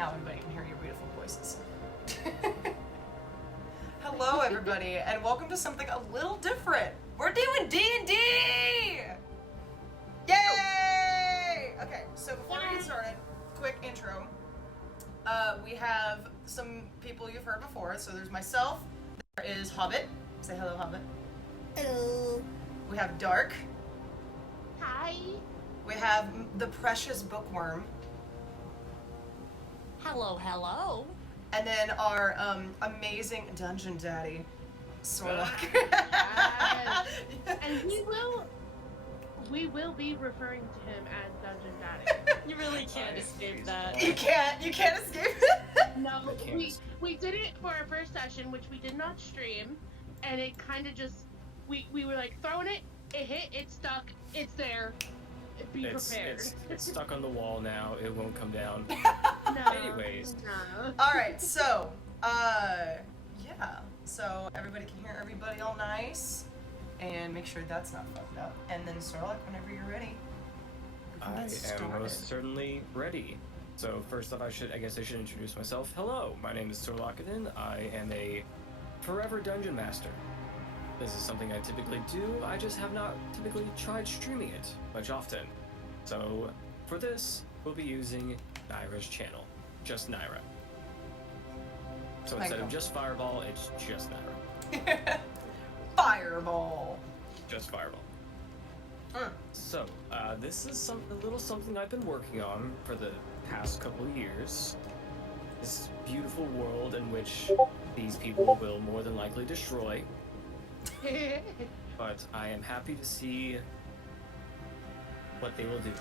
now everybody can hear your beautiful voices. Hello, everybody, and welcome to something a little different. We're doing D&D! Yay! Okay, so before we get started, quick intro. We have some people you've heard before. So there's myself. There is Hobbit. Say hello, Hobbit. Hello. We have Dark. Hi. We have the precious Bookworm. Hello, hello. And then our amazing Dungeon Daddy, Sorlock. And we will be referring to him as Dungeon Daddy. You really can't escape that. You can't escape it. No, we did it for our first session, which we did not stream, and it kind of just we were like throwing it, it hit, it stuck, it's there. Be prepared. It's stuck on the wall now. It won't come down. No. Anyways. No. All right, so yeah, so everybody can hear everybody all nice, and make sure that's not fucked up. And then Sorlock, whenever you're ready, we can I get started. am most certainly ready. So first off, I guess I should introduce myself. Hello, my name is Sorlockadin. I am a forever dungeon master. This is something I typically do, I just have not typically tried streaming it much often. So, for this, we'll be using Naira's channel. Just Naira. So instead of just Fireball, it's just Naira. Fireball! Just Fireball. So, this is a little something I've been working on for the past couple of years. This beautiful world in which these people will more than likely destroy. But I am happy to see what they will do.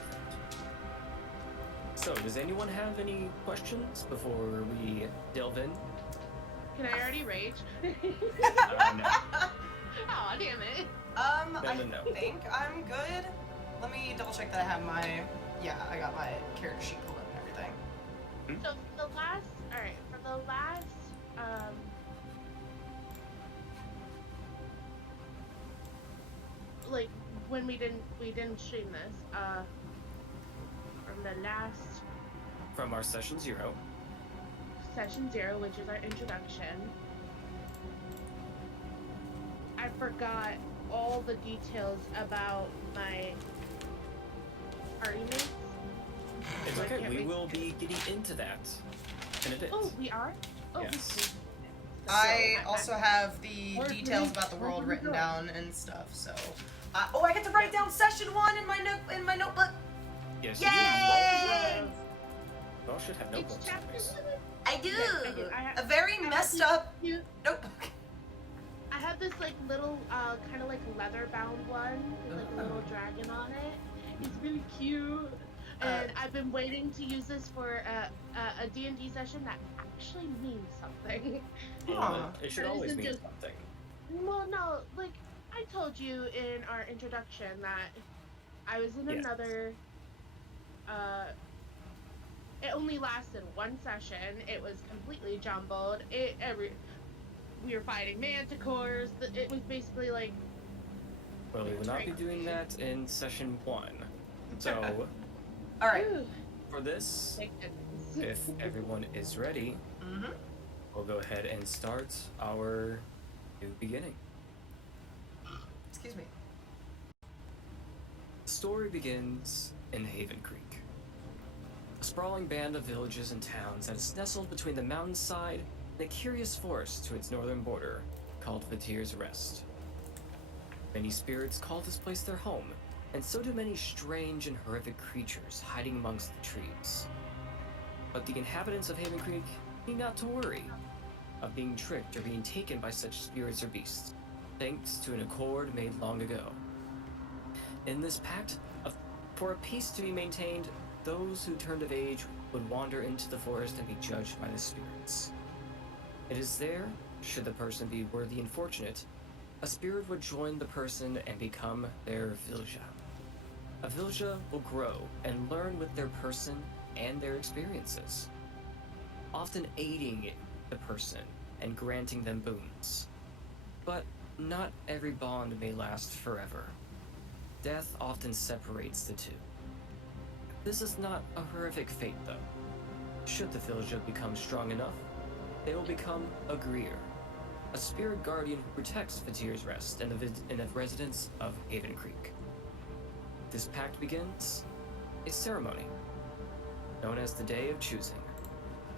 So, does anyone have any questions before we delve in? Can I already rage? No. Aw, damn it. I think I'm good. Let me double check that I have my, I got my character sheet pulled up and everything. So for the last, like when we didn't stream this, from the last From our session 0. session 0, which is our introduction, I forgot all the details about my party mates. It's okay, we will be getting into that in a bit. Oh, we are? Oh, Yes. I also have the details about the world written down and stuff, so. I get to write down session 1 in my notebook. Yes, Yay! you all should have It's notebooks. chapter anyways. 7. I do. I have- A very messed up You- notebook. I have this like little, kind of like leather-bound one with like a little dragon on it. It's really cute, and I've been waiting to use this for a D&D session that actually means something. It should It always isn't mean just- something. Well, no, like I told you in our introduction that I was in Yeah. another. It only lasted one session. It was completely jumbled. We were fighting manticores. It was basically like. Well, we will not be doing that in session 1. So, All right. Ooh, for this, thank goodness. if everyone is ready, Mm-hmm. we'll go ahead and start our new beginning. Excuse me. The story begins in Haven Creek, a sprawling band of villages and towns that is nestled between the mountainside and a curious forest to its northern border called Vatir's Rest. Many spirits call this place their home, and so do many strange and horrific creatures hiding amongst the trees. But the inhabitants of Haven Creek need not to worry of being tricked or being taken by such spirits or beasts, thanks to an accord made long ago. In this pact, for a peace to be maintained, those who turned of age would wander into the forest and be judged by the spirits. It is there, should the person be worthy and fortunate, a spirit would join the person and become their Vilja. A Vilja will grow and learn with their person and their experiences, often aiding the person and granting them boons. But not every bond may last forever. Death often separates the two. This is not a horrific fate, though. Should the villager become strong enough, they will become a Greer, a spirit guardian who protects Fatir's Rest and the residents of Haven Creek. This pact begins a ceremony known as the Day of Choosing,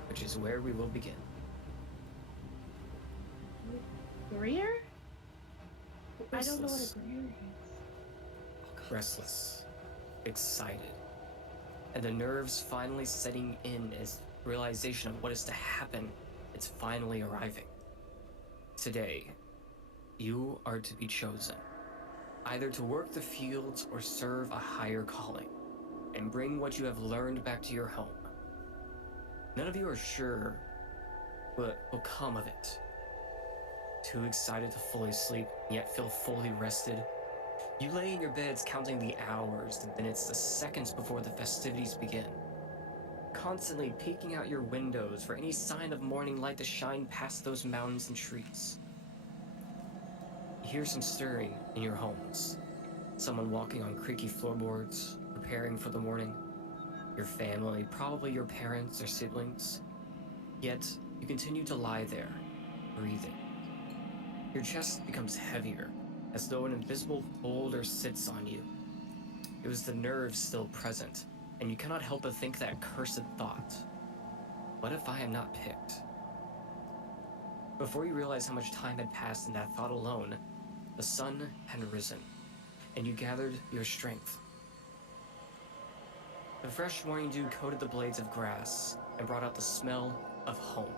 which is where we will begin. Greer? I Restless. don't know what a Greer is. Restless, excited, and the nerves finally setting in as realization of what is to happen. It's finally arriving. Today, you are to be chosen, either to work the fields or serve a higher calling, and bring what you have learned back to your home. None of you are sure what will come of it. Too excited to fully sleep, yet feel fully rested. You lay in your beds counting the hours, the minutes, the seconds before the festivities begin, constantly peeking out your windows for any sign of morning light to shine past those mountains and trees. You hear some stirring in your homes. Someone walking on creaky floorboards, preparing for the morning. Your family, probably your parents or siblings. Yet, you continue to lie there, breathing. Your chest becomes heavier, as though an invisible boulder sits on you. It was the nerves still present, and you cannot help but think that cursed thought. What if I am not picked? Before you realize how much time had passed in that thought alone, the sun had risen, and you gathered your strength. The fresh morning dew coated the blades of grass and brought out the smell of home.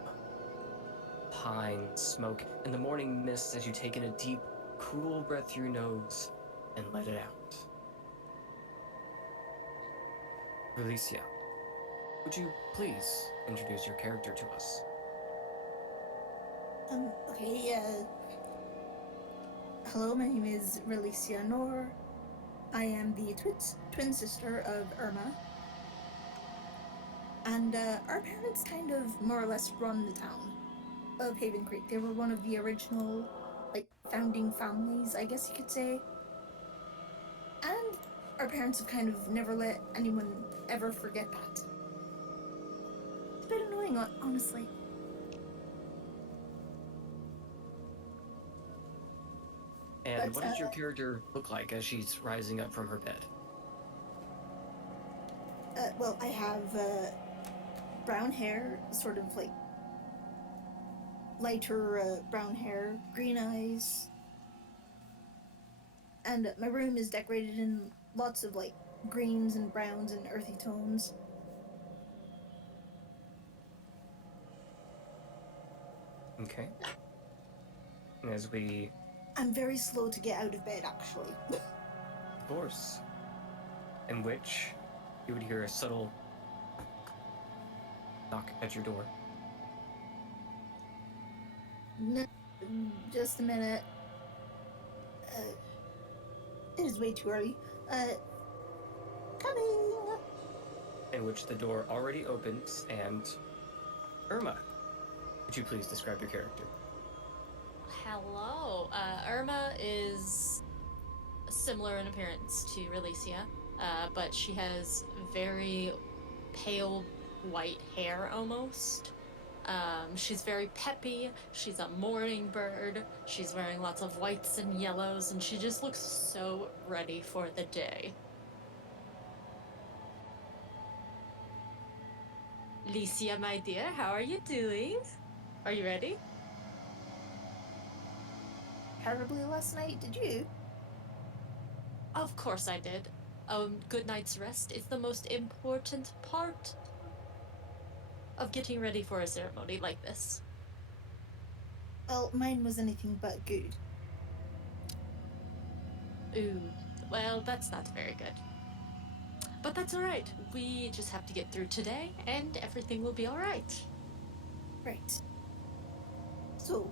Pine, smoke, and the morning mist as you take in a deep, cool breath through your nose and let it out. Relicia, would you please introduce your character to us? Okay, hello, my name is Relicia Nor. I am the twin sister of Irma. And, our parents kind of more or less run the town of Haven Creek. They were one of the original, founding families, I guess you could say. And our parents have kind of never let anyone ever forget that. It's a bit annoying, honestly. And what does your character look like as she's rising up from her bed? Well, I have, brown hair, sort of, lighter, brown hair, green eyes. And my room is decorated in lots of, greens and browns and earthy tones. Okay. And as we... I'm very slow to get out of bed, actually. Of course. In which you would hear a subtle knock at your door. No, just a minute. It is way too early. Coming! In which the door already opens and... Irma, would you please describe your character? Hello. Irma is similar in appearance to Relicia, but she has very pale white hair almost. She's very peppy. She's a morning bird. She's wearing lots of whites and yellows, and she just looks so ready for the day. Licia, my dear, how are you doing? Are you ready? Terribly last night, did you? Of course I did. Good night's rest is the most important part of getting ready for a ceremony like this. Well, mine was anything but good. Ooh, well, that's not very good. But that's alright. We just have to get through today, and everything will be alright. Right. So,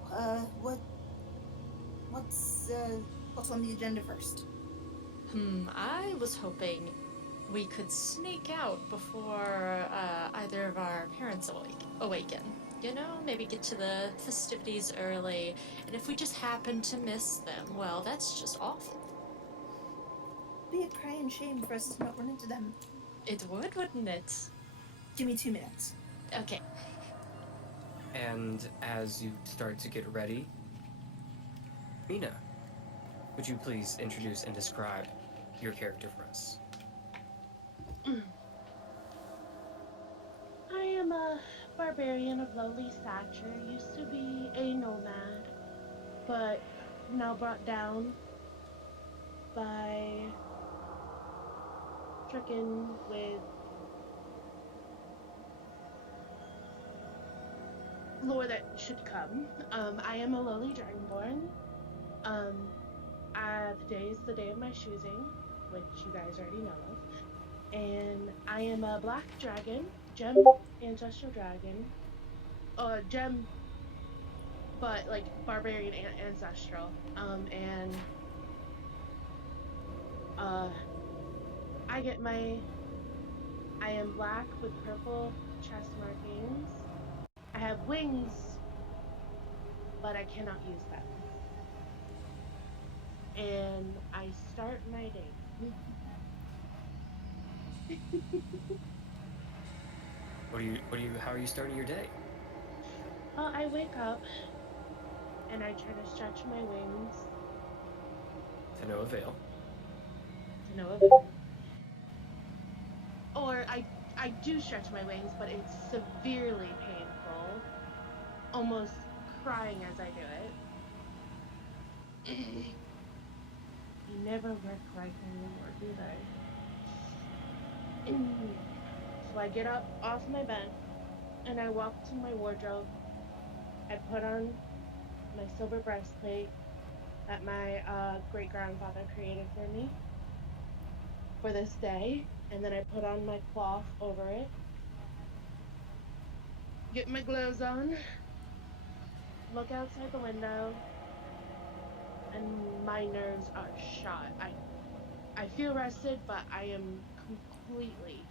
what's on the agenda first? I was hoping we could sneak out before either of our parents awaken. You know, maybe get to the festivities early, and if we just happen to miss them, well, that's just awful. Be a crying shame for us to not run into them. It would, wouldn't it? Give me 2 minutes. Okay. And as you start to get ready, Mina, would you please introduce and describe your character for us? I am a barbarian of lowly stature, used to be a nomad, but now brought down by stricken with lore that should come. I am a lowly dragonborn. Today is the day of my choosing, which you guys already know of. And I am a black dragon, gem ancestral dragon. Gem, but like barbarian ancestral. And I get my. I am black with purple chest markings. I have wings, but I cannot use them. And I start my day. How are you starting your day? Well, I wake up and I try to stretch my wings To no avail. to no avail. Or I do stretch my wings, but it's severely painful, almost crying as I do it. You never work right anymore, do they? So I get up off my bed and I walk to my wardrobe. I put on my silver breastplate that my great grandfather created for me for this day, and then I put on my cloth over it. Get my gloves on, look outside the window, and my nerves are shot. I feel rested, but I am completely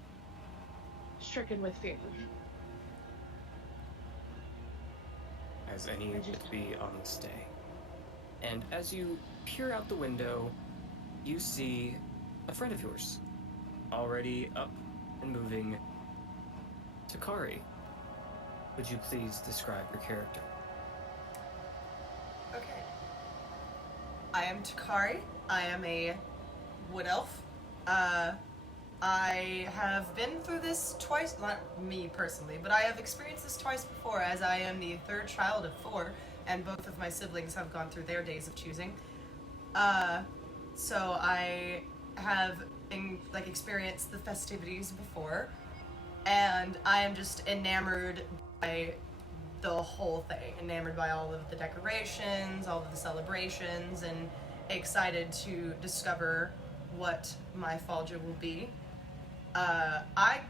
stricken with fear. As any would be on this day. And as you peer out the window, you see a friend of yours, already up and moving. Takari, would you please describe your character? Okay. I am Takari. I am a wood elf. I have been through this twice, not me personally, but I have experienced this twice before, as I am the third child of 4, and both of my siblings have gone through their days of choosing. So I have experienced the festivities before, and I am just enamored by the whole thing, enamored by all of the decorations, all of the celebrations, and excited to discover what my Fallujah will be. I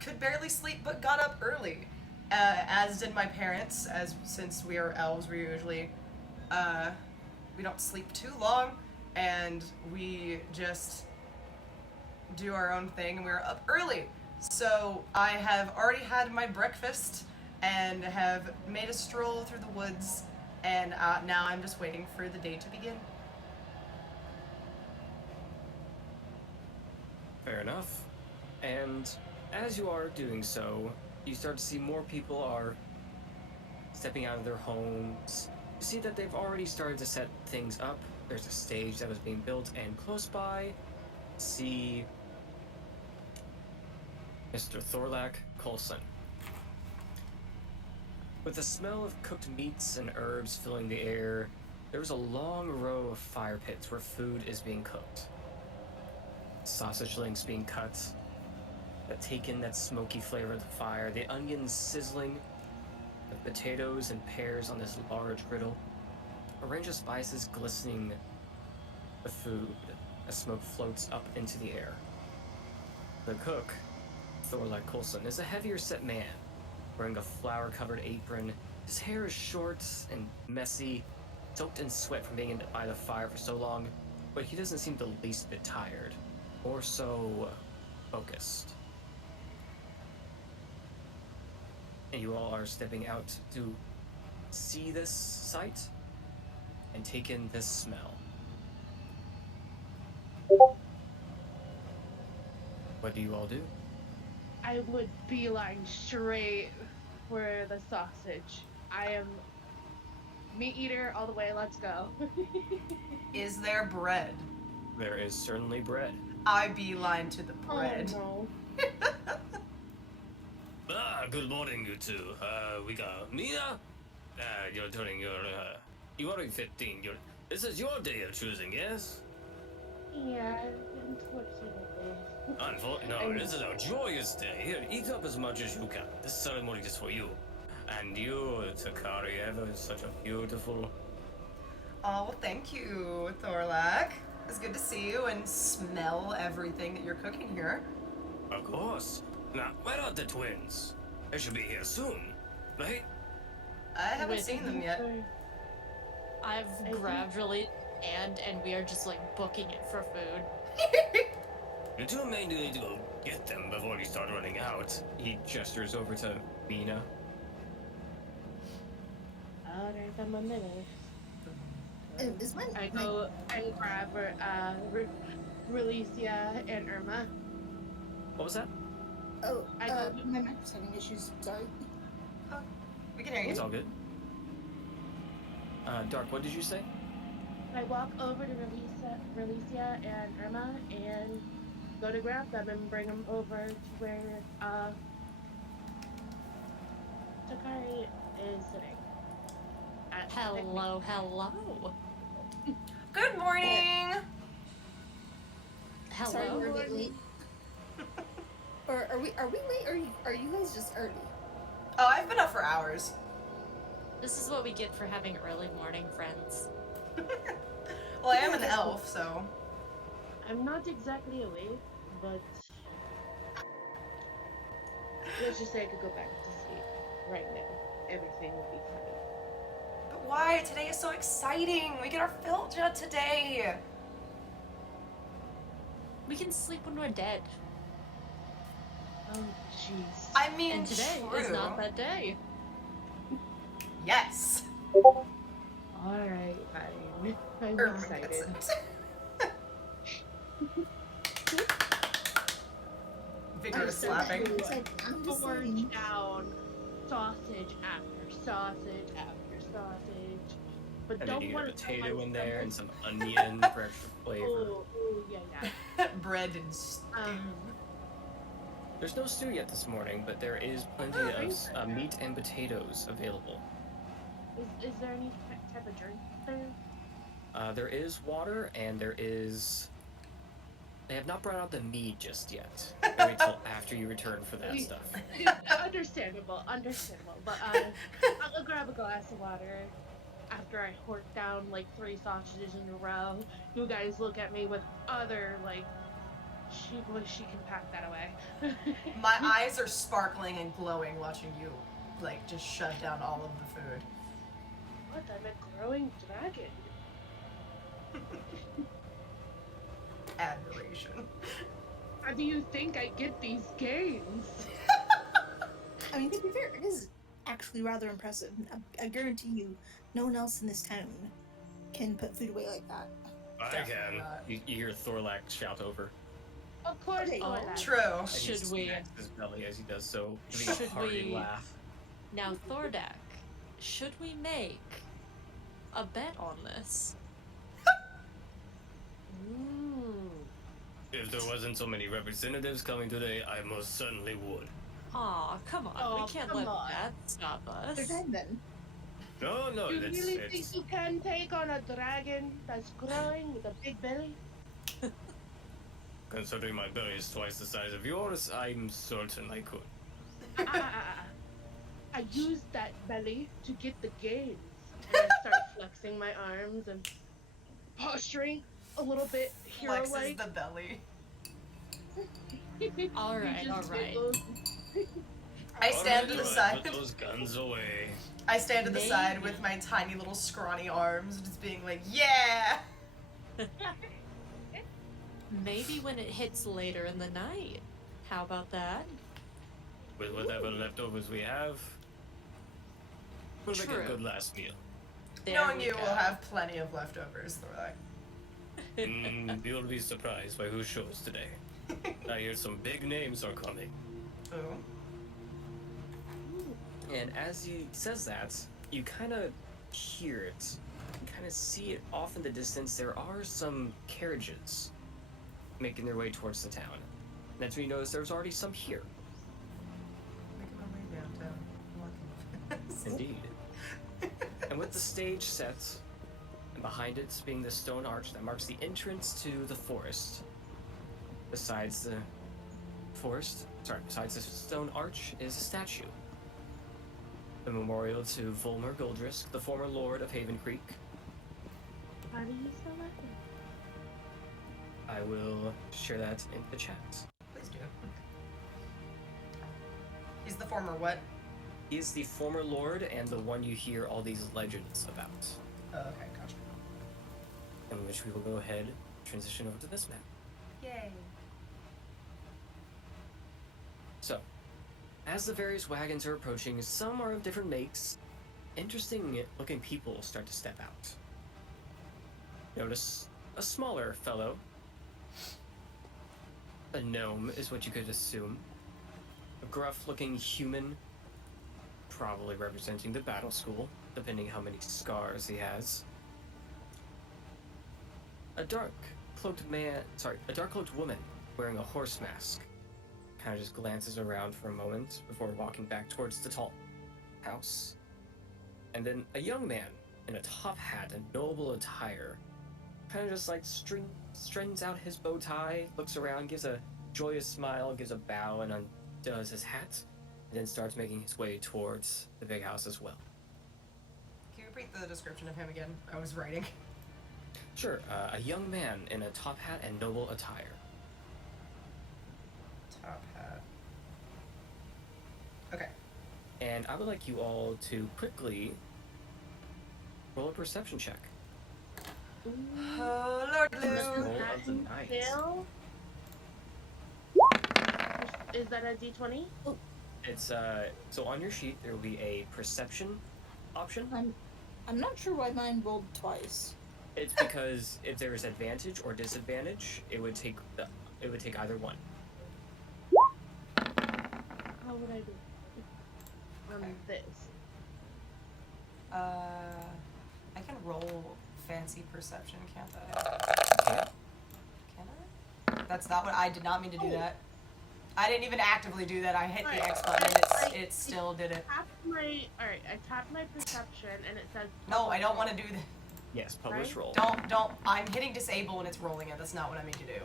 could barely sleep but got up early, as did my parents, since we are elves, we usually we don't sleep too long, and we just do our own thing, and we're up early. So I have already had my breakfast and have made a stroll through the woods, and now I'm just waiting for the day to begin. Fair enough. And as you are doing so, you start to see more people are stepping out of their homes. You see that they've already started to set things up. There's a stage that was being built, and close by, see Mr. Thorlak Coulson. With the smell of cooked meats and herbs filling the air, there's a long row of fire pits where food is being cooked. Sausage links being cut that take in that smoky flavor of the fire, the onions sizzling, the potatoes and pears on this large griddle, a range of spices glistening the food as smoke floats up into the air. The cook, Thorlak Coulson, is a heavier set man, wearing a flour-covered apron. His hair is short and messy, soaked in sweat from being by the fire for so long, but he doesn't seem the least bit tired, or so focused. And you all are stepping out to see this sight and take in this smell. What do you all do? I would beeline straight for the sausage. I am meat eater all the way. Let's go. Is there bread? There is certainly bread. I beeline to the bread. Oh Good morning, you two. We got Mina. You're turning your, you are 15. This is your day of choosing, yes? no. Yeah, unfortunately. No, this is a joyous day. Here, eat up as much as you can. This ceremony is for you. And you, Chatarea, such a beautiful... Oh, well, thank you, Thorlak. It's good to see you and smell everything that you're cooking here. Of course. Now, where are the twins? They should be here soon, right? I haven't Wait, seen them yet. I've grabbed really and we are just like booking it for food. You two may need to go get them before you start running out. He gestures over to Mina. Alright, I'm a minute. Is my I go and grab Relicia and Irma. What was that? I go- my mic's having issues. Sorry. We can hear you. It's all good. Dark, what did you say? I walk over to Relicia and Irma and go to grab them and bring them over to where Takari is sitting. Hello. Good morning! Sorry, Hello. we're a bit late. Or are we late? Or are you guys just early? Oh, I've been up for hours. This is what we get for having early morning friends. Well, I am an elf, so... I'm not exactly awake, but let's just say I could go back to sleep right now. Everything will be fine. But why? Today is so exciting! We get our Filja today! We can sleep when we're dead. Oh, jeez. I mean, And today true. is not that day. Yes! Alright, fine. I'm Irma excited. gets it. Vigorous slapping. I'm just Forge saying. down sausage after sausage after sausage. But And then don't you get a want potato in there and some onion for extra flavor. Oh, yeah. Bread and stew. There's no stew yet this morning, but there is plenty of meat and potatoes available. Is there any type of drink there? There is water, and there is... They have not brought out the mead just yet. Wait till after you return for that stuff. Understandable. But I'll grab a glass of water after I hork down like 3 sausages in a row. You guys look at me with other like, she can pack that away. My eyes are sparkling and glowing watching you, like, just shove down all of the food. What? I'm a growing dragon. Admiration. How do you think I get these gains? I mean, to be fair, it is actually rather impressive. I guarantee you, no one else in this town can put food away like that. I Definitely can. not. You hear Thorlak shout over. Of course, Okay. Orla. True. And he Should we- smacks his belly as he does so, giving a Should hearty we- laugh. Now, Thordak, should we make a bet on this? If there wasn't so many representatives coming today, I most certainly would. Aw, come on. Oh, we can't come let on. that stop They're us. dead then. No, You it's, really it's think you can take on a dragon that's growing with a big belly? considering my belly is twice the size of yours, I'm certain I could. I used that belly to get the gains. And I start flexing my arms and posturing a little bit Flexes hero-like. the belly. Alright, He just alright. giggles. I stand to the Alright, side. Put those guns away. I stand to the side Maybe. with my tiny little scrawny arms, just being like, yeah! Maybe when it hits later in the night. How about that? With whatever leftovers we have, we'll make True. a good last meal. There Knowing we you go. will have plenty of leftovers, Thorlak. You'll be surprised by who shows today. I hear some big names are coming. Oh. And as he says that, you kind of hear it. You kind of see it off in the distance. There are some carriages making their way towards the town. And that's when you notice there's already some here. Making my way downtown. Walking fast. Indeed. And with the stage set, and behind it being the stone arch that marks the entrance to the forest, besides the stone arch is a statue. The memorial to Volmer Goldrisk, the former lord of Haven Creek. How do you spell that? I will share that in the chat. Please do. He's the former what? He is the former lord and the one you hear all these legends about. Oh, okay, gotcha. In which we will go ahead and transition over to this map. Yay. So, as the various wagons are approaching, some are of different makes. Interesting looking people start to step out. Notice a smaller fellow. A gnome is what you could assume. A gruff looking human, probably representing the battle school, depending how many scars he has. A dark cloaked woman wearing a horse mask kind of just glances around for a moment before walking back towards the tall house. And then a young man in a top hat and noble attire kind of just like straightens out his bow tie, looks around, gives a joyous smile, gives a bow, and undoes his hat, and then starts making his way towards the big house as well. Can you repeat the description of him again? I was writing. Sure, a young man in a top hat and noble attire. Top hat. Okay. And I would like you all to quickly roll a perception check. Oh, Lord Blue. Roll of the night. Fail? Is that a D20? It's so on your sheet there will be a perception option. I'm not sure why mine rolled twice. It's because if there is advantage or disadvantage, it would take either one. How would I do? Okay. This. I can roll fancy perception, can't I? Okay. Can I? That's not what I did not mean to do that. I didn't even actively do that. I hit the X button and it still did it. Alright, I tapped my perception and it says. No, I don't want to do that. Yes, publish Right? roll. Don't. I'm hitting disable when it's rolling it. That's not what I mean to do.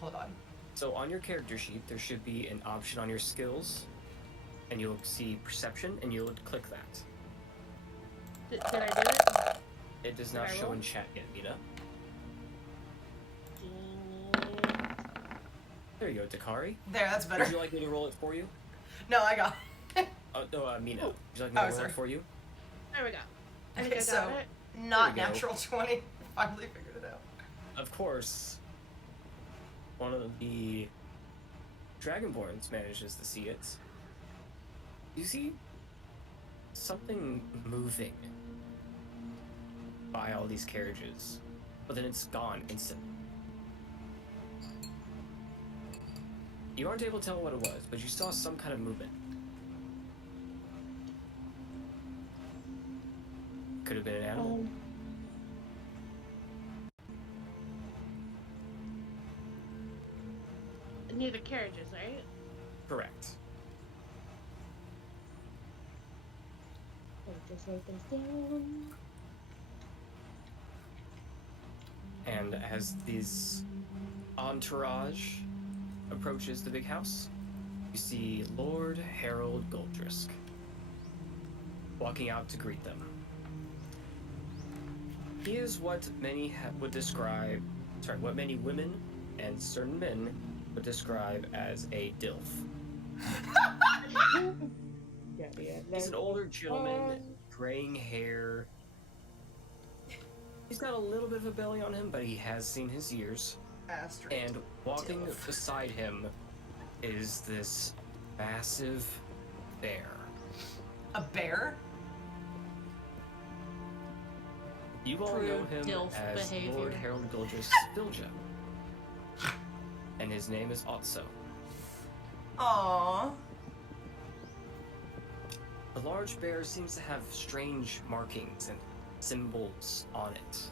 Hold on. So on your character sheet there should be an option on your skills, and you'll see perception, and you'll click that. Did I do it? It does not Did I show roll? in chat yet, Mina. There you go, Dakari. There, that's better. Would you like me to roll it for you? No, I got it. Oh no, Mina. Would you like me to roll sorry. it for you? There we go. I think Okay, I so got it. not There we go. natural 20. Finally figured it out. Of course, one of the Dragonborns manages to see it. You see something moving by all these carriages, but then it's gone instantly. You aren't able to tell what it was, but you saw some kind of movement. Could have been an animal. Near the carriages, right? Correct. Just write this down. And as this entourage approaches the big house, you see Lord Harold Goldrisk walking out to greet them. He is what many what many women and certain men would describe as a DILF. He's an older gentleman, graying hair. He's got a little bit of a belly on him, but he has seen his years. Asterisk. And walking Dilf. beside him is this massive bear. A bear? You all True know him Dilf as behavior. Lord Harold Goldrisk Vilja. And his name is Otso. Aww. The large bear seems to have strange markings and symbols on it.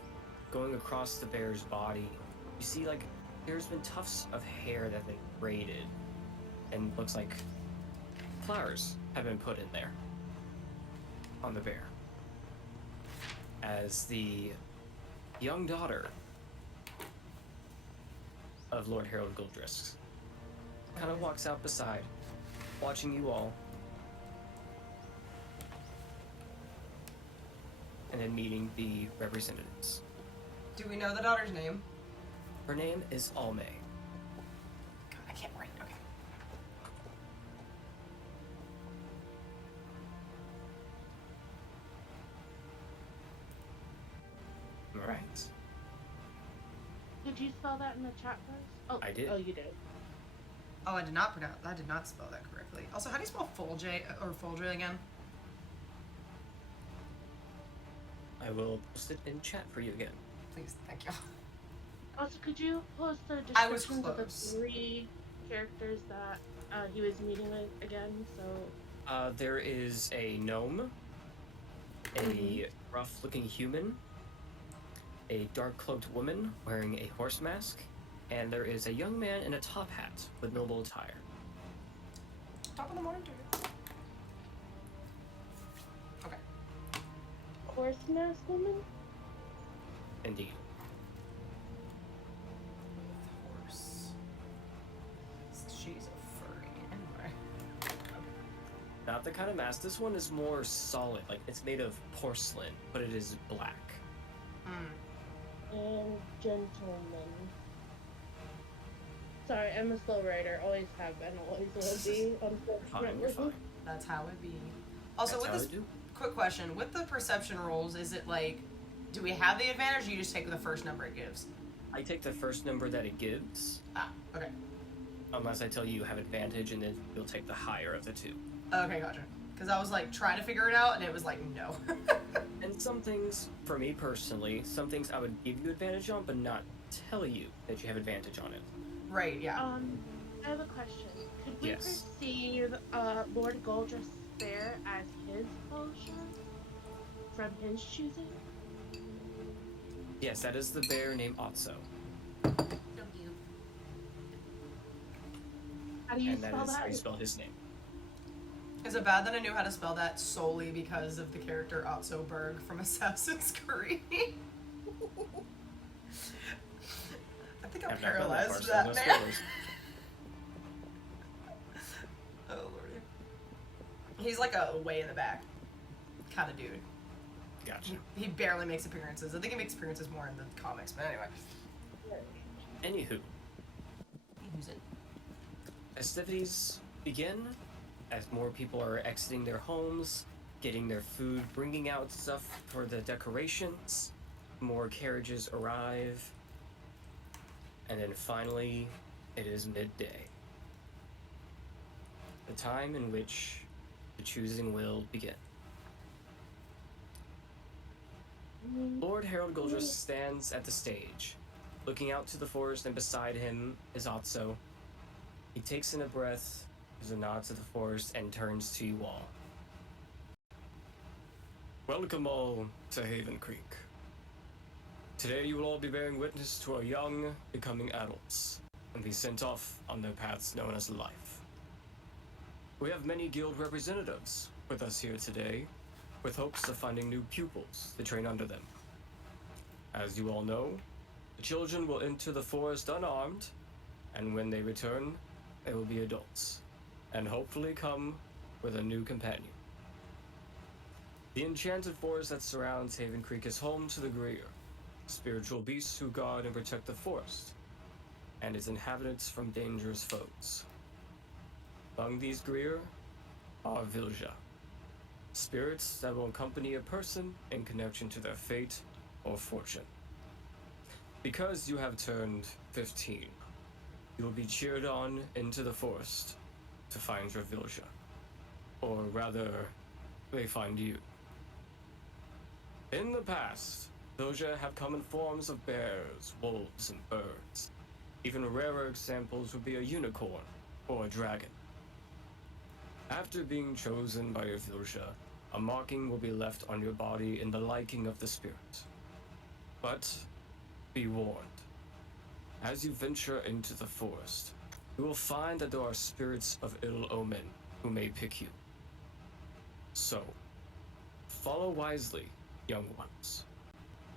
Going across the bear's body, you see like there's been tufts of hair that have been braided, and looks like flowers have been put in there on the bear. As the young daughter of Lord Harold Goldrisk kind of walks out beside, watching you all, and then meeting the representatives. Do we know the daughter's name? Her name is Alme. God, I can't write. Okay. Right. Did you spell that in the chat first? Oh, I did. Oh, you did. Oh, I did not spell that correctly. Also, how do you spell Folge again? I will post it in chat for you again. Please, thank you. Also, could you post the I was descriptions of the close. 3 characters that he was meeting with again? So There is a gnome, a rough-looking human, a dark-cloaked woman wearing a horse mask, and there is a young man in a top hat with noble attire. Top of the morning to you. Okay. horse mask woman. Indeed. Horse. She's a furry. Anyway. Not the kind of mask. This one is more solid. Like, it's made of porcelain, but it is black. And gentleman. Sorry, I'm a slow writer. Always have been, always will be. Fine, you're fine. That's how it be. Also, That's with how this I do. quick question, with the perception rolls, is it like, do we have the advantage, or you just take the first number it gives? I take the first number that it gives, Ah, okay. unless I tell you you have advantage, and then you'll take the higher of the two. Okay, gotcha. Because I was like trying to figure it out, and it was like, no. And some things, for me personally, some things I would give you advantage on, but not tell you that you have advantage on it. Right, yeah. I have a question. Could we Yes. perceive Lord Goldrisk Fair as his potion from his choosing? Yes, that is the bear named Otso. How do you And that spell is how that? you spell his name. Is it bad that I knew how to spell that solely because of the character Otso Berg from Assassin's Creed? I think I'm I've not done paralyzed part, for so that, no man. spoilers. Oh, lordy. He's like a way in the back kind of dude. Gotcha. He barely makes appearances. I think he makes appearances more in the comics, but anyway. Anywho, Who's it? festivities begin as more people are exiting their homes, getting their food, bringing out stuff for the decorations. More carriages arrive. And then finally, it is midday. The time in which the choosing will begin. Lord Harold Goldrisk stands at the stage, looking out to the forest, and beside him is Otso. He takes in a breath, gives a nod to the forest, and turns to you all. Welcome all to Haven Creek. Today you will all be bearing witness to our young becoming adults and be sent off on their paths known as life. We have many guild representatives with us here today, with hopes of finding new pupils to train under them. As you all know, the children will enter the forest unarmed, and when they return, they will be adults, and hopefully come with a new companion. The enchanted forest that surrounds Haven Creek is home to the Greer, spiritual beasts who guard and protect the forest, and its inhabitants from dangerous foes. Among these Greer are Vilja, spirits that will accompany a person in connection to their fate or fortune. Because you have turned 15, you will be cheered on into the forest to find your Vilja. Or rather, they find you. In the past, Vilja have come in forms of bears, wolves, and birds. Even rarer examples would be a unicorn or a dragon. After being chosen by your Vilsha, a marking will be left on your body in the liking of the spirit. But be warned. As you venture into the forest, you will find that there are spirits of ill omen who may pick you. So, follow wisely, young ones,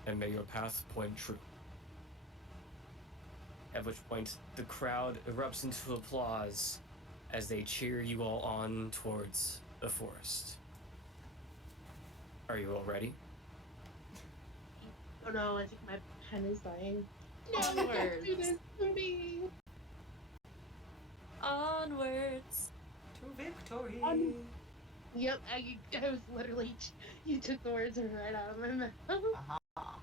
and may your path point true. At which point, the crowd erupts into applause as they cheer you all on towards the forest. Are you all ready? Oh no, I think my pen is dying. Onwards. Do this to me. Onwards. To victory. Yep, I was literally, you took the words right out of my mouth. Aha.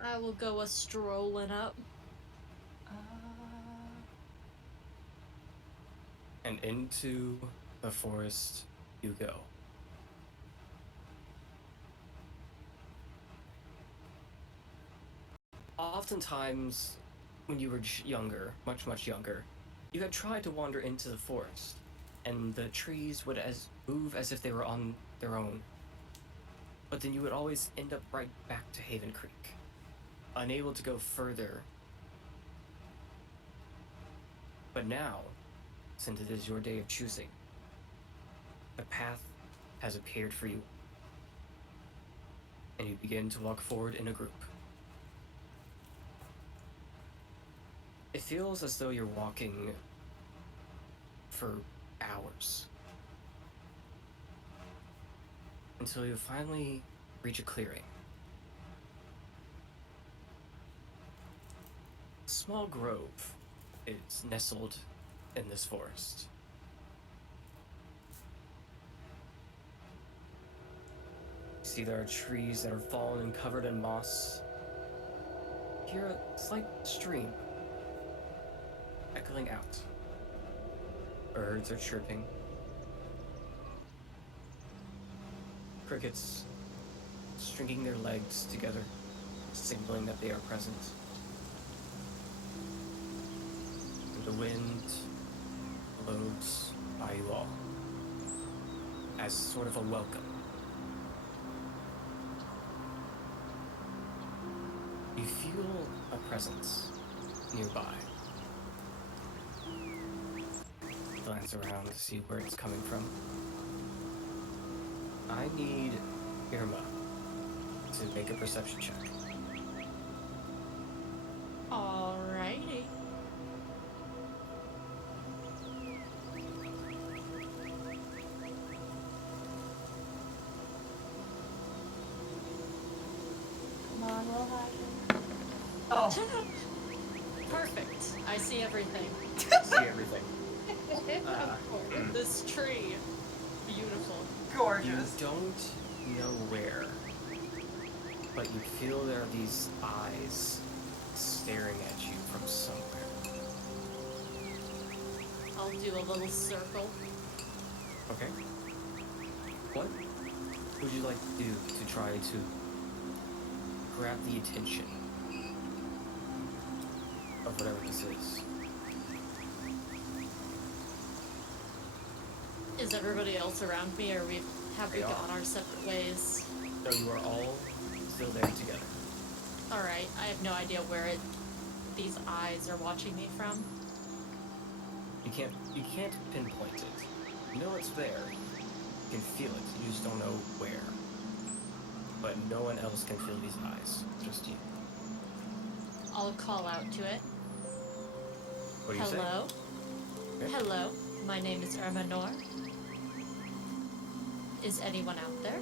I will go a strolling up. And into the forest you go. Oftentimes, when you were younger, much younger, you had tried to wander into the forest, and the trees would move as if they were on their own. But then you would always end up right back to Haven Creek, unable to go further. But now, since it is your day of choosing, the path has appeared for you, and you begin to walk forward in a group. It feels as though you're walking for hours, until you finally reach a clearing. A small grove is nestled in this forest. You see there are trees that are fallen and covered in moss. You hear a slight stream echoing out. Birds are chirping. Crickets stringing their legs together, signaling that they are present. And the wind blows by you all as sort of a welcome. You feel a presence nearby. Glance around to see where it's coming from. I need Irma to make a perception check. Alrighty. Come on, roll high. Oh. Perfect. I see everything. See everything. Of course. This tree. Beautiful. You Gorgeous. don't know where, but you feel there are these eyes staring at you from somewhere. I'll do a little circle. Okay. What would you like to do to try to grab the attention of whatever this is? Is everybody else around me, or have we They are. gone our separate ways? So you are all still there together. Alright, I have no idea where these eyes are watching me from. You can't pinpoint it. You know it's there. You can feel it. You just don't know where. But no one else can feel these eyes. Just you. I'll call out to it. What do you say? Hello? Okay. Hello, my name is Irma Nor. Is anyone out there?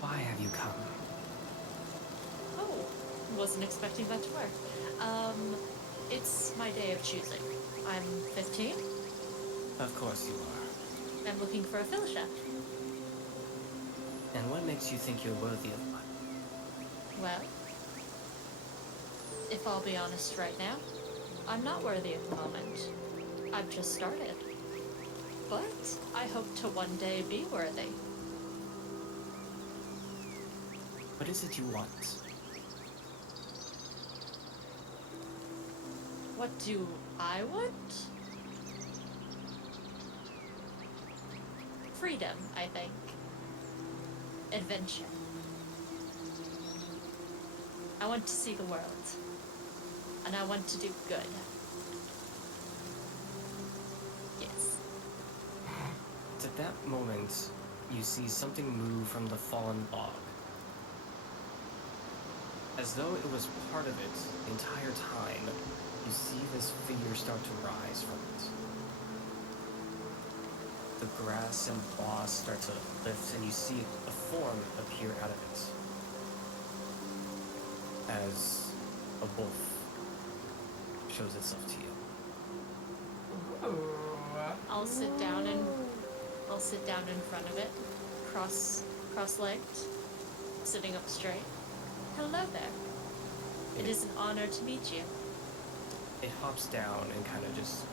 Why have you come? Oh, wasn't expecting that to work. It's my day of choosing. I'm 15. Of course you are. I'm looking for a fill chef. And what makes you think you're worthy of one? Well, if I'll be honest right now, I'm not worthy at the moment. I've just started. But I hope to one day be worthy. What is it you want? What do I want? Freedom, I think. Adventure. I want to see the world. And I want to do good. Yes. It's at that moment you see something move from the fallen log. As though it was part of it the entire time, you see this figure start to rise from it. The grass and moss start to lift, and you see a form appear out of it. As a wolf shows itself to you. Ooh. I'll sit down in front of it, cross-legged, sitting up straight. Hello there. It is an honor to meet you. It hops down and kind of just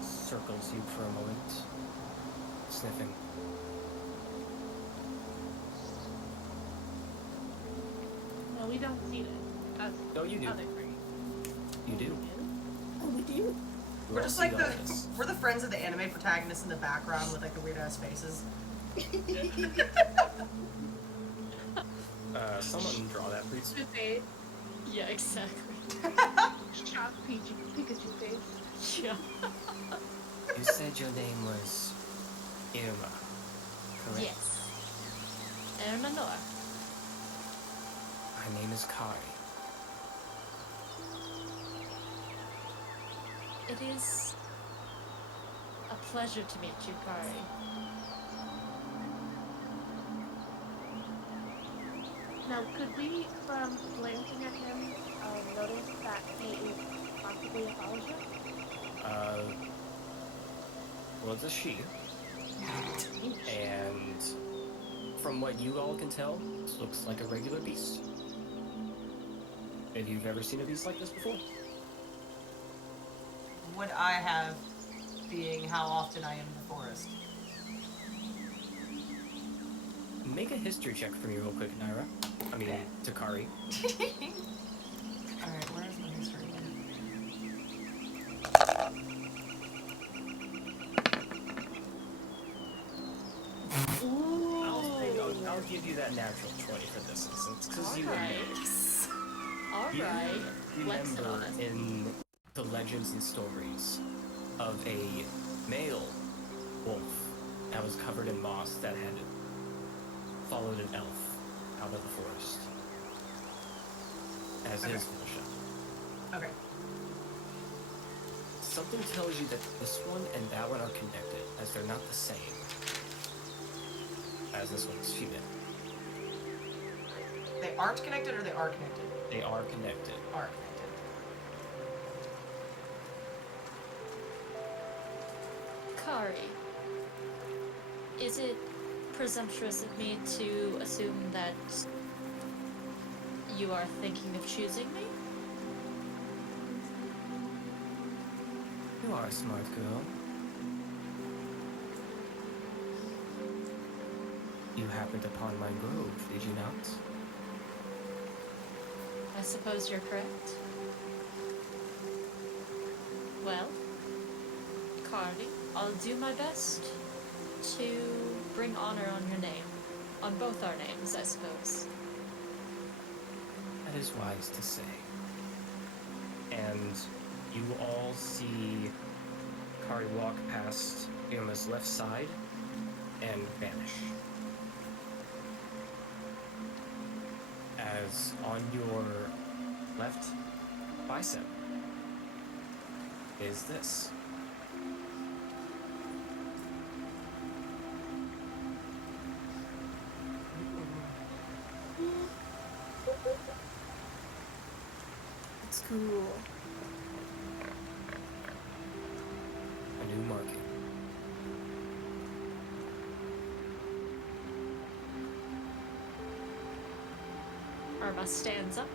circles you for a moment, sniffing. No, we don't see it. Us No, you do. other three. You do. Oh, we do? You We're all just see like the this. we're the friends of the anime protagonists in the background with like the weird ass faces. Someone draw that, please. Two face. Yeah, exactly. Shock Pikachu face. Yeah. You said your name was Irma, correct? Yes. Ermanor. My name is Kari. It is a pleasure to meet you, Kari. Now, could we, from glancing at him, notice that he is possibly a fellowship? Well, it's a she. And from what you all can tell, this looks like a regular beast. If you've ever seen a beast like this before? Would I have, being how often I am in the forest? Make a history check for me real quick, Naira. I mean, Takari. Alright, where's my history? I'll give you that natural 20 for this instance, because you Alright. Flex it on remember us. in the legends and stories of a male wolf that was covered in moss that had followed an elf out of the forest as his fellowship. Okay. Something tells you that this one and that one are connected, as they're not the same as this one's female. They aren't connected or they are connected? They are connected. Are connected. Kari, is it presumptuous of me to assume that you are thinking of choosing me? You are a smart girl. You happened upon my grove, did you not? I suppose you're correct. Well, Kari, I'll do my best to bring honor on your name. On both our names, I suppose. That is wise to say. And you all see Kari walk past Irma's left side and vanish. As on your left bicep is this. It's cool. A new marking. Irma stands up,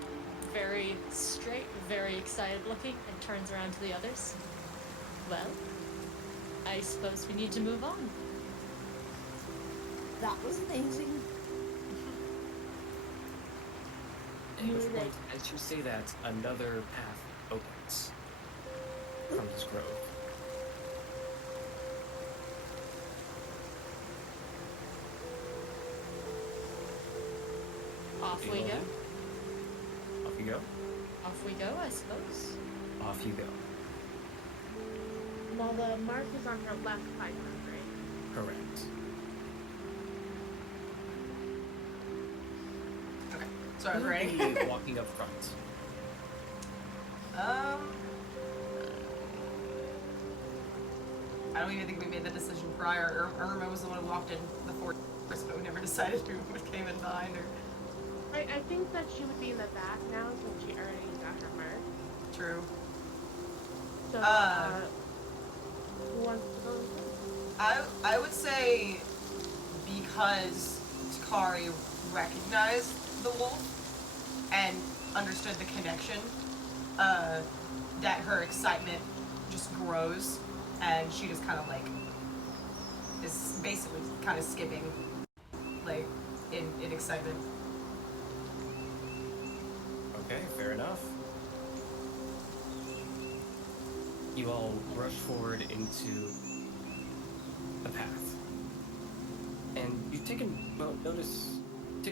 very straight, very excited looking, and turns around to the others. Well, I suppose we need to move on. That was amazing. And You before- like- as you say that, another path opens. from this grove. Off we go. Off you go. Off we go, I suppose. Off you go. Now the mark is on her left side, right? Correct. Okay. So I was Who would ready. be walking up front. I don't even think we made the decision prior. Irma was the one who walked in before, but we never decided who came in behind her. I think that she would be in the back now since she already got her mark. True. So, who wants to go first? I would say because Takari recognized the wolf and understood the connection, that her excitement just grows, and she just kind of like is basically kind of skipping, like in excitement. Okay, fair enough. You all rush forward into the path. And you take a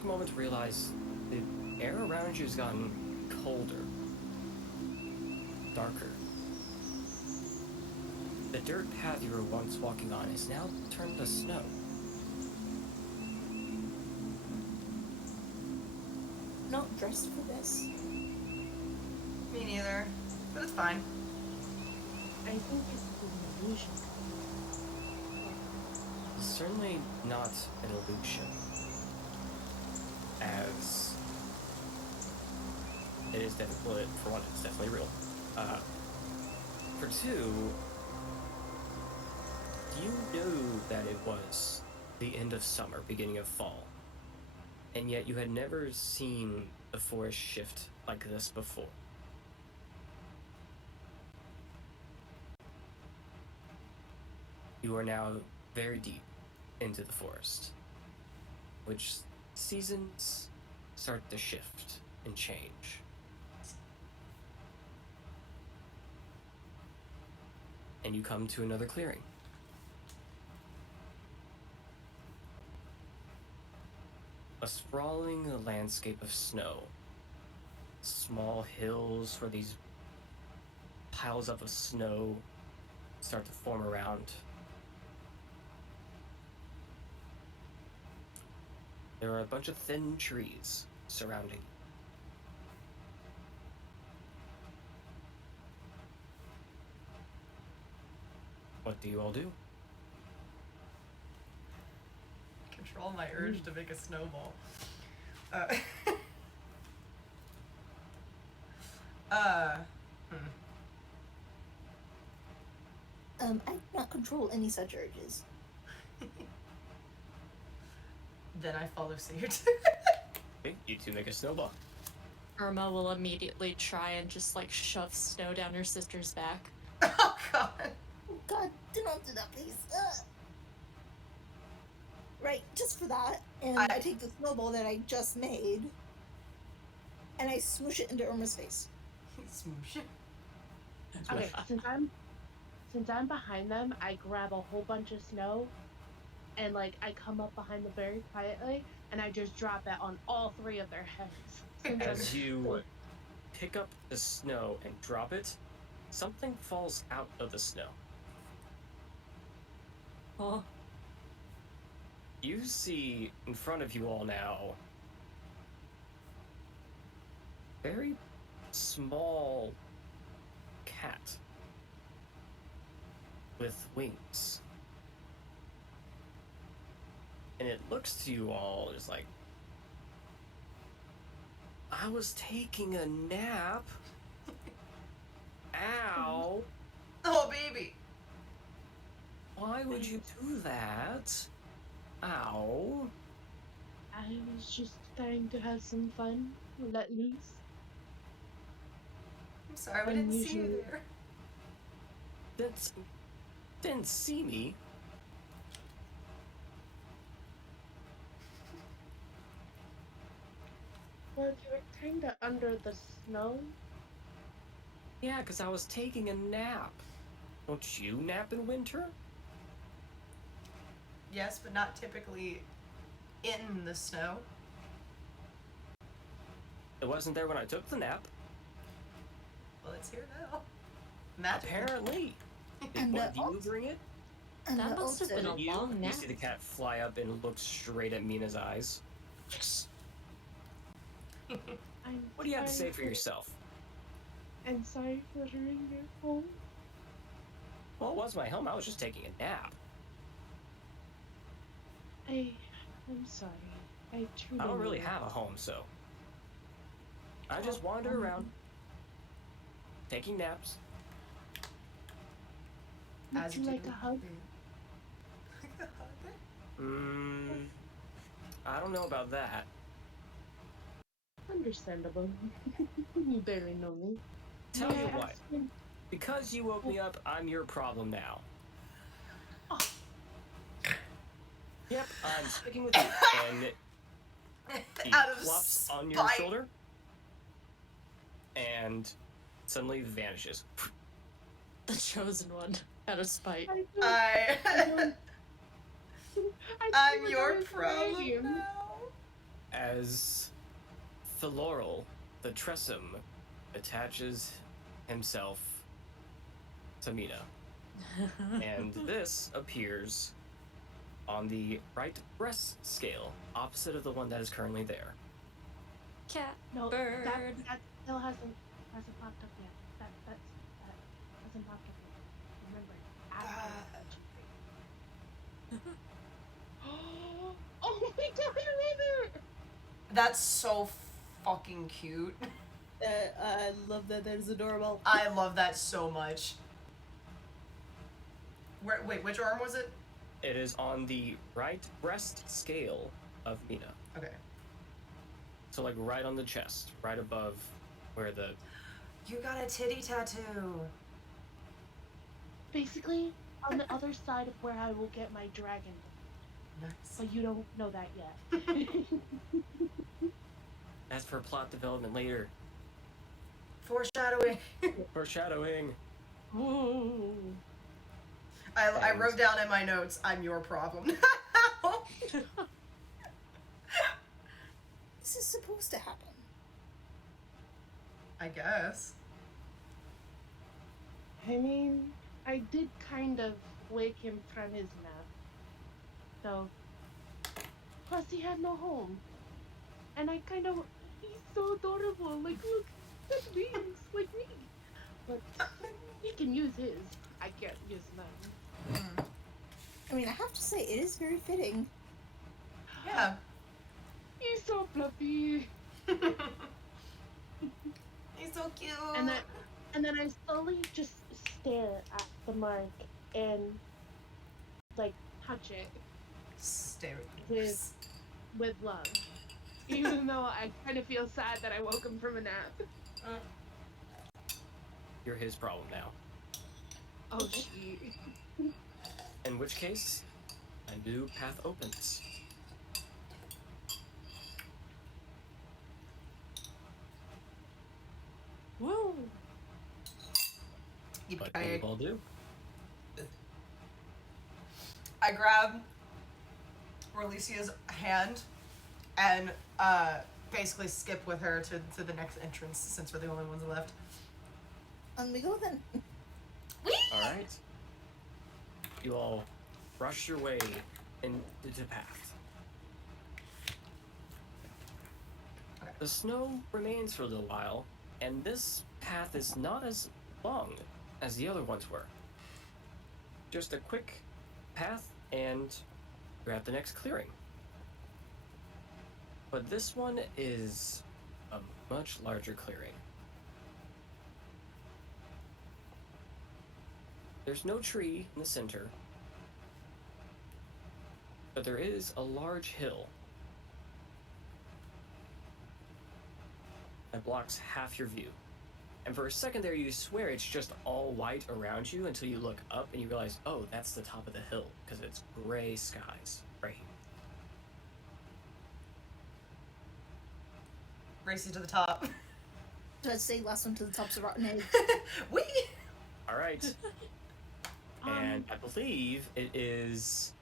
moment to realize the air around you has gotten colder, darker. The dirt path you were once walking on is now turned to snow. Not dressed for this. Me neither, but it's fine. I think it's an illusion. It's certainly not an illusion, as it is definitely, for one, it's definitely real. For two, you knew that it was the end of summer, beginning of fall, and yet you had never seen the forest shift like this before. You are now very deep into the forest, which seasons start to shift and change. And you come to another clearing. A sprawling landscape of snow. Small hills where these piles up of snow start to form around. There are a bunch of thin trees surrounding you. What do you all do? Control my urge to make a snowball. I do not control any such urges. Then I follow suit. Okay, you two make a snowball. Irma will immediately try and just like shove snow down her sister's back. Oh god. Oh God, do not do that, please. Right, just for that, and I take the snowball that I just made, and I smoosh it into Irma's face. Smoosh it. Okay, since I'm behind them, I grab a whole bunch of snow, and like I come up behind them very quietly, and I just drop it on all three of their heads. Since As you pick up the snow and drop it, something falls out of the snow. Oh, You see in front of you all now very small cat with wings. And it looks to you all as like, I was taking a nap. Ow. Oh baby. Why would you do that? Ow. I was just trying to have some fun, let loose. I'm sorry, we didn't see you Unusual. there. Didn't see me. Well, you were kinda under the snow. Yeah, because I was taking a nap. Don't you nap in winter? Yes, but not typically in the snow. It wasn't there when I took the nap. Well, it's here now. Magically. Apparently. Did And, one of you also- bring it? And That must have also, been a You? long You nap. see the cat fly up and look straight at Mina's eyes. I'm What do you have to say sorry for yourself? I'm sorry for ruining your home. Well, it was my home. I was just taking a nap. I'm sorry. I truly I don't really mean have a it. home, so I just wander around, taking naps. Would As you do. like a hug? I don't know about that. Understandable. You barely know me. Tell May you I what, ask you- because you woke me up, I'm your problem now. Oh. Yep, I'm sticking with you. And he Out of flops on your spite. shoulder and suddenly vanishes. The chosen one, out of spite. I don't- I I'm forgot your his problem name. now. As Philorel, the Tressum, attaches himself to Mina. And this appears on the right breast scale, opposite of the one that is currently there. Cat, No, bird. that still hasn't popped up yet. That hasn't popped up yet. Remember, after oh my god, I love it! That's so fucking cute. I love that. That is adorable. I love that so much. Wait, which arm was it? It is on the right breast scale of Mina. Okay. So like right on the chest, right above where the... You got a titty tattoo. Basically, on the other side of where I will get my dragon. Nice. But you don't know that yet. As for plot development later. Foreshadowing. Foreshadowing. Ooh. I wrote down in my notes, I'm your problem. This is supposed to happen. I guess. I mean, I did kind of wake him from his nap. So, plus he had no home. And he's so adorable. Like, look, that's wings, like me. But he can use his. I can't use mine. I mean, I have to say, it is very fitting. Yeah. He's so fluffy. He's so cute. And then I slowly just stare at the mark and like touch it Stay with love. Even though I kind of feel sad that I woke him from a nap. You're his problem now. Oh shit. In which case, a new path opens. Woo! What can you all do? I grab Orlisia's hand and basically skip with her to the next entrance since we're the only ones left. On we go then. Alright. You all rush your way into the path. Okay. The snow remains for a little while, and this path is not as long as the other ones were. Just a quick path, and you're at the next clearing. But this one is a much larger clearing. There's no tree in the center, but there is a large hill that blocks half your view. And for a second there, you swear it's just all white around you until you look up and you realize, oh, that's the top of the hill, because it's gray skies right here. Race you to the top. So I'd say last one to the top's a rotten egg. Wee! All right. And I believe it is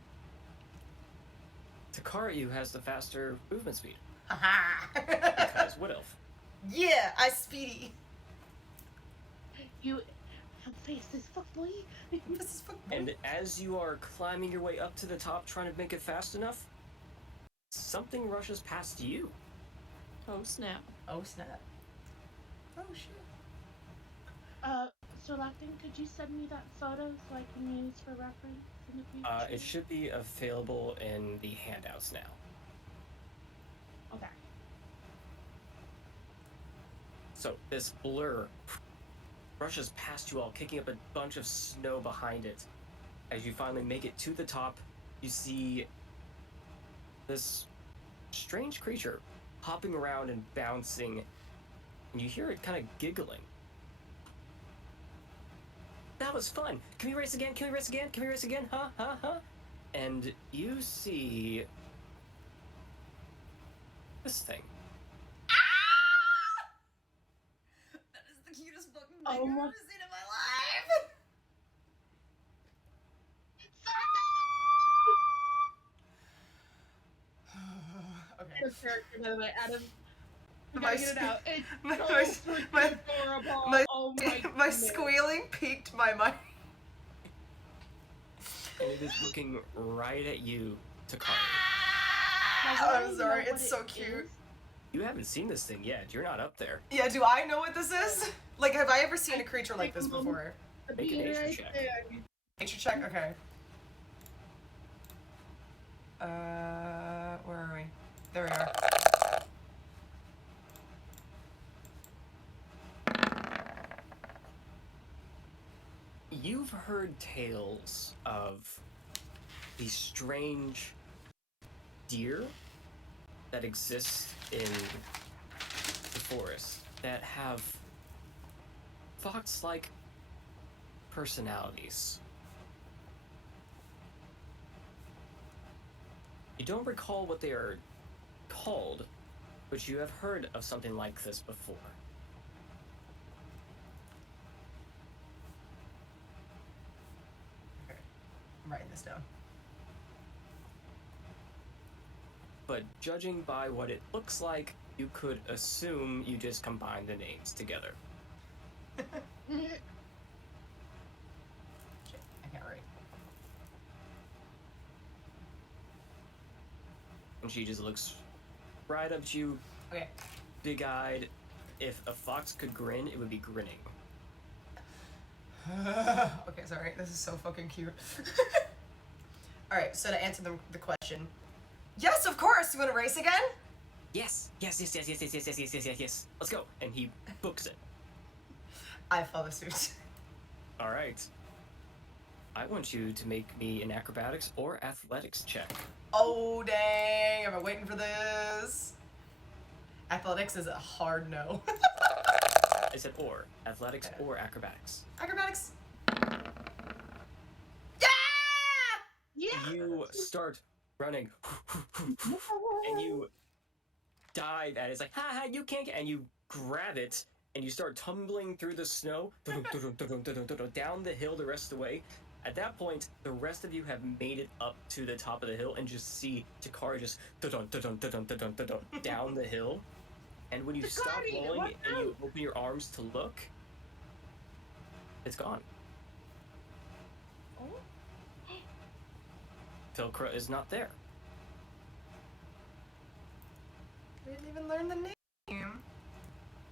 Takari who has the faster movement speed. Haha! Because Wood Elf. Yeah, I speedy. You have faced this fuck boy. This is fucking And as you are climbing your way up to the top, trying to make it fast enough, something rushes past you. Oh snap. Oh snap. Oh shit. So Laughing, could you send me that photo so I can use for reference in the future? It should be available in the handouts now. Okay. So this blur rushes past you all, kicking up a bunch of snow behind it. As you finally make it to the top, you see this strange creature hopping around and bouncing, and you hear it kind of giggling. That was fun! Can we race again? Can we race again? Can we race again? Huh? Huh? Huh? And you see this thing. That is the cutest fucking thing Oh I've my- ever seen in my life! Okay. Out of character, by the way, Adam. We My gotta get it out. It's my- so my- freaking my- adorable. my- Oh my My goodness. squealing piqued my mind. And it is looking right at you, Takari. Does it I'm know sorry, what it's it so cute. is? You haven't seen this thing yet. You're not up there. Yeah, do I know what this is? Like, have I ever seen a creature like this before? The Make a bean nature right check. there. Nature check? Okay. Where are we? There we are. You've heard tales of these strange deer that exist in the forest that have fox-like personalities. You don't recall what they are called, but you have heard of something like this before. Okay. I'm writing this down. But judging by what it looks like, you could assume you just combine the names together. Shit, I can't write. And she just looks right up to you, Okay. big-eyed. If a fox could grin, it would be grinning. Okay, sorry. This is so fucking cute. Alright, so to answer the question. Yes, of course! You want to race again? Yes, yes, yes, yes, yes, yes, yes, yes, yes, yes, yes, yes. Let's go. And he books it. I follow suit. All right. I want you to make me an acrobatics or athletics check. Oh, dang. Am I waiting for this? Athletics is a hard no. I said or. Athletics or acrobatics. Acrobatics. Yeah! Yeah. You start running, and you dive at it. It's like, ha ha, you can't get, and you grab it, and you start tumbling through the snow, down the hill the rest of the way. At that point, the rest of you have made it up to the top of the hill and just see Takari just down the hill. And when you stop Takari, rolling watch and you out! open your arms to look, it's gone. Oh. Pilcra is not there. We didn't even learn the name.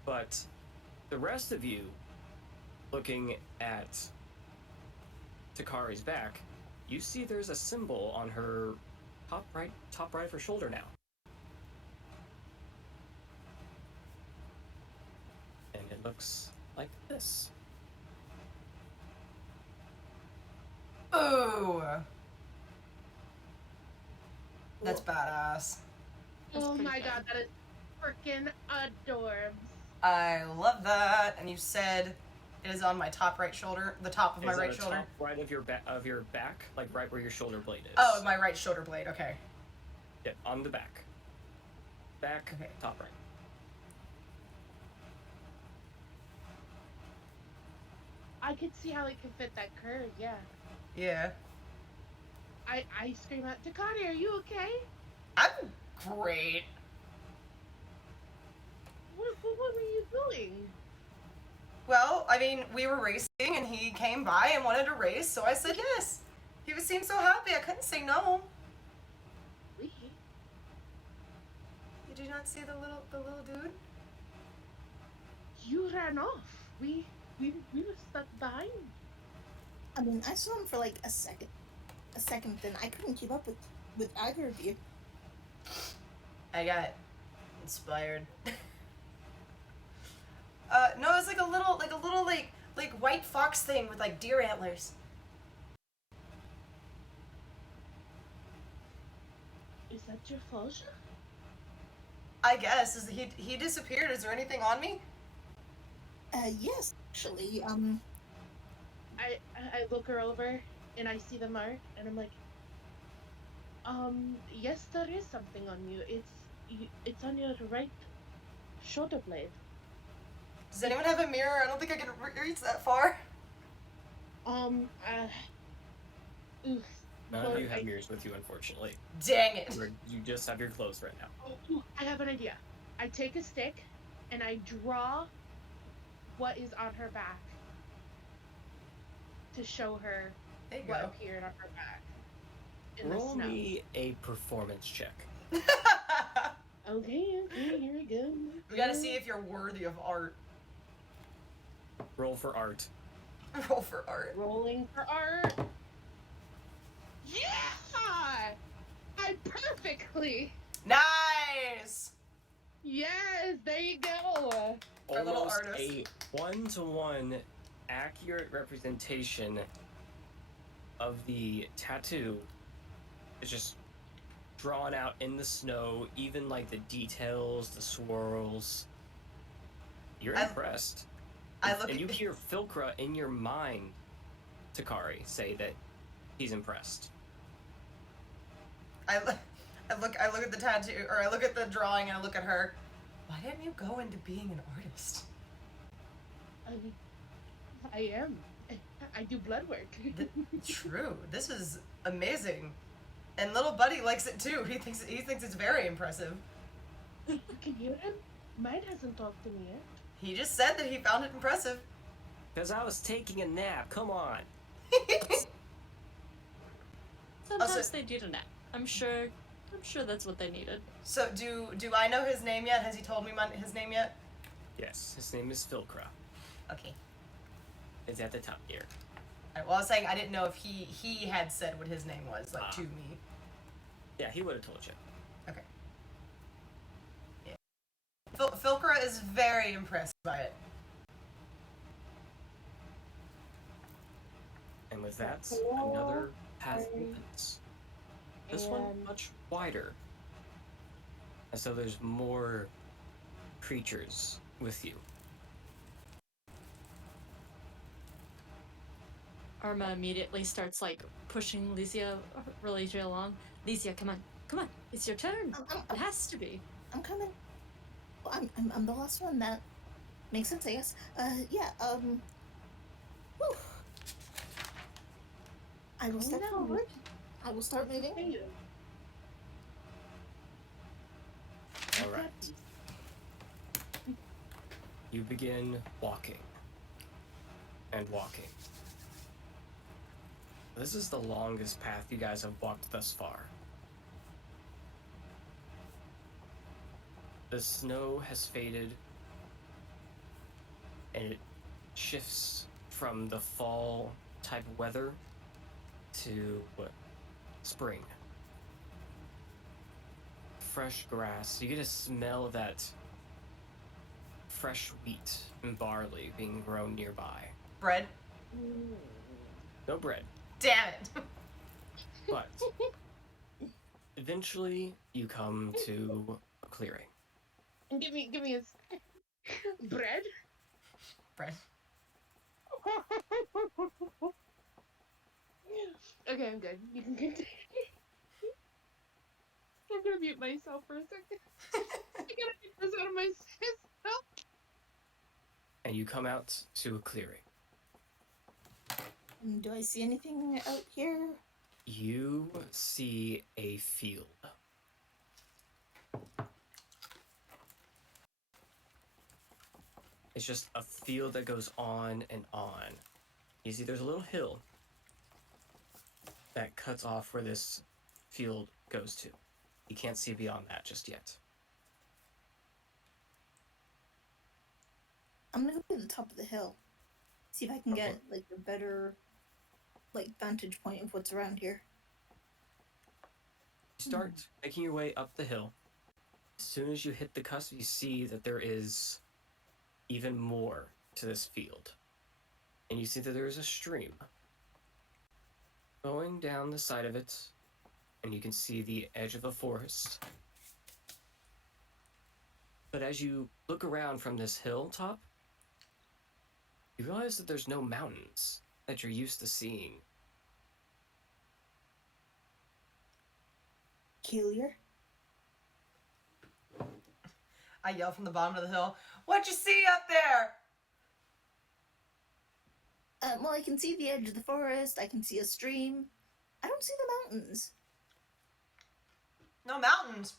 But the rest of you, looking at Takari's back, you see there's a symbol on her top right of her shoulder now. And it looks like this. Ooh. That's badass. That's Oh pretty my good. god, that is freaking adorbs. I love that. And you said it is on my top right shoulder, the top of my It's on right the shoulder. top right of your back, like right where your shoulder blade is. Oh, my right shoulder blade. Okay. Yeah, on the back. Back, Okay. top right. I could see how it could fit that curve, yeah. Yeah. I scream out, Takari, are you okay? I'm great. What were you doing? Well, I mean, we were racing and he came by and wanted to race, so I said yes. He seemed so happy, I couldn't say no. We? Did you not see the little dude? You ran off. We were stuck behind. I mean, I saw him for like a second. Then I couldn't keep up with either of you. I got inspired. No, it was like a little like white fox thing with like deer antlers. Is that your Foja? I guess. He disappeared. Is there anything on me? Yes, actually, I look her over and I see the mark and I'm like, yes, there is something on you. It's on your right shoulder blade. Does anyone have a mirror? I don't think I can reach that far. Oof. None Lord, of you have mirrors with you, unfortunately. Dang it. You just have your clothes right now. Oh, I have an idea. I take a stick and I draw what is on her back to show her There you what go. appeared on her back in the Roll snow. me a performance check. Okay, here we go. We gotta see if you're worthy of art. Roll for art. Roll for art. Rolling for art. Yeah! I perfectly. Nice! Yes, there you go. Our little Almost artist. a 1-to-1 accurate representation of the tattoo. It's just drawn out in the snow, even like the details, the swirls. You're impressed. And you hear Filkra in your mind, Takari, say that he's impressed. I look at the tattoo, or I look at the drawing and I look at her. Why didn't you go into being an artist? I am. I do blood work. True. This is amazing. And little buddy likes it too. He thinks it's very impressive. You can hear him? Mine hasn't talked to me yet. He just said that he found it impressive. Because I was taking a nap, come on. Sometimes they need a nap. I'm sure that's what they needed. So do I know his name yet? Has he told me his name yet? Yes, his name is Filkra. Okay. It's at the top here. Alright, well, I was saying I didn't know if he had said what his name was, like, to me. Yeah, he would have told you. Okay. Yeah. Filkra is very impressed by it. And with that, another path opens. This one much wider. And so there's more creatures with you. Arma immediately starts like pushing Lysia along. Lysia, come on, it's your turn. It has to be. I'm coming. Well, I'm the last one. That makes sense, I guess. Yeah. Whew. I will step forward. I will start moving. All right. You begin walking and walking. This is the longest path you guys have walked thus far. The snow has faded, and it shifts from the fall type weather to spring. Fresh grass. You get a smell of that fresh wheat and barley being grown nearby. Bread? No bread. Damn it! But eventually you come to a clearing. Give me a bread. Bread. Okay, I'm good. You can continue. I'm gonna mute myself for a second. I gotta get this out of my system. And you come out to a clearing. Do I see anything out here? You see a field. It's just a field that goes on and on. You see there's a little hill that cuts off where this field goes to. You can't see beyond that just yet. I'm gonna go to the top of the hill. See if I can get like a better vantage point of what's around here. You start making your way up the hill. As soon as you hit the cusp, you see that there is even more to this field. And you see that there is a stream going down the side of it, and you can see the edge of the forest. But as you look around from this hilltop, you realize that there's no mountains that you're used to seeing. Peculiar. I yell from the bottom of the hill, "What'd you see up there?" Well, I can see the edge of the forest. I can see a stream. I don't see the mountains. No mountains.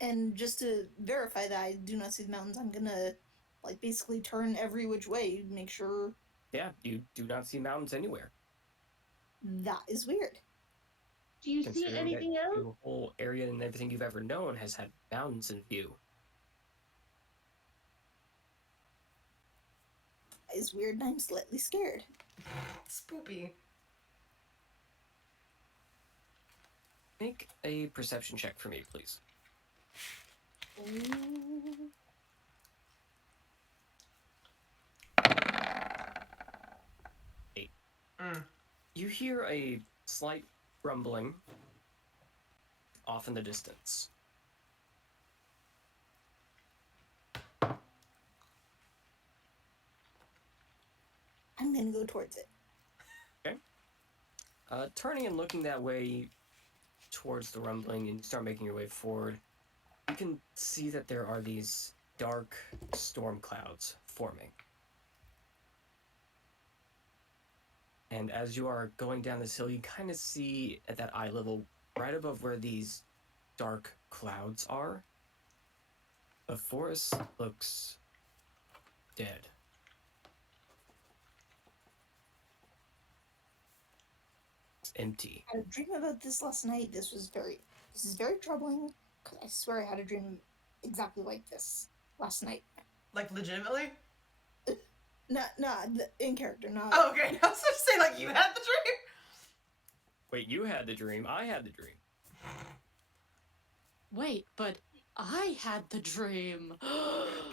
And just to verify that I do not see the mountains, I'm gonna basically turn every which way, make sure. Yeah, you do not see mountains anywhere. That is weird. Do you see Considering anything that else? your whole area and everything you've ever known has had mountains in view. That is weird, and I'm slightly scared. Spoopy. Make a perception check for me, please. Ooh. You hear a slight rumbling off in the distance. I'm gonna go towards it. Okay. Turning and looking that way towards the rumbling, and you start making your way forward, you can see that there are these dark storm clouds forming. And as you are going down this hill, you kind of see at that eye level, right above where these dark clouds are, the forest looks dead. It's empty. I had a dream about this last night. This is very troubling, because I swear I had a dream exactly like this last night. Like, legitimately? Not in character, not. Oh, okay. I was going to say, like, you had the dream? Wait, you had the dream. I had the dream. Wait, but I had the dream.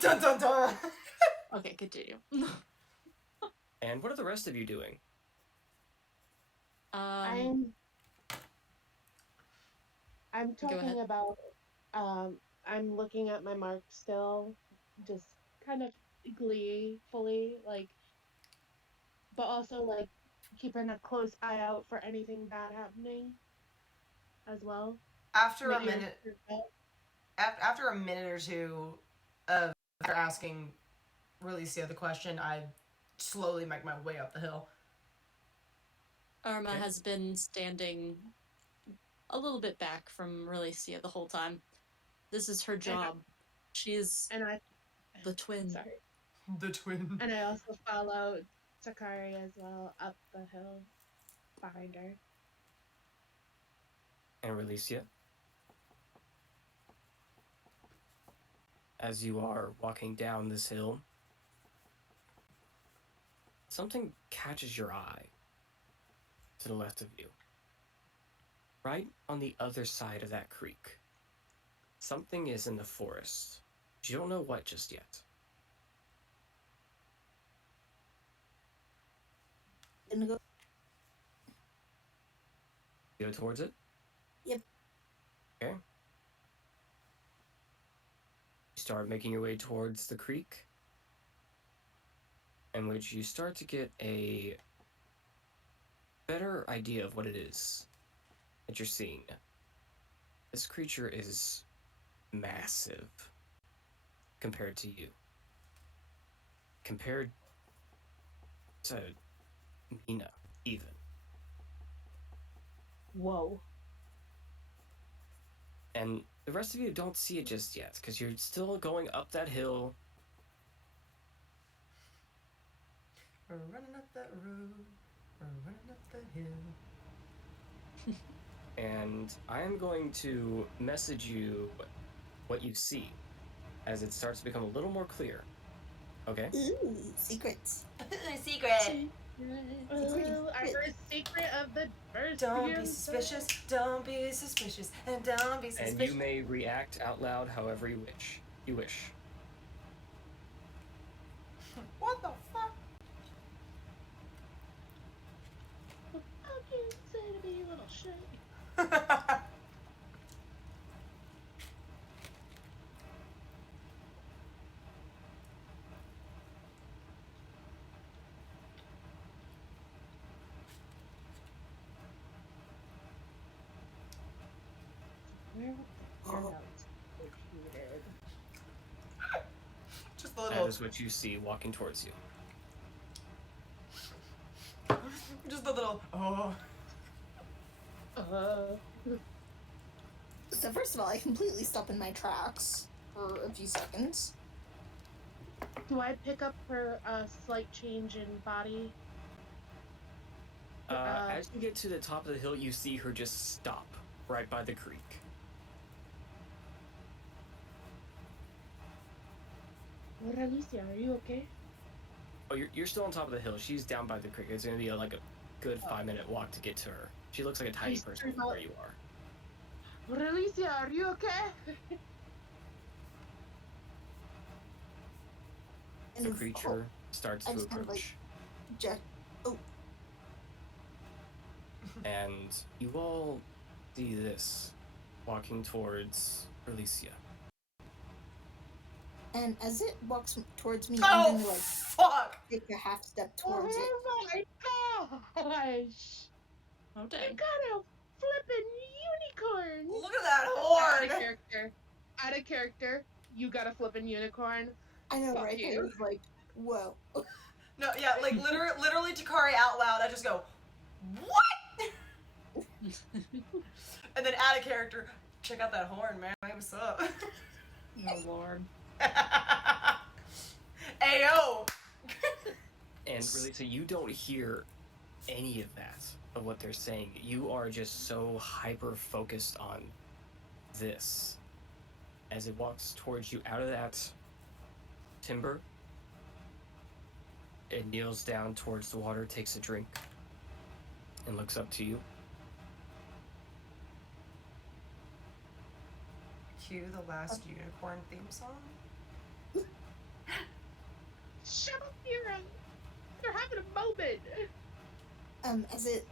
Dun dun dun! Okay, continue. And what are the rest of you doing? I'm Go ahead. talking about I'm looking at my mark still, just kind of gleefully, but also keeping a close eye out for anything bad happening as well. After a Maybe minute, after a minute or two of her asking Relicia the question, I slowly make my way up the hill. Arma Okay. has been standing a little bit back from Relicia the whole time. This is her job. She is and I the twin. sorry. The twin. And I also follow Chatarea as well up the hill behind her. And Relicia? As you are walking down this hill, something catches your eye to the left of you. Right on the other side of that creek. Something is in the forest. But you don't know what just yet. Gonna go. You go towards it? Yep. Okay. You start making your way towards the creek, in which you start to get a better idea of what it is that you're seeing. This creature is massive compared to you. compared to Mina, even. Whoa. And the rest of you don't see it just yet, because you're still going up that hill. We're running up that road. We're running up that hill. And I am going to message you what you see as it starts to become a little more clear. Okay? Ooh, secrets. Secret. Ooh, I heard secret of the first. Don't be suspicious. Don't be suspicious. And don't be suspicious. And you may react out loud however you wish. What the fuck? What can you say to me, you little shit? Where would the notes located? Just a That little. is what you see walking towards you. Just a little. Oh. So first of all, I completely stop in my tracks for a few seconds. Do I pick up her slight change in body? As you get to the top of the hill, you see her just stop right by the creek. Alicia, are you okay? Oh, you're still on top of the hill. She's down by the creek. It's going to be a good 5-minute walk to get to her. She looks like a tiny person from where you are. Alicia, are you okay? And The of creature starts I to just kind of, approach. Oh, And you all see this walking towards Alicia. and as it walks towards me, Oh, I'm gonna fuck! take a half step towards it. Oh my gosh! Oh You dang. got a flippin' unicorn! Look at that Out of horn! character. Out of character. You got a flippin' unicorn. I know, Fuck right? you. It was like, whoa. No, yeah, like literally Takari out loud, I just go, what? And then out of character, check out that horn, man. Hey, what's up? Oh lord. Ayo! And really, so you don't hear any of that, of what they're saying. You are just so hyper focused on this. As it walks towards you out of that timber, it kneels down towards the water, takes a drink, and looks up to you. Cue the last unicorn theme song. Shut up, Mira! You're having a moment! As it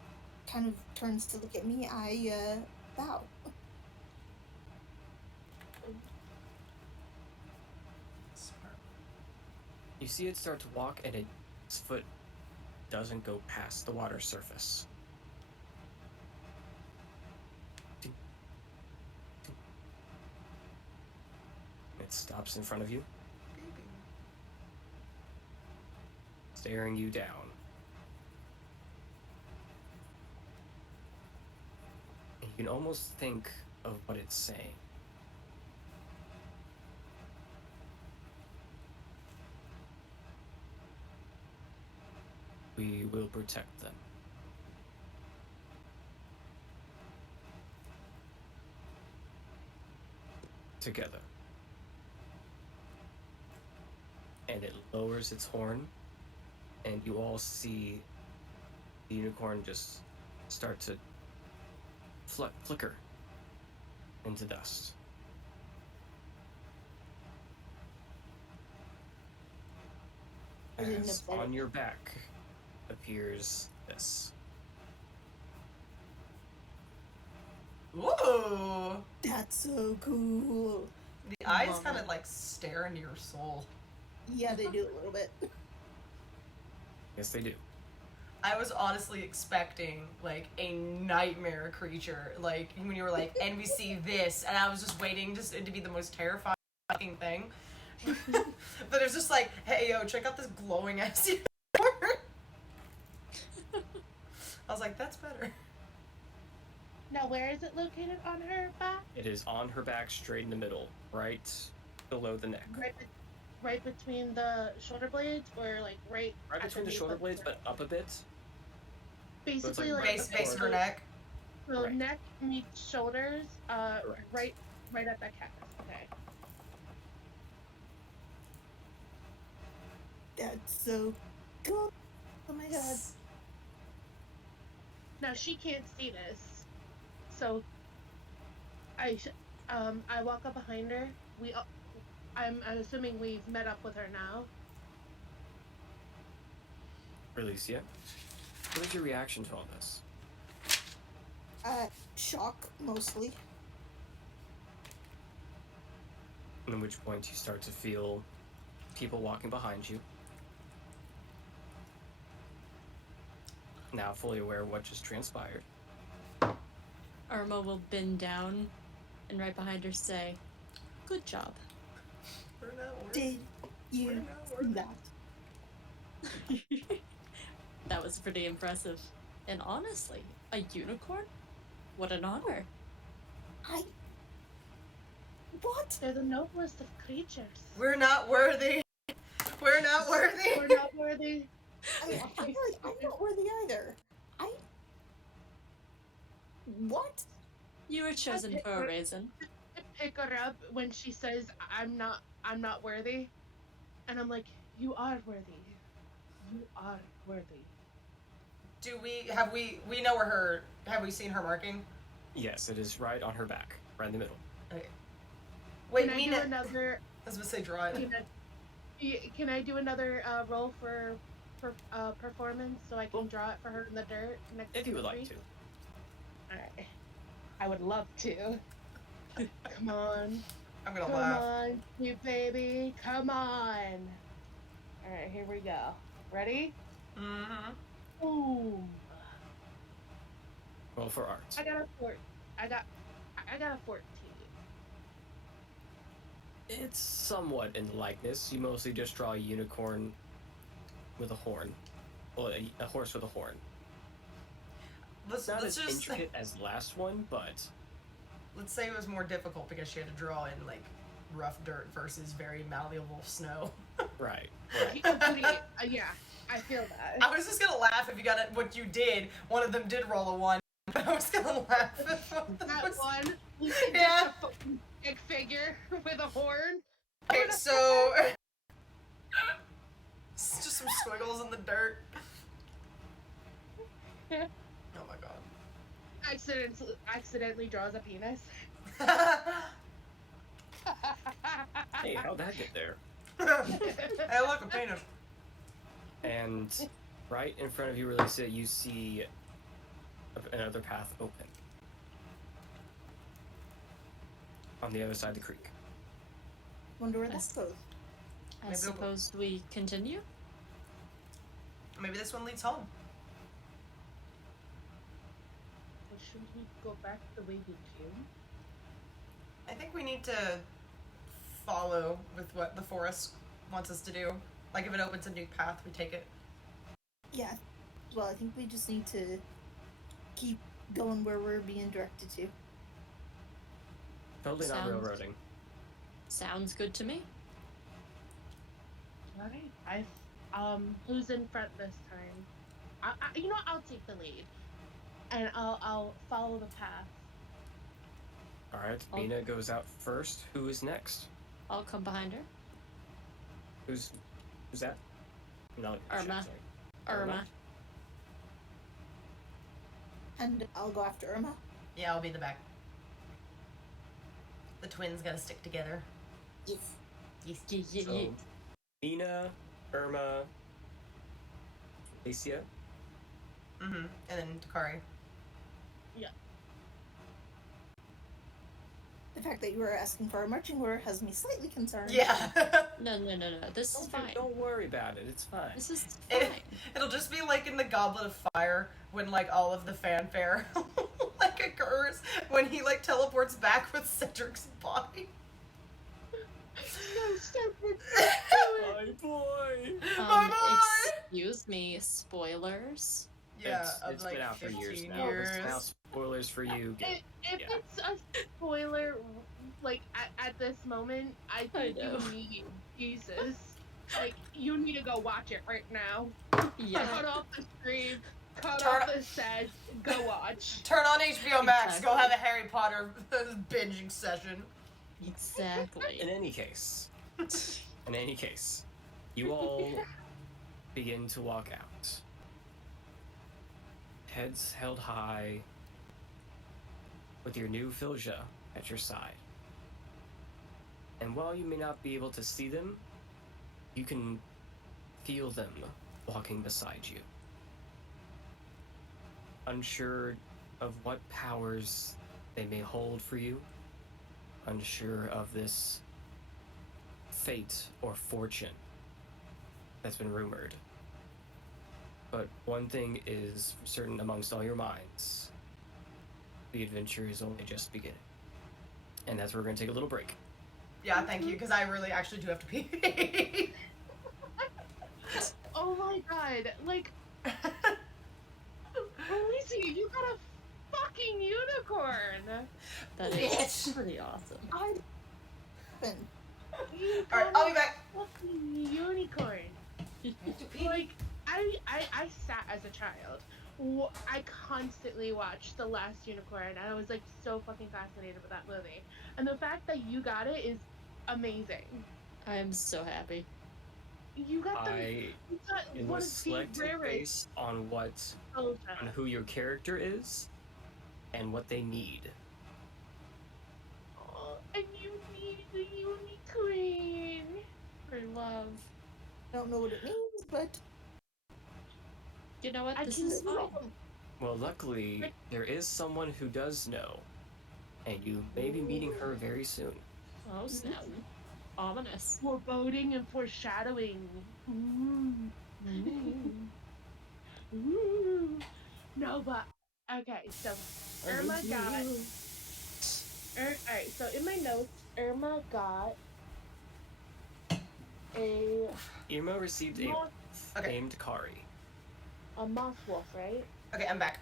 kind of turns to look at me, I bow. You see it start to walk, and its foot doesn't go past the water surface. It stops in front of you, staring you down. And you can almost think of what it's saying. We will protect them. Together. And it lowers its horn, and you all see the unicorn just start to flicker into dust. I didn't As know that. on your back appears this. Ooh! That's so cool. The eyes Love kind it. of like stare into your soul. Yeah, they do a little bit. Yes, they do. I was honestly expecting like a nightmare creature, like when you were like, and we see this, and I was just waiting just it to be the most terrifying fucking thing, But it's just like, hey, yo, check out this glowing ass unicorn. I was like, that's better. Now, where is it located on her back? It is on her back, straight in the middle, right below the neck. Right between the shoulder blades, or like right Between the shoulder blades, but up a bit. basically like like Base of her neck. So Right. neck meets shoulders, Correct. right at that cactus. Okay. That's so cool. Oh my god. Now she can't see this, so I walk up behind her. I'm assuming we've met up with her now. Alicia, what is your reaction to all this? Shock, mostly. And at which point you start to feel people walking behind you. Now fully aware of what just transpired. Irma will bend down and right behind her say, "Good job." We're not worth- Did you we're not do worth- that? That was pretty impressive. And honestly, a unicorn? What an honor. What? They're the noblest of creatures. We're not worthy. We're not worthy. We're not worthy. I mean, I feel like I'm not worthy either. What? You were chosen Okay, for a we're- reason. I pick her up when she says I'm not worthy, and I'm like, you are worthy. You are worthy. We know where her, have we seen her marking? Yes, it is right on her back, right in the middle. Okay. Wait, Can I do Mina, another? I was gonna say draw it. Can I do another roll for performance so I can draw it for her in the dirt next If to you would the like tree? to. Alright. I would love to. Come on. I'm gonna Come laugh. on, cute baby. Come on. Alright, here we go. Ready? Mm-hmm. Boom. Roll for art. I got a 14. It's somewhat in likeness. You mostly just draw a unicorn with a horn. Well, a horse with a horn. Let's Not as just intricate as the last one, but let's say it was more difficult because she had to draw in like rough dirt versus very malleable snow. right. Yeah, I feel that. I was just gonna laugh if you got it. What you did, one of them did roll a 1, but I was gonna laugh if one of them That was... one. Yeah. Big figure with a horn. Okay, so it's just some squiggles in the dirt. Yeah. Oh my god. Accidentally draws a penis. Hey, how'd that get there? Hey, look, a penis. And right in front of you, Relisa, you see another path open. On the other side of the creek. Wonder where this goes. I Maybe we'll- suppose we continue? Maybe this one leads home. Well, should we go back the way we came? I think we need to follow with what the forest wants us to do. Like if it opens a new path, we take it. Yeah. Well, I think we just need to keep going where we're being directed to. Totally not Sounds- railroading. Sounds good to me. Alright. Who's in front this time? I'll take the lead. And I'll follow the path. Alright, I'll- Mina goes out first. Who is next? I'll come behind her. Who's that? No, Irma. sorry. Irma. And I'll go after Irma. Yeah, I'll be in the back. The twins gotta stick together. Yes. Yes. Yeah. So, Mina, Irma, Alicia. Mm-hmm. And then Takari. The fact that you were asking for a marching order has me slightly concerned. Yeah. No. This is fine. Don't worry about it. It's fine. This is It- fine. It'll just be like in the Goblet of Fire when like all of the fanfare like occurs when he like teleports back with Cedric's body. No, stupid. My boy! My boy! Excuse me, spoilers. Yeah, of It's like been out for 15 years years. now. This is now spoilers for you. If Yeah. it's a spoiler, like at this moment, I think know. you need Jesus. Like you need to go watch it right now. Yeah. Cut off the stream. Cut Turn- off the set. Go watch. Turn on HBO Max. Go Exactly. have a Harry Potter binging session. Exactly. In any case, you all begin to walk out. Heads held high, with your new Filja at your side. And while you may not be able to see them, you can feel them walking beside you. Unsure of what powers they may hold for you, unsure of this fate or fortune that's been rumored. But one thing is for certain amongst all your minds: the adventure is only just beginning. And that's where we're going to take a little break. Yeah, thank you, because I really actually do have to pee. Oh my god! Like, Alicia, you got a fucking unicorn. That is pretty awesome. You Alright, got I'll a be back. fucking unicorn. Like, I sat as a child. I constantly watched The Last Unicorn, and I was like so fucking fascinated with that movie. And the fact that you got it is amazing. I am so happy. You got It one was of the selected rarest. based on on who your character is and what they need. And you need the unicorn. For love. Don't know what it means, but You know what? I This can is fine. Well, luckily, there is someone who does know, and you may be meeting her very soon. Oh snap. Ominous. Foreboding and foreshadowing. Ooh. Ooh. No, but okay. So Irma got. Alright, so in my notes, Irma got a Irma received a moth, Okay. named Kari. a moth wolf, right? Okay, I'm back.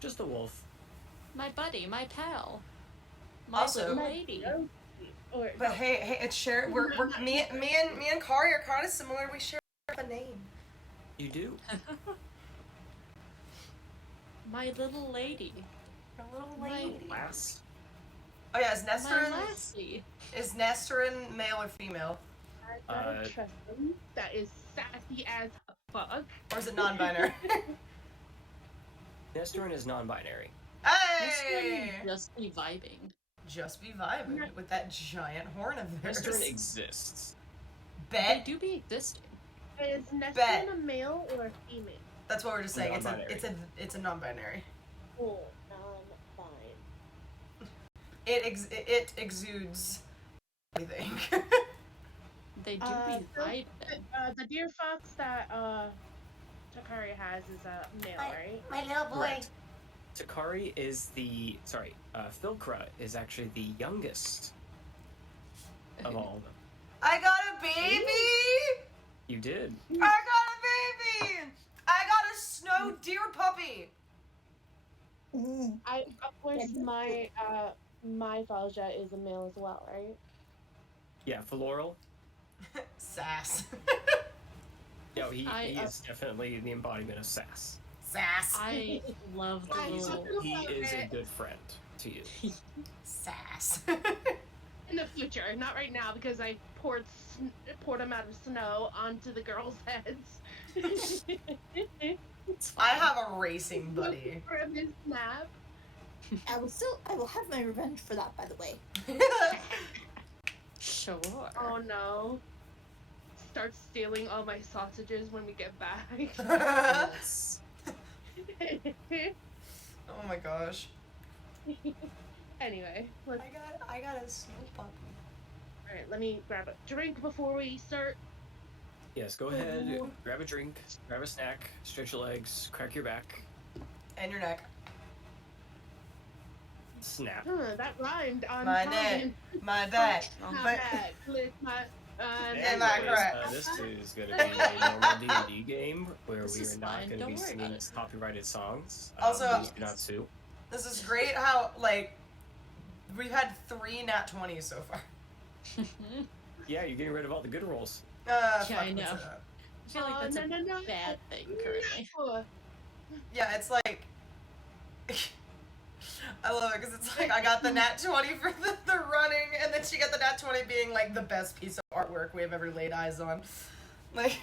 Just a wolf. My buddy, my pal. My Also- little lady. Or But hey, it's shared. We're me and Kari are kind of similar. We share a name. You do? My little lady. A little My lady. Lass? Oh yeah, is My Nesterin lassie. male or female, I gotta Uh, trust him. That is sassy as fuck. or is it non-binary? Nesterin is non-binary. Hey! Just be vibing. Just be vibing with that giant horn of theirs. Nesterin exists. They Bet. do be existing. Is Bet. Nessun a male or a female? That's what we're just saying. Non-binary. It's a non-binary. Oh, fine. It exudes everything. They do So, be vibing. the deer fox that Takari has is a male, right? My little Right. Takari is Filkra is actually the youngest of all of them. I got a baby. You did. I got a baby. I got a snow deer puppy. Of course, my Falja is a male as well, right? Yeah, Floral. Sass. Yeah, he I- is definitely the embodiment of sass. Sass. I love the He's a little. He is a good friend to you. Sass. In the future, not right now, because I poured him out of snow onto the girls' heads. I have a racing buddy. From his snap. I will have my revenge for that, by the way. Sure. Oh no. Start stealing all my sausages when we get back. Yes. Oh my gosh. Anyway, let's. I got a snow puppy. Alright, let me grab a drink before we start. Yes, go ahead, grab a drink, grab a snack, stretch your legs, crack your back. And your neck. Snap. That rhymed on My time. neck, my back. My But back, lick my. Am I correct? This is going to be a normal D&D game where This we is are not fine, going to don't be worry about singing it. copyrighted songs. Also- Please do not sue. this is great how, like, we've had 3 nat 20s so far. Yeah, you're getting rid of all the good rolls. Yeah, Fuck, I what's know. that? I feel like that's no, a no, no. bad thing currently. No. Yeah, it's like. I love it because it's like I got the nat 20 for the running, and then she got the nat 20 being like the best piece of artwork we have ever laid eyes on. Like,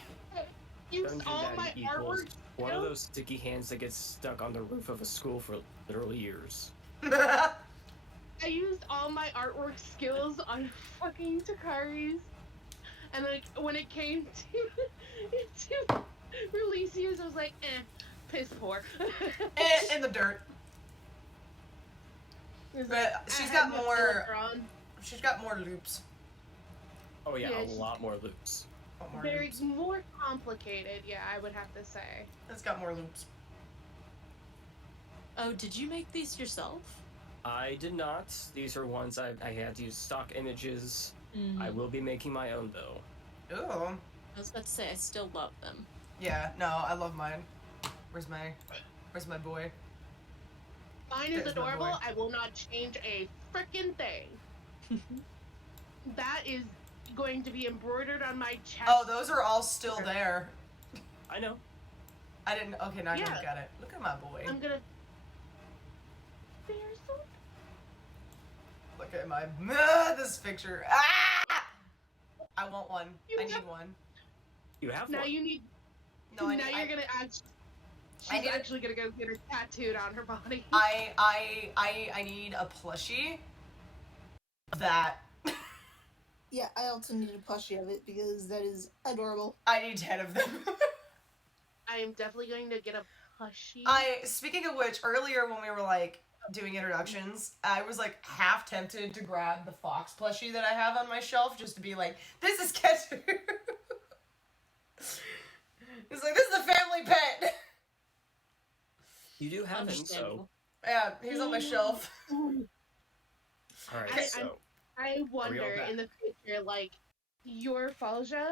Used Dungeon all Daddy my equals artwork. one of those sticky hands that gets stuck on the roof of a school for literal years. I used all my artwork skills on fucking Takari's, and like when it came to Releasius, I was like, piss poor. in the dirt. It was But like, she's I got had no more- filter on. She's got more loops. Oh yeah, Yeah, a she's- lot more loops. Got more Very loops. more complicated, yeah, I would have to say. It's got more loops. Oh, did you make these yourself? I did not. These are ones I had to use stock images. Mm-hmm. I will be making my own though. Ooh. I was about to say I still love them. Yeah, no, I love mine. Where's my boy? Mine is There's my adorable. boy. I will not change a frickin' thing. That is going to be embroidered on my chest. Oh, those are all still there. I know. I didn't. Okay, now I Yeah. look at it. Look at my boy. I'm gonna. They're so. Look at my this picture. Ah! I want one. You I have- need one. You have Now one. you need. No, I now need. you're I, gonna act. I She's need- actually gonna go get her tattooed on her body. I need a plushie. That Yeah, I also need a plushie of it because that is adorable. I need 10 of them. I am definitely going to get a plushie. Speaking of which, earlier when we were like doing introductions, I was like half tempted to grab the fox plushie that I have on my shelf just to be like, this is Ketu. It's like, this is a family pet. You do have him, so. Understandable. Yeah, he's on my shelf. All right, I- so. I wonder back? in the future, like, your Falja,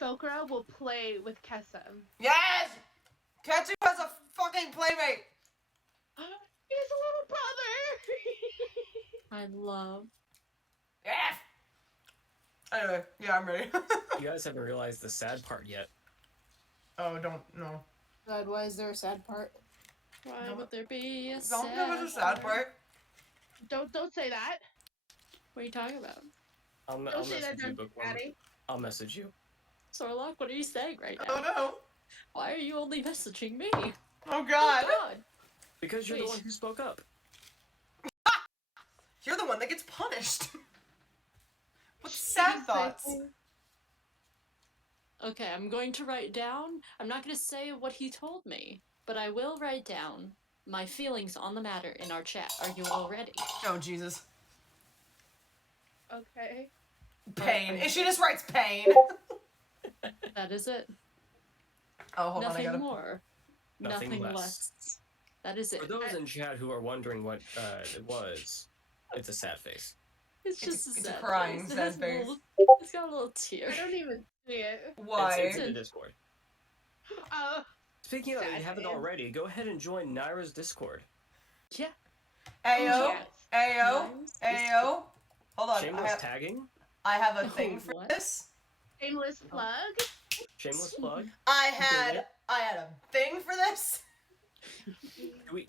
Felkra will play with Kesem. Yes! Ketu has a fucking playmate. He's a little brother! I love. Yes! Anyway, yeah, I'm ready. You guys haven't realized the sad part yet. Oh, don't, no. God, why is there a sad part? Why No, would there be a Don't give us a sad part. Don't say that. What are you talking about? I'll Don't say that, message you, Bookworm. Daddy. I'll message you. Sorlock, what are you saying right now? Oh no. Why are you only messaging me? Oh god. God. Because you're the Wait. one who spoke up. You're the one that gets punished. With sad thoughts. Okay, I'm going to write down. I'm not going to say what he told me, but I will write down my feelings on the matter in our chat. Are you all ready? Oh Jesus. Okay. Pain. And she just writes pain. That is it. Oh, hold Nothing on, I gotta. more. Nothing less. less. That is it. For those in chat who are wondering what it was, it's a sad face. It's It's- just a it's a sad crying face. It sad has a face. little- It's got a little tear. I don't even see it. Why? It's in the Discord. Speaking of, if you Sad haven't face. already, go ahead and join Naira's Discord. Yeah. Ayo. Yes. Ayo. Nice. Ayo. Hold on. Shameless tagging. I have a thing for What? this. Shameless plug. Shameless plug. I had a thing for this.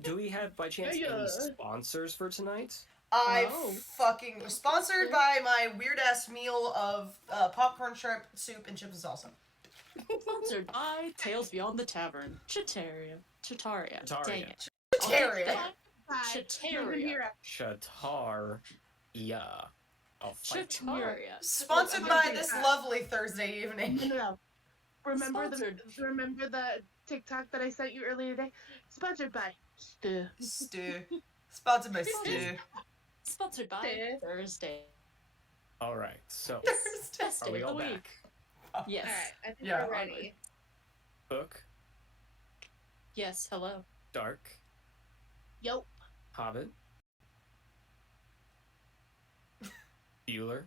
Do we have by chance Yeah. any sponsors for tonight? I Oh. fucking was sponsored by my weird ass meal of popcorn, shrimp, soup, and chips and salsa. Sponsored by Tales Beyond the Tavern. Chataria. Chataria. Chataria. Dang it. Chataria. Bye. Chataria. Shatar. Yeah. I'll fight you. Chataria. Sponsored I'm by gonna do this that. lovely Thursday evening. No. Remember Sponsored. the TikTok that I sent you earlier today? Sponsored by Stu. Stew. Sponsored by Stew. Sponsored by Thursday. Thursday. All right. So, Thursday. Best are day we of the all week. back? Yes. Alright, I think Yeah. we're ready. Book. Yes, hello. Dark. Yo. Hobbit. Bueller.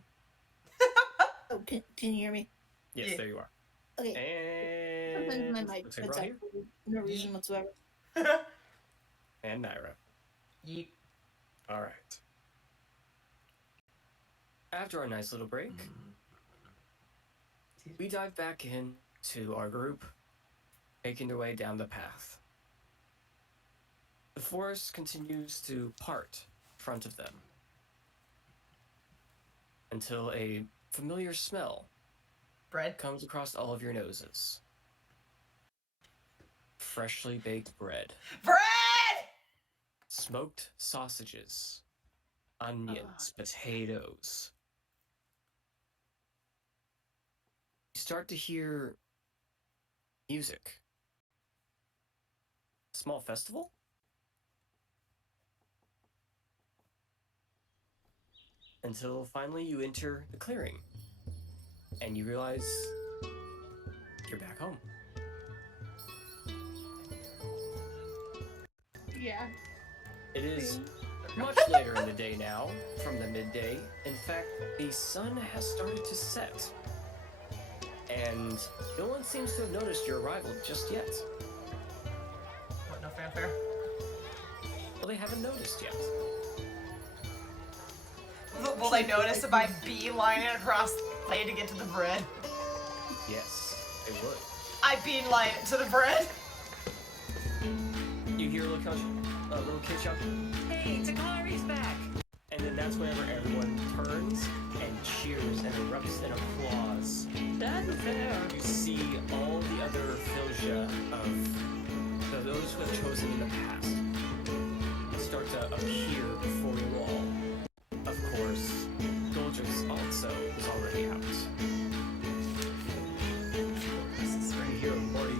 Oh, can you hear me? Yes, Yeah. there you are. Okay. Sometimes And my mic looks like cuts we're all out here. for no reason whatsoever. And Naira. Yeet. All right. After our nice little break, we dive back in to our group, making their way down the path. The forest continues to part in front of them until a familiar smell Bread. comes across all of your noses. Freshly baked bread, Bread! smoked sausages, onions, potatoes. You start to hear music. Small festival? Until finally you enter the clearing and you realize you're back home. Yeah. It is much later in the day now, from the midday. In fact, the sun has started to set. And no one seems to have noticed your arrival just yet. What, no fanfare? Well, they haven't noticed yet. Will they notice if I beeline it across the plate to get to the bread? Yes, they would. I beeline it to the bread. You hear a little kid shout, "Hey, Takari's back!" And then that's whenever everyone turns and cheers and erupts in applause. That's fair. You see all the other Filja of those who have chosen in the past start to appear before you all. Of course, Dolges also is already out. You hear Morty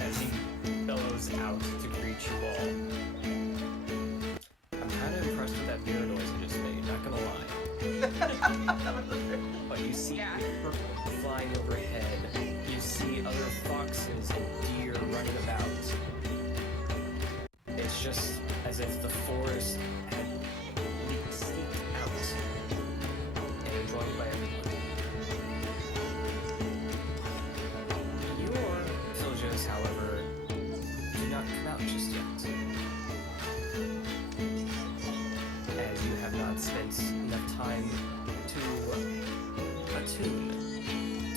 as he bellows out to greet you all. I'm kind of impressed with that beer noise you just made, not gonna lie. But you see purple flying overhead. You see other foxes and deer running about. It's just as if the forest had sneaked out and enjoyed by everyone. Your villages, however, do not come out just yet. As you have not spent enough time to attune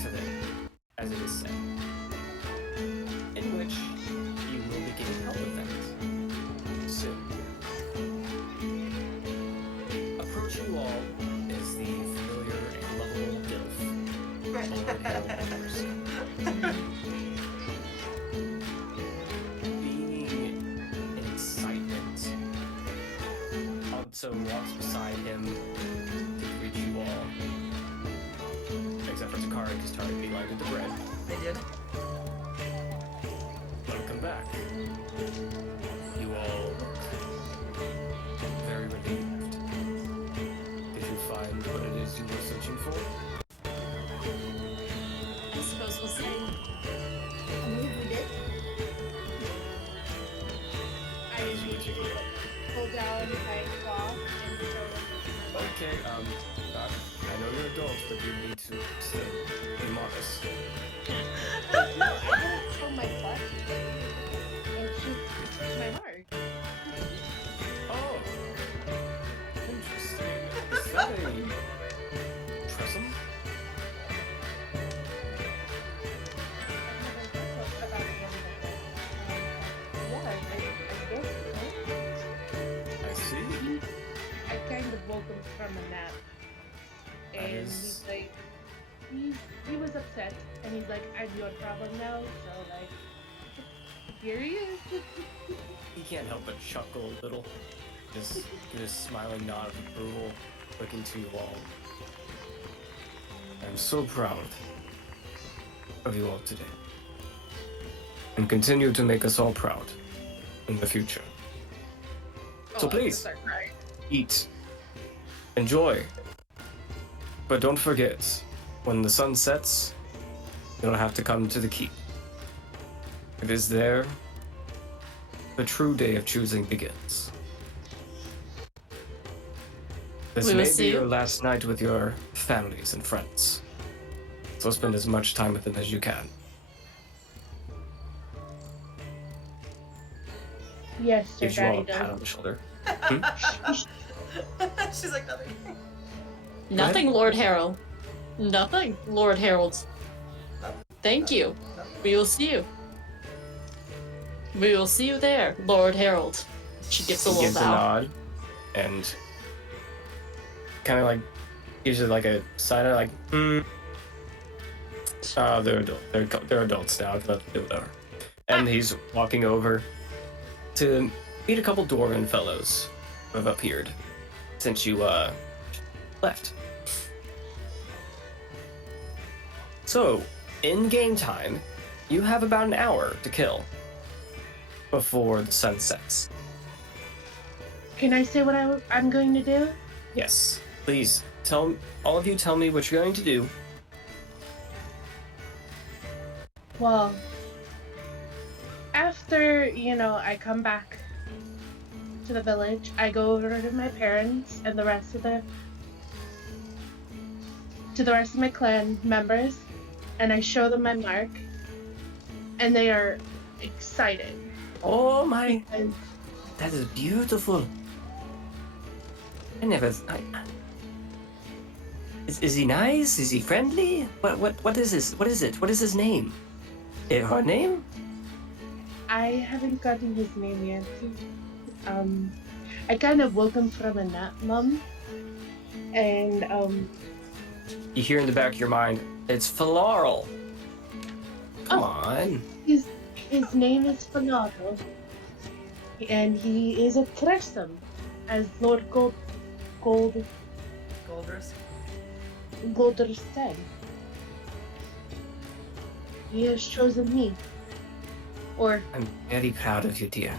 to them, as it is said. In which you will be getting help with that soon. Approaching you all is the familiar and lovable Dilf. Lord Hellbenders. Being in excitement, also walks beside him to greet you all. Except for Takari, who started beelining the bread. They did. Welcome back. You all look very relieved. Did you find what it is you were searching for? I suppose we'll see. I believe we did. I immediately pull down my cloth and throw it. Okay, I know you're adults, but you need to still be modest. No, I don't show my butt and shoot my heart. Oh, interesting. Is that a trestle? I see. I kind of woke him from a nap. That And is- he's like, he was upset. And he's like, I'm your problem now. So, like, here he is. He can't help but chuckle a little. Just give a smiling nod of approval, looking to you all. I'm so proud of you all today. And continue to make us all proud in the future. So I'm gonna please. start crying. Eat. Enjoy. But don't forget, when the sun sets, you'll have to come to the keep. It is there the true day of choosing begins. This We will may see be your you. last night with your families and friends. So spend as much time with them as you can. Yes, sir, Gives you all Daddy a pat on does. the shoulder. She's like nothing. Nothing, Lord Harold. Nothing, Lord Harold. Thank you. We will see you. We will see you there, Lord Harold. She gives a He little gives a bow. nod and kind of like gives it like a side eye, like, they're adults now. Let them do whatever. And he's walking over to meet a couple dwarven fellows who have appeared since you left. So, in game time, you have about an hour to kill before the sun sets. Can I say what I'm going to do? Yes. Please, all of you tell me what you're going to do. Well, after, I come back to the village, I go over to my parents and the rest of my clan members, and I show them my mark, and they are excited. Oh my, because that is beautiful. Is he nice? Is he friendly? What is this? What is it? What is his name? Her name? I haven't gotten his name yet. I kind of woke him from a nap, Mom, and You hear in the back of your mind, it's Falaral. Come on. his name is Fernando, and he is a Tressum, as Lord Golder said. He has chosen me. Or I'm very proud of you, dear.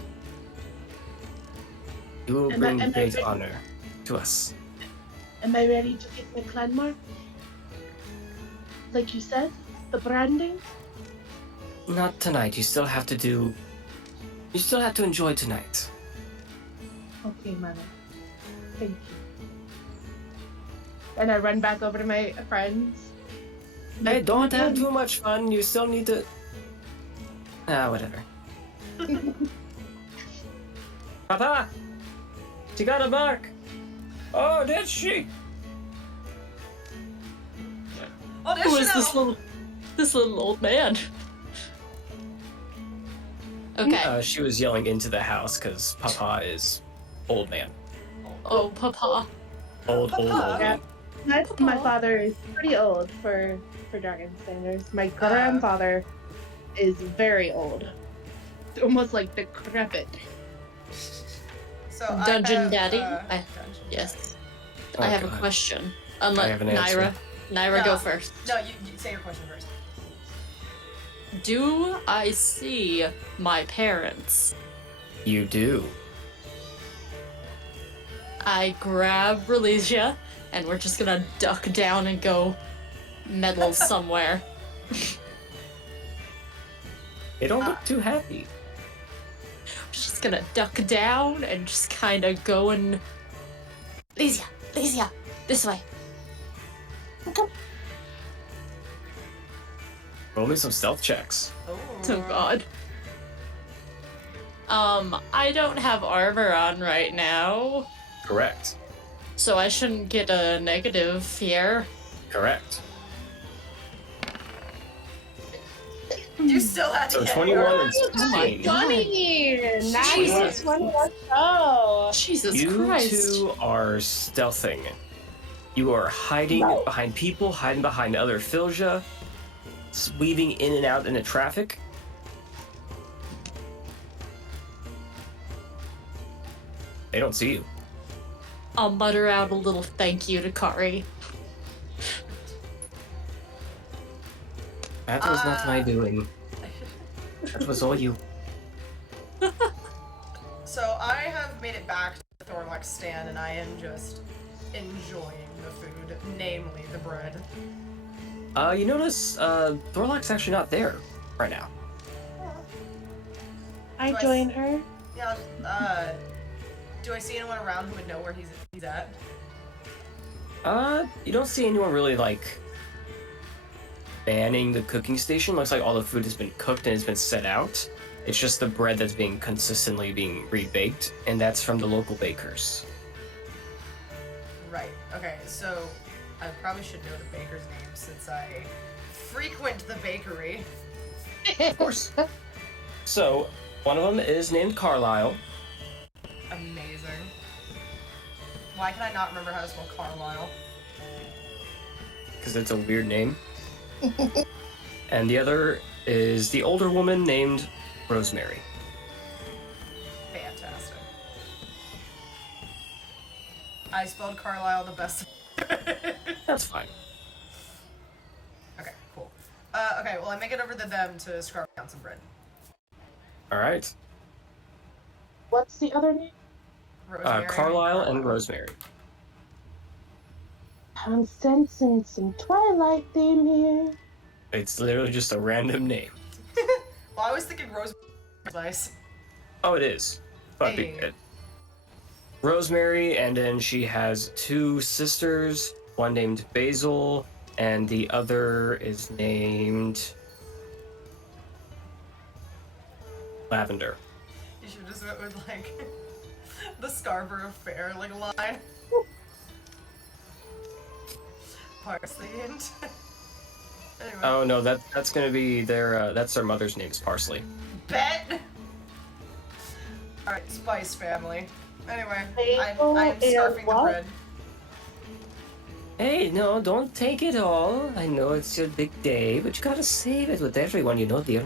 You will Am I- bring am I great ready? honor to us. am I ready to get my clan mark? Like you said, the branding? Not tonight. You still have to enjoy tonight. Okay, Mana. Thank you. And I run back over to my friends. Hey, don't have too much fun. You still need to. Whatever. Papa, she got a mark. Oh, did she? Oh, Who is Audition this little old man? Okay. She was yelling into the house because Papa is old man. Oh, Papa. Old. Yeah. My father is pretty old for dragon standards. My grandfather is very old. Almost like decrepit. So Dungeon I have, Daddy? Dungeon. Yes. Oh, I have God. a question. I have an answer. Naira, No. go first. No, you say your question first. Do I see my parents? You do. I grab Religia, and we're just gonna duck down and go meddle somewhere. They don't look too happy. Just gonna duck down and just kind of go and... Lysia, this way. Roll me some stealth checks. Oh god. I don't have armor on right now, Correct. so I shouldn't get a negative here. Correct. You still had to So get 21 your- and 16. Funny! Nice! Jesus. 20, let's go! Jesus You Christ. two are stealthing. You are hiding behind people, hiding behind other Filja, weaving in and out in the traffic. They don't see you. I'll mutter out a little thank you to Kari. That was not my doing. That was all you. So I have made it back to the Thorlock's stand, and I am just enjoying the food, namely the bread. You notice, Thorlock's actually not there right now. I Do I join her. Yeah, do I see anyone around who would know where he's at? You don't see anyone really, like, manning the cooking station. Looks like all the food has been cooked and has been set out. It's just the bread that's being consistently being rebaked, and that's from the local bakers. Right, okay, so I probably should know the baker's name since I frequent the bakery. Of course. So, one of them is named Carlisle. Amazing. Why can I not remember how to spell Carlisle? Because it's a weird name. And the other is the older woman named Rosemary. Fantastic. I spelled Carlisle the best. That's fine. Okay, cool. Okay, well I make it over to them to scrub down some bread. Alright. What's the other name? Rosemary. Carlisle and Rosemary. I'm sensing some Twilight theme here. It's literally just a random name. Well, I was thinking Rosemary was nice. Oh, it is. But Hey. Rosemary, and then she has two sisters, one named Basil, and the other is named Lavender. You should just went with like the Scarborough Fair like line. Parsley and anyway. Oh no, that's gonna be that's their mother's name is Parsley. Bet. All right, Spice family. Anyway, Basil I am and scarfing the what? bread. Hey, no, don't take it all. I know it's your big day, but you gotta save it with everyone, you know, dear.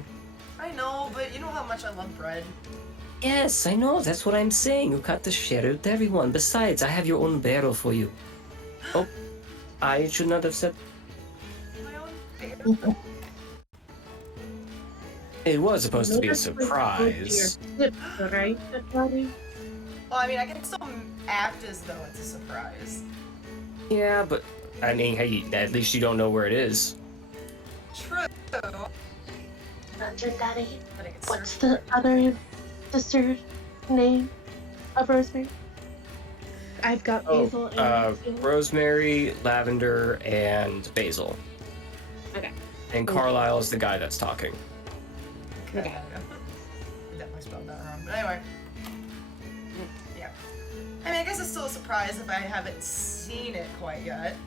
I know, but you know how much I love bread. Yes, I know, that's what I'm saying. You got to share it with everyone. Besides, I have your own barrel for you. Oh, I should not have said... My own favorite. It was supposed to be a surprise. Right, buddy? Well, I mean, I can still act as though it's a surprise. Yeah, but, I mean, hey, at least you don't know where it is. True. Dungeon Daddy. But it gets What's served. the other sister's name of Rosemary? I've got Basil and Rosemary, Lavender, and Basil. Okay. And Carlisle is the guy that's talking. Okay. I definitely spelled that wrong. But anyway. Yeah. I mean, I guess it's still a surprise if I haven't seen it quite yet.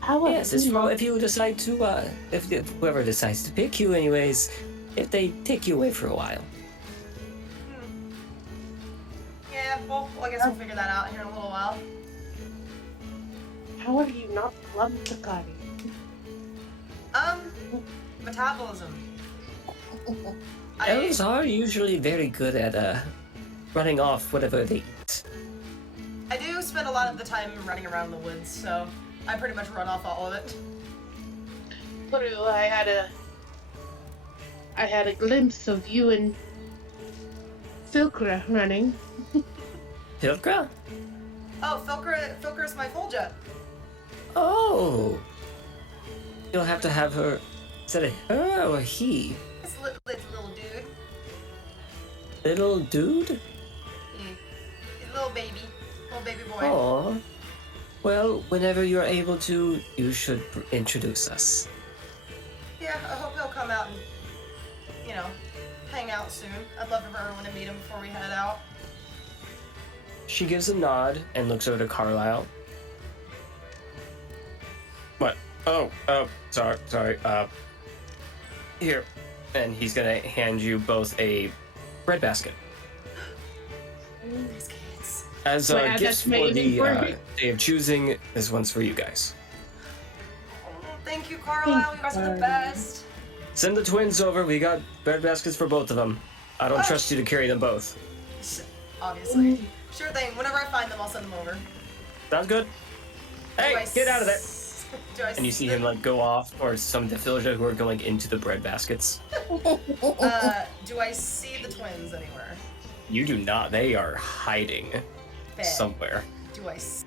How would Yes, it's you for know? if you decide to, if whoever decides to pick you anyways, if they take you away for a while. Hmm. Yeah, well, I guess we'll figure that out here in a little while. How are you not Lumtakari? Metabolism. Elves are usually very good at, running off whatever they eat. I do spend a lot of the time running around the woods, so I pretty much run off all of it. True, I had a glimpse of you and Filkra running. Pilkra? Oh, Filker's my full jet. Oh! You'll have to have her... Is that a her or a he? It's a little dude. Little dude? He's a little baby. Little baby boy. Oh. Well, whenever you're able to, you should introduce us. Yeah, I hope he'll come out and, you know, hang out soon. I'd love for everyone to meet him before we head out. She gives a nod and looks over to Carlisle. What? Oh, sorry, here. And he's gonna hand you both a bread basket. Biscuits. As Wait, gifts that's for my the inventory. day of choosing, this one's for you guys. Oh, thank you, Carlisle. You guys are the best. Send the twins over, we got bread baskets for both of them. I don't trust you to carry them both. Obviously. Sure thing. Whenever I find them, I'll send them over. Sounds good? Hey, Do I get out of there! Do I And you see him like go off, or some of the villagers who are going into the bread baskets. do I see the twins anywhere? You do not, they are hiding Bet. somewhere. Do I see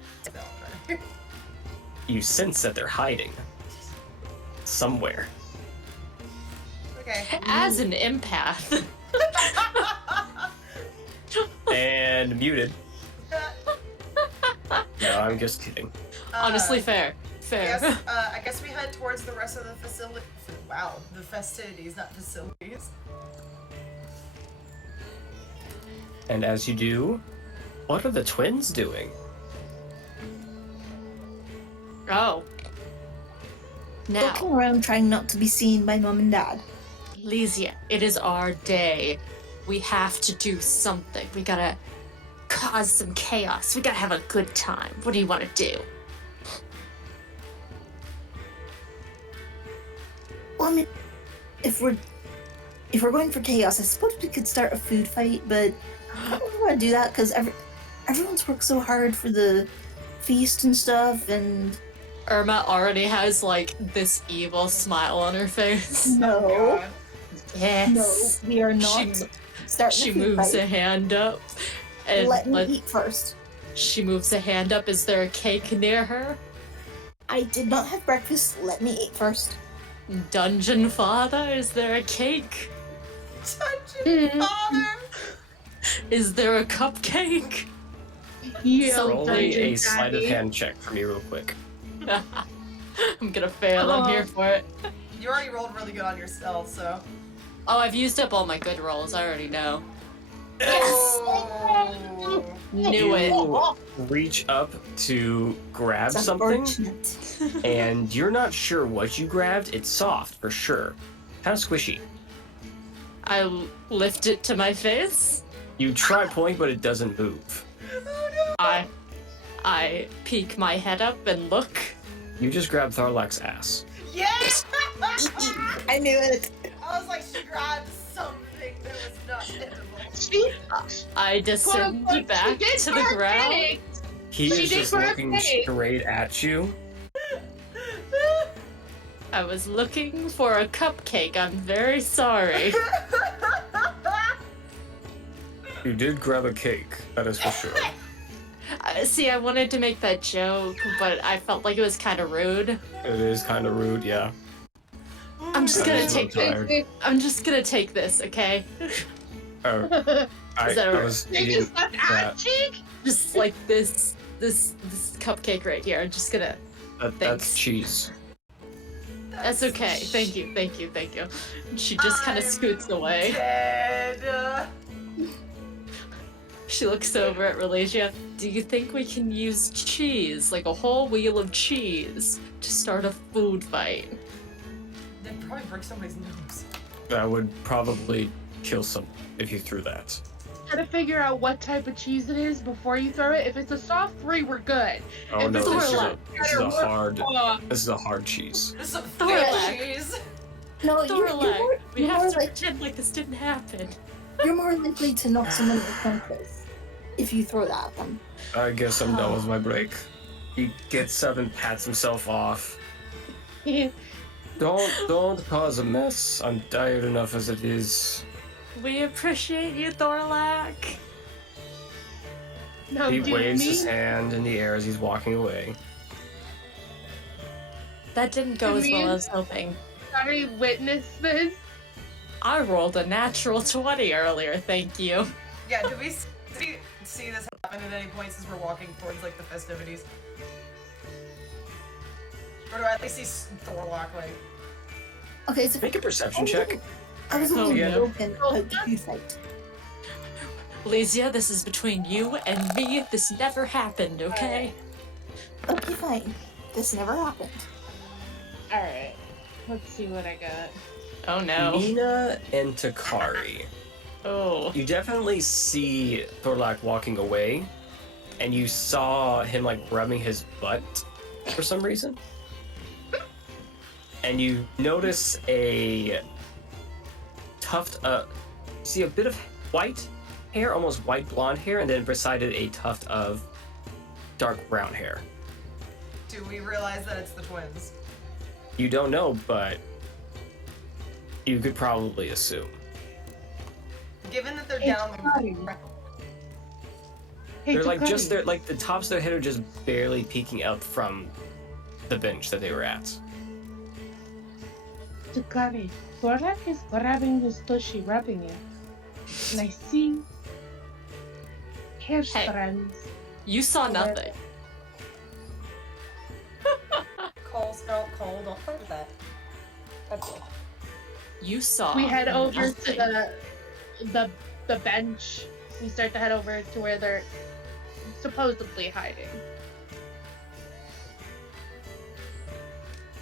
them? You sense that they're hiding somewhere. Okay. As an empath. And muted. No, I'm just kidding. Honestly, fair. Fair. Yes, I guess we head towards the rest of the facility. Wow, the festivities, not facilities. And as you do, what are the twins doing? Oh. Now, Looking around trying not to be seen by Mom and Dad. Lysia, it is our day. We have to do something. We gotta cause some chaos. We gotta have a good time. What do you want to do? Well, I mean, if we're going for chaos, I suppose we could start a food fight, but I don't really want to do that because everyone's worked so hard for the feast and stuff, and Irma already has, like, this evil smile on her face. no, God. Yes. no, we are not starting She a food moves fight. a hand up. And Let me eat first. She moves a hand up. Is there a cake near her? I did not have breakfast. Let me eat first. Dungeon Father, is there a cake? Dungeon Father! Is there a cupcake? Yeah, Roll me Dungeon a sleight of Daddy. hand check for me real quick. I'm gonna fail. I'm here for it. You already rolled really good on yourself, so. Oh, I've used up all my good rolls. I already know. Oh. Knew it. You reach up to grab It's something, unfortunate. and you're not sure what you grabbed. It's soft, for sure. Kind of squishy. I lift it to my face. You try pulling, but it doesn't move. I peek my head up and look. You just grab Tharlak's ass. Yes! I knew it. I was like, she grabbed something that was not edible. She, I descend quote, unquote, back she did to the ground. perfect. He She is did just for her looking face. straight at you. I was looking for a cupcake. I'm very sorry. You did grab a cake, that is for sure. See, I wanted to make that joke, but I felt like it was kind of rude. It is kind of rude, yeah. I'm just I'm gonna so take. tired. I'm just gonna take this, okay? Oh, Is that I right? was They eating just left that. ass cheek. Just like this cupcake right here. I'm just gonna. That's Thanks. cheese. That's okay. Thank you. She just kind of scoots away. Dead. She looks over at Relasia. Do you think we can use cheese, like a whole wheel of cheese, to start a food fight? They'd probably break somebody's nose. That would probably kill some if you threw that. Gotta figure out what type of cheese it is before you throw it. If it's a soft 3, we're good. Oh If no, it's this is a hard Uh, hard cheese. This is a Thorlac. thick cheese. No, Thorlac, we you're have more to like pretend like this didn't happen. you're more likely to knock someone unconscious if you throw that at them. I guess I'm done with my break. He gets up and pats himself off. Don't cause a mess. I'm tired enough as it is. We appreciate you, Thorlac. no, He dude, waves me, his hand in the air as he's walking away. That didn't go as well as hoping. sorry, witness this. I rolled a natural 20 earlier, thank you. Yeah, do we see this happen at any point since we're walking towards like the festivities? Or do I at least see Thorlock like? Okay, so Make a perception check. I was Oh, only yeah. broken about the food fight. Lysia, this is between you and me. This never happened, okay? Okay, fine. This never happened. Alright, let's see what I got. Oh no. Nina and Takari. Oh. You definitely see Thorlak walking away, and you saw him like rubbing his butt for some reason. And you notice a tuft, see a bit of white hair, almost white blonde hair, and then beside it a tuft of dark brown hair. Do we realize that it's the twins? You don't know, but you could probably assume. Given that they're It's down funny. Hey, They're like just Takari. they're like the tops of their head are just barely peeking out from the bench that they were at. Takari, Thorlac is grabbing this tushy, rubbing it. And I see Here's Hey. friends. You saw nothing. Cole, don't play with that. That's it. You saw. We head over nothing. to the bench. We start to head over to where they're supposedly hiding.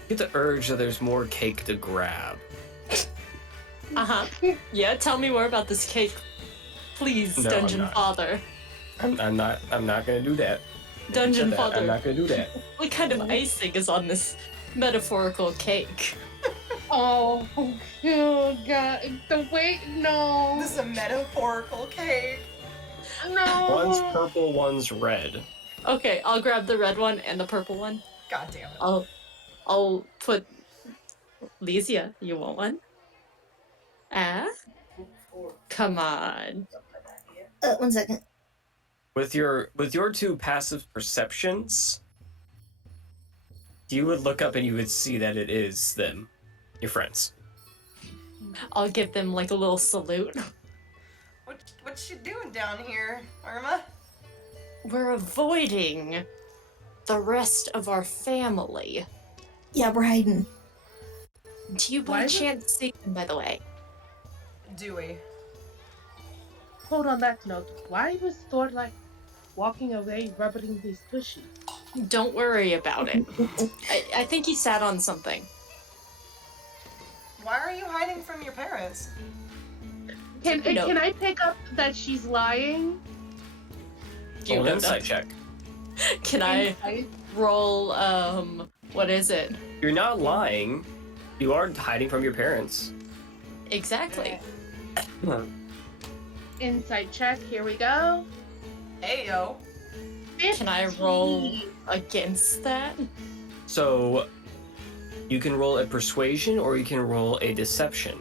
Get the urge that there's more cake to grab. Uh-huh. Yeah, tell me more about this cake. Please, No, I'm Dungeon not. Father. I'm not gonna do that. Dungeon I'm Father. not gonna do that. What kind of icing is on this metaphorical cake? Oh, God. No. This is a metaphorical cake. No. One's purple, one's red. Okay, I'll grab the red one and the purple one. God damn it. I'll put Lysia, you want one? Ah? Come on. 1 second. With your two passive perceptions, you would look up and you would see that it is them, your friends. I'll give them like a little salute. What you doing down here, Irma? We're avoiding the rest of our family. Yeah, we're hiding. Do you Why by is it- chance see them, by the way? Dewey. Hold on that note. Why was Thor like walking away, rubbing these tushies? Don't worry about it. I think he sat on something. Why are you hiding from your parents? No. Can I pick up that she's lying? Do you Roll an know insight that? check. Can I roll, what is it? You're not lying. You are hiding from your parents. Exactly. Insight check. Here we go. Ayo. Can I roll against that? So, you can roll a persuasion or you can roll a deception.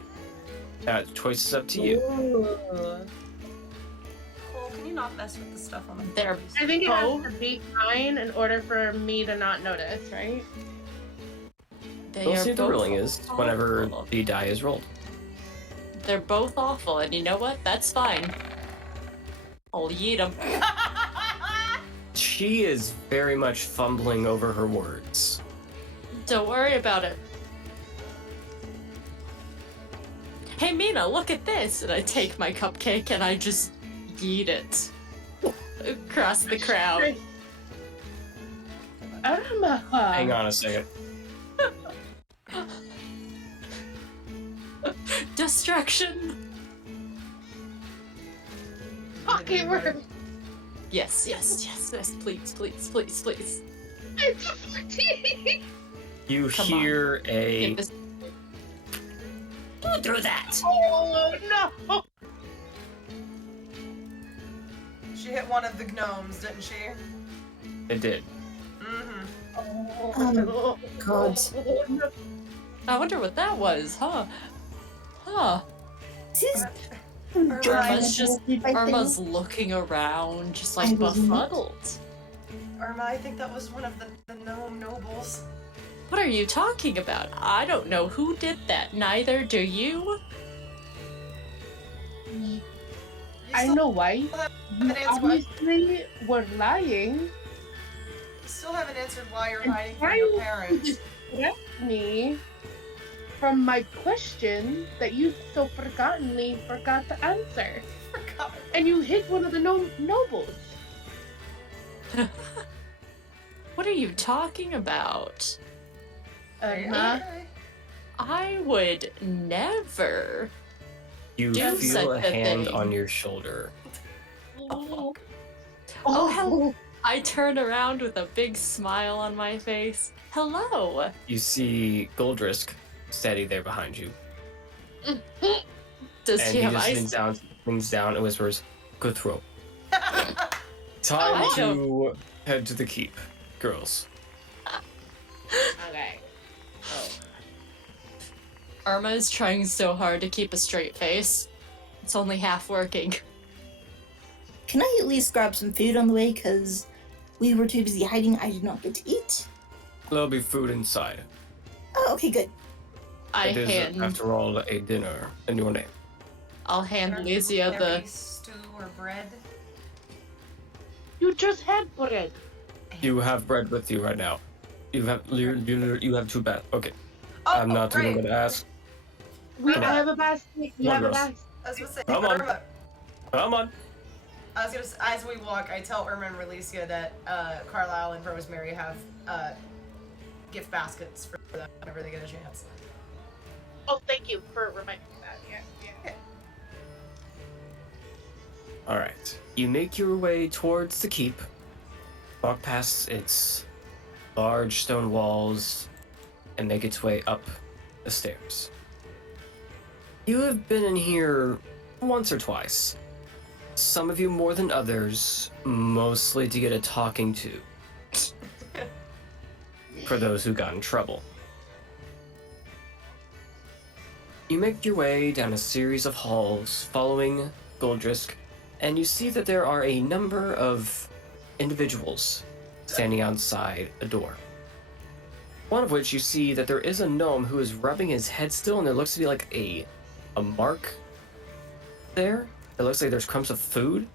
That choice is up to you. Ooh. Cole, can you not mess with the stuff on the They're- floor? I think it has Oh. to beat 9 in order for me to not notice, right? They We'll are see what the both ruling is whenever awful. the die is rolled. They're both awful, and you know what? That's fine. I'll yeet them. She is very much fumbling over her words. Don't worry about it. Hey Mina, look at this! And I take my cupcake and I just yeet it across the crowd. Irma. Hang on a second. Destruction! Pocket word. Yes, please, please, please, please. It's a 14. You Come on. hear a... Give this- Don't do that! Oh no! She hit one of the gnomes, didn't she? It did. Mm-hmm. Oh God. no. I wonder what that was, huh? Huh. This is Irma's just I think- Irma's looking around, just like I was not- befuddled. Irma, I think that was one of the gnome nobles. What are you talking about? I don't know who did that. Neither do you. You I still know why. haven't You answered why. obviously were lying. You still haven't answered why you're I'm hiding from your trying parents. to distract me from my question that you so forgottenly forgot to answer. Forgot. And you hit one of the nobles. What are you talking about? Irma. Okay. I would never. You Do feel such a a hand thing. on your shoulder. Oh, hello. I turn around with a big smile on my face. Hello. You see Goldrisk steady there behind you. Does And he he have just ice? leans down and whispers, "Good throw." I Time don't- to head to the keep, girls. Okay. Irma is trying so hard to keep a straight face. It's only half working. Can I at least grab some food on the way? Because we were too busy hiding. I did not get to eat. There'll be food inside. Oh, okay, good. I It is, hand. after all, a dinner in your name. I'll hand Lysia the. Maybe stew or bread. You just had bread. You have bread with you right now. You have 2 baskets. Okay. Oh, I'm not even right. gonna ask. I have a basket. You Come on, have a girls. basket. I was gonna say, Come on. Irma. Come on. I was gonna say, as we walk, I tell Irma and Relicia that Carlisle and Rosemary have gift baskets for them whenever they get a chance. Oh, thank you for reminding me that. Yeah. Alright. You make your way towards the keep. Walk past its large stone walls and make its way up the stairs. You have been in here once or twice. Some of you more than others, mostly to get a talking to. For those who got in trouble. You make your way down a series of halls following Goldrisk, and you see that there are a number of individuals standing outside a door. One of which you see that there is a gnome who is rubbing his head still, and there looks to be like a mark there. It looks like there's crumbs of food.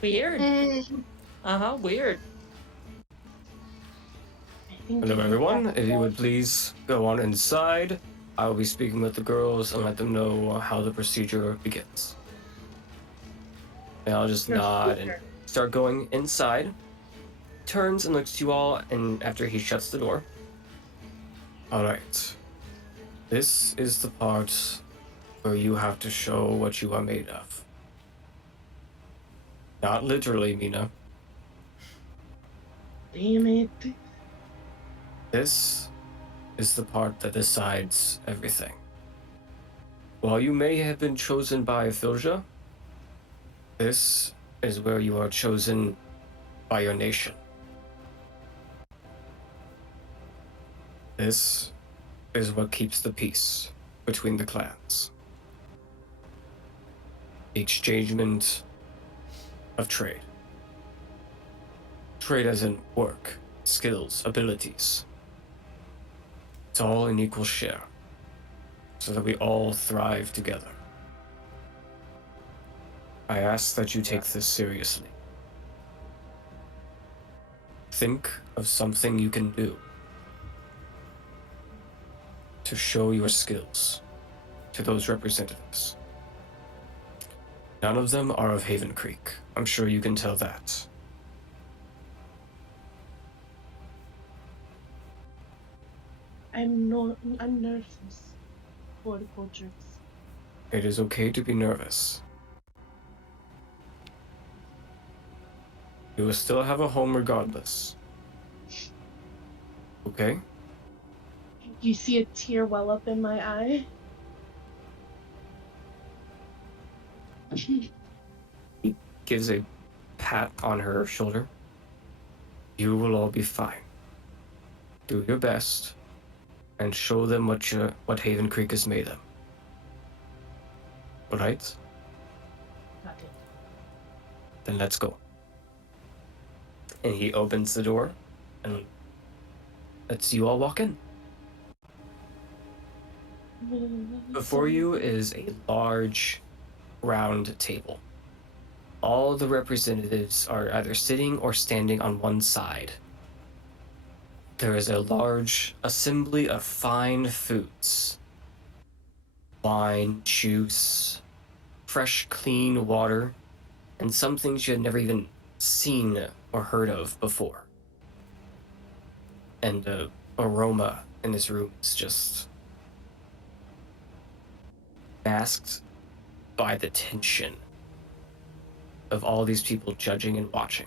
Weird. Weird. Hello everyone, if you would please go on inside. I will be speaking with the girls and let them know how the procedure begins. And I'll just nod and start going inside. Turns and looks to you all, and after he shuts the door. Alright. This is the part where you have to show what you are made of. Not literally, Mina. Damn it. This is the part that decides everything. While you may have been chosen by Philja, this is where you are chosen by your nation. This is what keeps the peace between the clans. The exchangement of trade. Trade as in work, skills, abilities. It's all an equal share, so that we all thrive together. I ask that you take this seriously. Think of something you can do to show your skills to those representatives. None of them are of Haven Creek. I'm sure you can tell that. I'm nervous for the cultures. It is okay to be nervous. You will still have a home regardless. Okay? You see a tear well up in my eye? He gives a pat on her shoulder. You will all be fine. Do your best, and show them what Haven Creek is made of. Alright? Got it. Then let's go. And he opens the door and lets you all walk in. Before you is a large round table. All the representatives are either sitting or standing on one side. There is a large assembly of fine foods. Wine, juice, fresh, clean water, and some things you had never even seen or heard of before. And the aroma in this room is just masked by the tension of all these people judging and watching.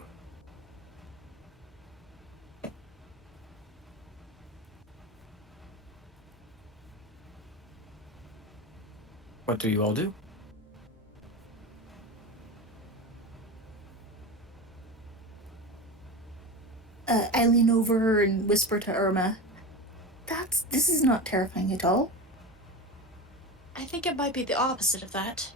What do you all do? I lean over her and whisper to Irma, this is not terrifying at all. I think it might be the opposite of that.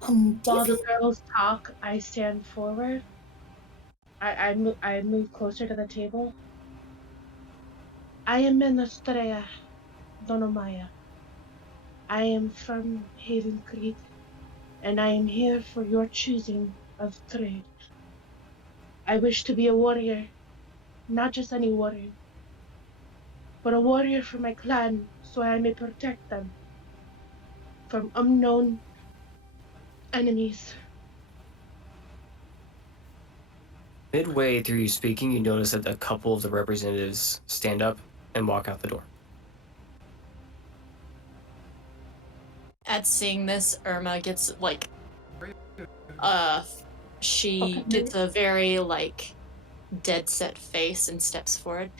While the girls talk, I stand forward. I move closer to the table. I am Ministrea Donomaya. I am from Haven Creek, and I am here for your choosing of trade. I wish to be a warrior, not just any warrior, but a warrior for my clan, so I may protect them from unknown enemies. Midway through you speaking, you notice that a couple of the representatives stand up and walk out the door. At seeing this, Irma gets like she Okay. gets a very like dead set face and steps forward.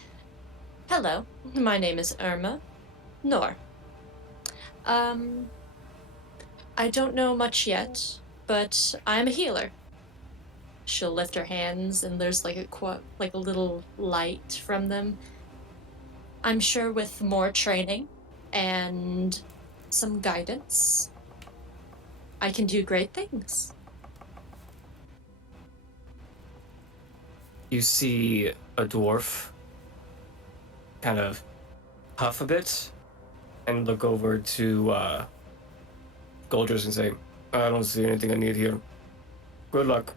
Hello, my name is Irma Nor. I don't know much yet, but I'm a healer. She'll lift her hands, and there's like a little light from them. I'm sure with more training and some guidance, I can do great things. You see a dwarf kind of huff a bit and look over to Goldress and say, I don't see anything I need here. Good luck.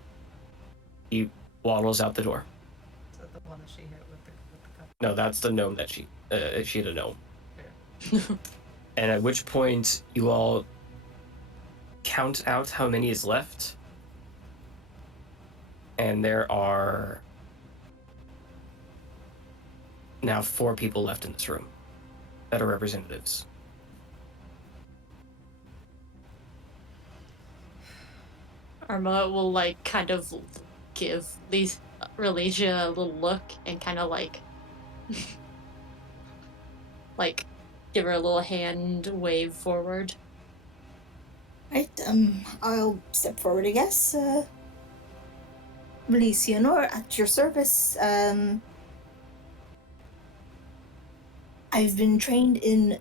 He waddles out the door. Is that the one that she hit with the cup? No, that's the gnome that she had a gnome. Yeah. And at which point you all count out how many is left. And there are now 4 people left in this room that are representatives. Irma will like kind of give Religia a little look and kind of like like give her a little hand wave forward. Right, I'll step forward, I guess. Melisianor, at your service. I've been trained in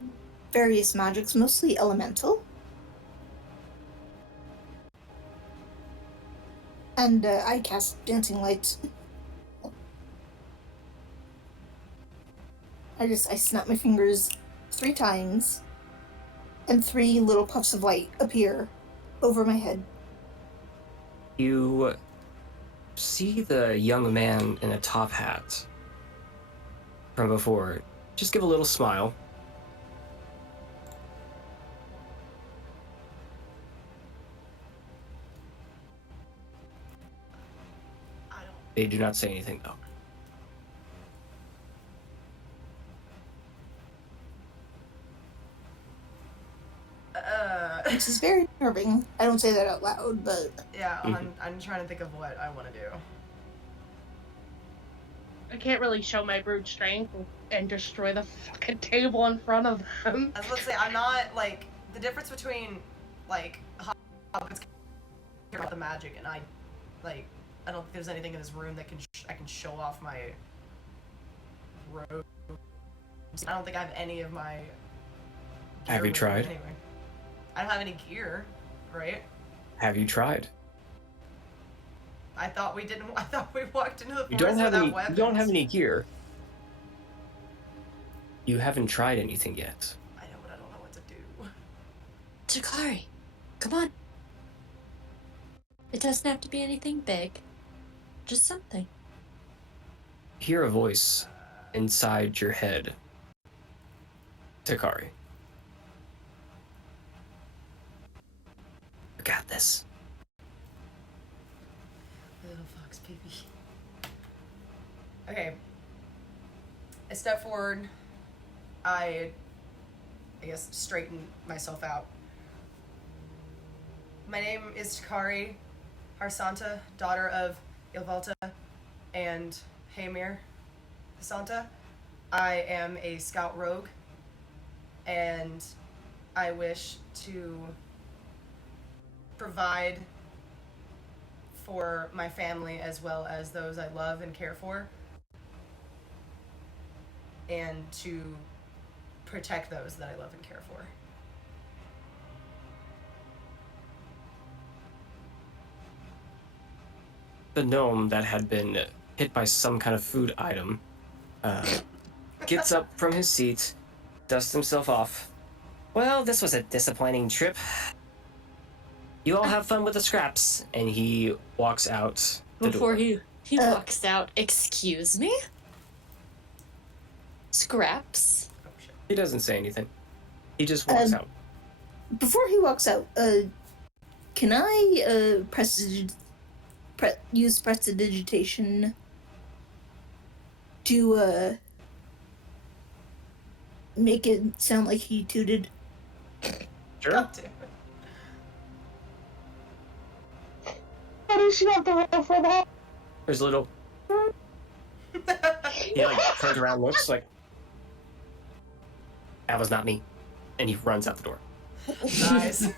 various magics, mostly elemental. And I cast Dancing Light. I snap my fingers 3 times, and 3 little puffs of light appear over my head. You see the young man in a top hat from before. Just give a little smile. They do not say anything, though. Which is very disturbing. I don't say that out loud, but... Yeah, I'm trying to think of what I want to do. I can't really show my brute strength and destroy the fucking table in front of them. I was about to say, I'm not, like, the difference between, like, hobbits care about the magic, and I don't think there's anything in this room that I can show off my robes. I don't think I have any of my Have gear you with me tried? Anyway. I don't have any gear, right? Have you tried? I thought we walked into the forest You don't have without any. weapons. You don't have any gear. You haven't tried anything yet. I know, but I don't know what to do. Takari, come on. It doesn't have to be anything big. Just something. Hear a voice inside your head. Takari. I got this. Little fox baby. Okay. I step forward. I guess straighten myself out. My name is Takari Harsanta, daughter of Ilvalta and Hamir Hasanta. I am a scout rogue, and I wish to provide for my family as well as those I love and care for, and to protect those that I love and care for. The gnome that had been hit by some kind of food item gets up from his seat, dusts himself off, Well, this was a disappointing trip. You all have fun with the scraps. And he walks out the Before door. he walks out, excuse me? Scraps? Oh, shit. He doesn't say anything. He just walks out. Before he walks out, can I use prestidigitation to make it sound like he tooted? Sure. God damn it. How does she have to roll for that? There's a little. He like turns around, looks like that was not me, and he runs out the door. Nice.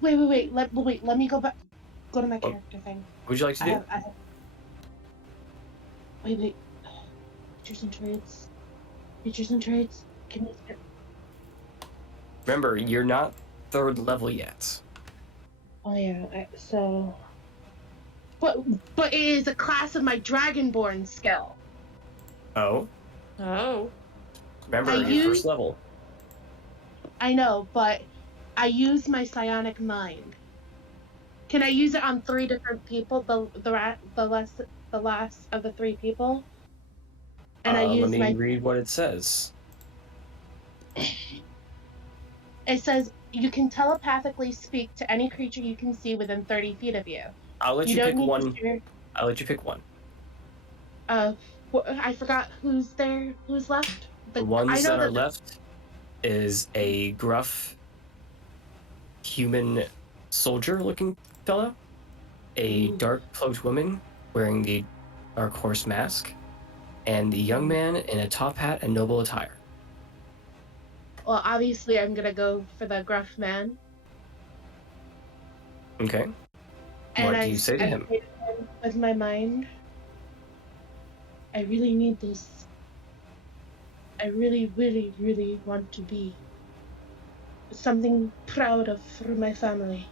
Wait. Let me go back. Go to my character thing. What would you like to do? I have... Wait. Features and traits. Can you... Remember, you're not 3rd level yet. Oh yeah. So. But it is a class of my Dragonborn skill. Oh. Oh. Remember, I you're used- 1st level. I know, but I use my psionic mind. Can I use it on 3 different people? The last of the 3 people. And I use let me my. read what it says. It says you can telepathically speak to any creature you can see within 30 feet of you. I'll let you don't pick need one. to share. I'll let you pick one. I forgot who's there. Who's left? The ones that are left is a gruff human soldier-looking fellow, a dark cloaked woman wearing the dark horse mask, and the young man in a top hat and noble attire. Well, obviously, I'm gonna go for the gruff man. Okay. And What do you say to him? say to him with my mind, I really need this. I really, really, really want to be something proud of for my family.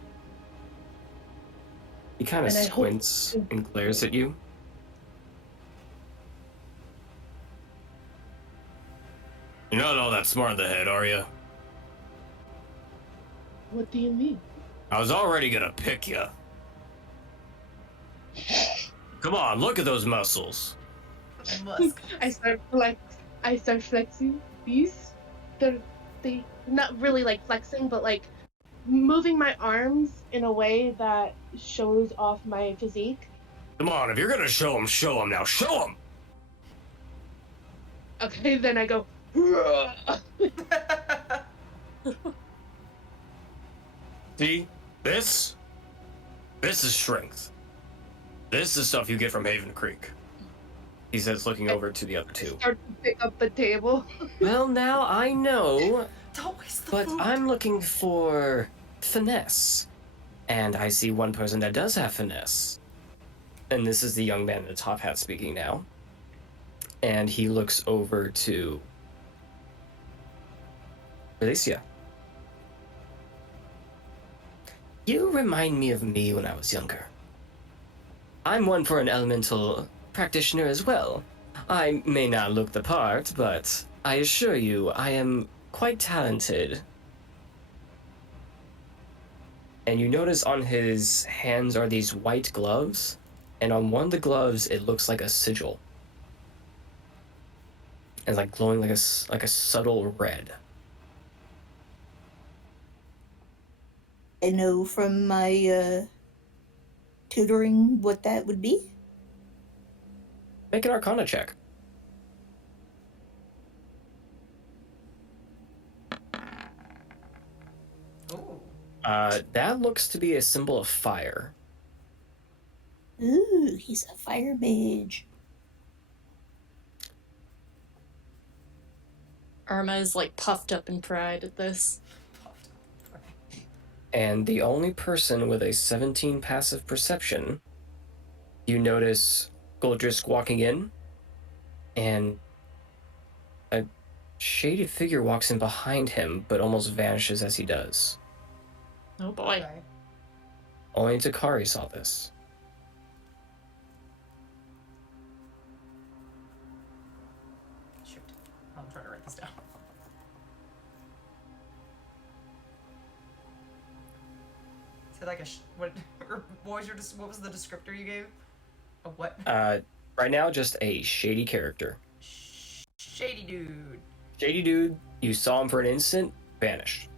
He kind of And I hope- squints and glares at you. You're not all that smart in the head, are you? What do you mean? I was already gonna pick you. Come on, look at those muscles. Musk. I start flexing these. They not really like flexing, but like moving my arms in a way that shows off my physique. Come on, if you're gonna show them now. Show them! Okay, then I go. See? This is strength. This is stuff you get from Haven Creek. He says, looking over to the other 2. Start to pick up the table. Well, now I know, Don't waste the but food. I'm looking for finesse. And I see one person that does have finesse. And this is the young man in the top hat speaking now. And he looks over to Alicia. You remind me of me when I was younger. I'm one for an elemental practitioner as well. I may not look the part, but I assure you I am quite talented. And you notice on his hands are these white gloves, and on one of the gloves it looks like a sigil. And like glowing like a subtle red. I know from my tutoring what that would be. Make an Arcana check. Ooh. That looks to be a symbol of fire. Ooh, he's a fire mage. Irma is like puffed up in pride at this. And the only person with a 17 passive perception, you notice Goldrisk walking in, and a shaded figure walks in behind him, but almost vanishes as he does. Oh boy. Okay. Only Takari saw this. Shoot. I'm trying to write this down. So like what? Or what was the descriptor you gave? A what? Right now, just a shady character. Shady dude. Shady dude. You saw him for an instant, vanished,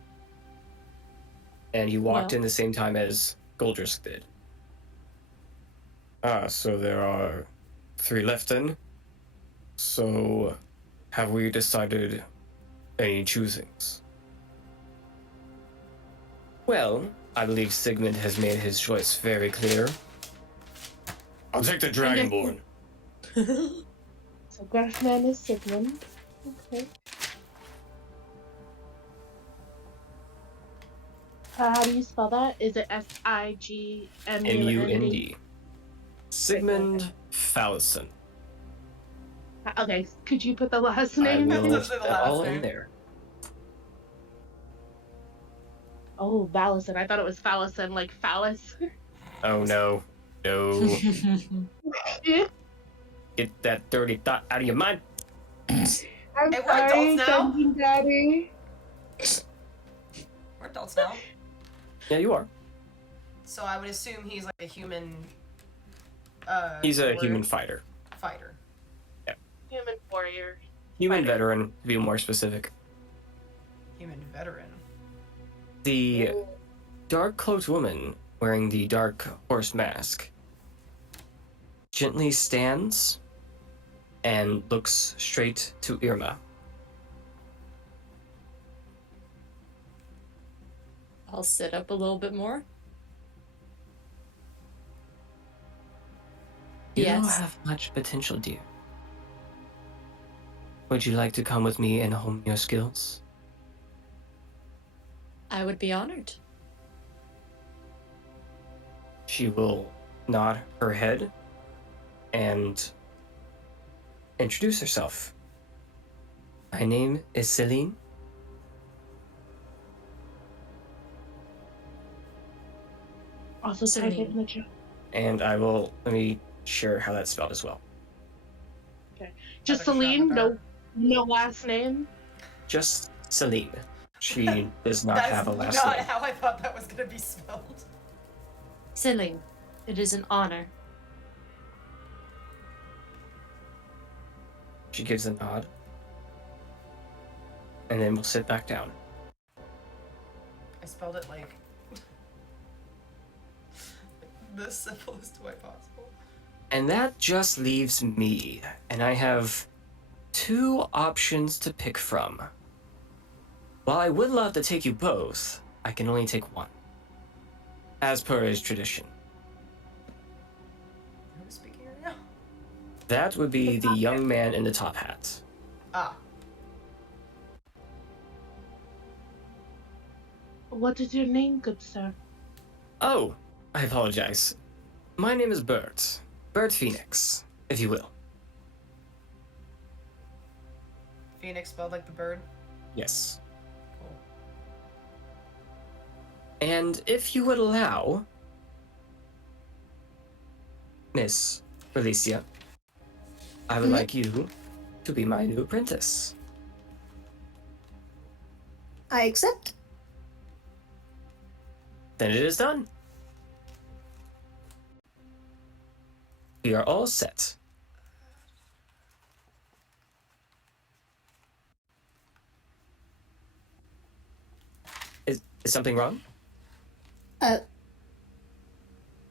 and he walked in the same time as Goldrisk did. So there are 3 left then. So, have we decided any choosings? Well, I believe Sigmund has made his choice very clear. I'll take the Dragonborn. So Grassman is Sigmund. Okay. How do you spell that? Is it Sigmund? Mund. Sigmund Fallison. Okay, could you put the last I name? will Just say put the that last all name. in there. Oh, Vallison. I thought it was Fallison, like phallus. Oh no. No. Get that dirty thought out of your mind. I'm Hey, we're adults now. Dungeon Daddy. We're adults now. Yeah, you are. So I would assume he's like a human. He's a warrior. human fighter. Fighter. Human warrior. Human Fighter. veteran, to be more specific. Human veteran. The dark-cloaked woman wearing the dark horse mask gently stands and looks straight to Irma. I'll sit up a little bit more. You don't Yes. have much potential, dear. Would you like to come with me and hone your skills? I would be honored. She will nod her head and introduce herself. My name is Celine. Also type it in the chat. And let me share how that's spelled as well. Just Other Celine, Shavatar. no last name. Just Celine. She does not That's have a last not name. how I thought that was gonna be spelled. Celine, it is an honor. She gives a nod. And then we'll sit back down. I spelled it like the simplest way possible. And that just leaves me. And I have 2 options to pick from. While I would love to take you both, I can only take one. As per his tradition. Who's speaking right now? That would be the young man in the top hat. Ah. What is your name, good sir? Oh, I apologize. My name is Bert. Bert Phoenix, if you will. Phoenix spelled like the bird. Yes. Cool. And if you would allow, Miss Felicia, I would like you to be my new apprentice. I accept. Then it is done. We are all set. Is something wrong?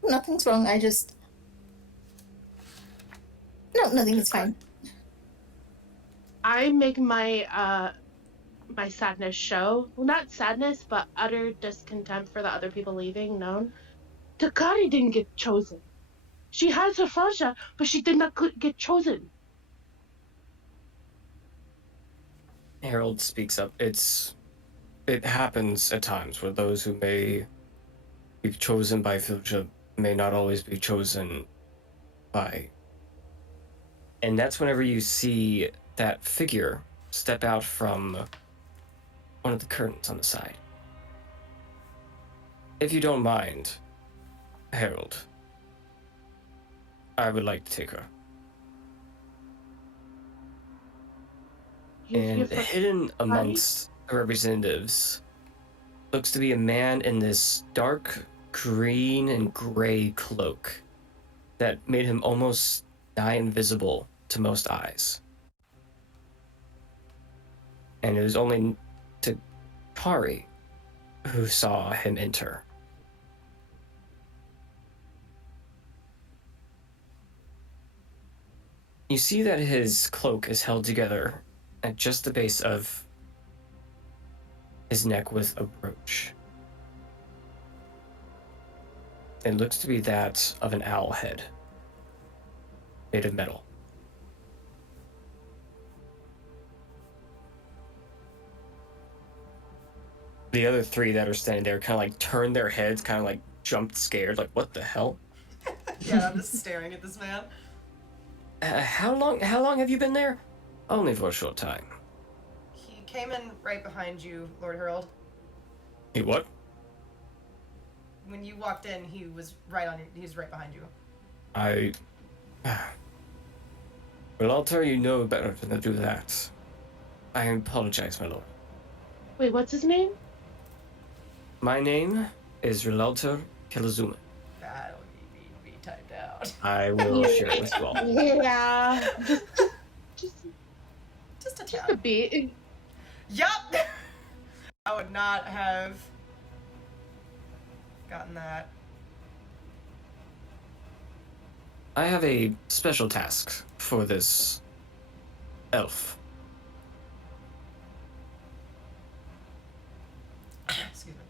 Nothing's wrong. No, nothing is fine. I make my my sadness show. Well, not sadness, but utter discontent for the other people leaving known. Takari didn't get chosen. She has her fascia, but she did not get chosen. Harold speaks up. It happens at times where those who may be chosen by Filcha may not always be chosen by. And that's whenever you see that figure step out from one of the curtains on the side. If you don't mind, Harold, I would like to take her. And hidden amongst the representatives looks to be a man in this dark green and gray cloak that made him almost nigh invisible to most eyes. And it was only to Kari who saw him enter. You see that his cloak is held together at just the base of his neck with a brooch. It looks to be that of an owl head, made of metal. The other three that are standing there kind of like turned their heads, kind of like jumped scared, like, what the hell? Yeah, I'm just staring at this man. How long have you been there? Only for a short time. He came in right behind you, Lord Harold. He what? When you walked in, he was right behind you. Well, I'll tell you no better than to do that. I apologize, my lord. Wait, what's his name? My name is Rilalter Kilazuma. That don't need to be typed out. I will share it with you all. Yeah. Just Just a just a tad. bit. Yup! I would not have gotten that. I have a special task for this elf. Excuse me.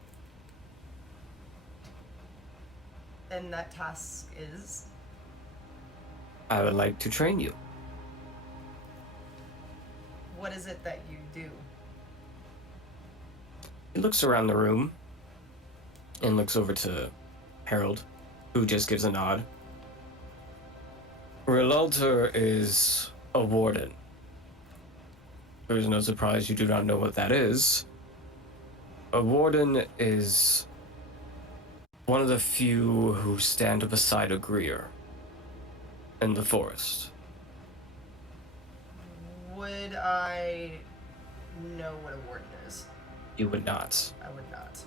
And that task is? I would like to train you. What is it that you do? He looks around the room and looks over to Harold, who just gives a nod. Rilalter is a warden. There is no surprise you do not know what that is. A warden is one of the few who stand beside a grier in the forest. Would I know what a warden is? You would not. I would not.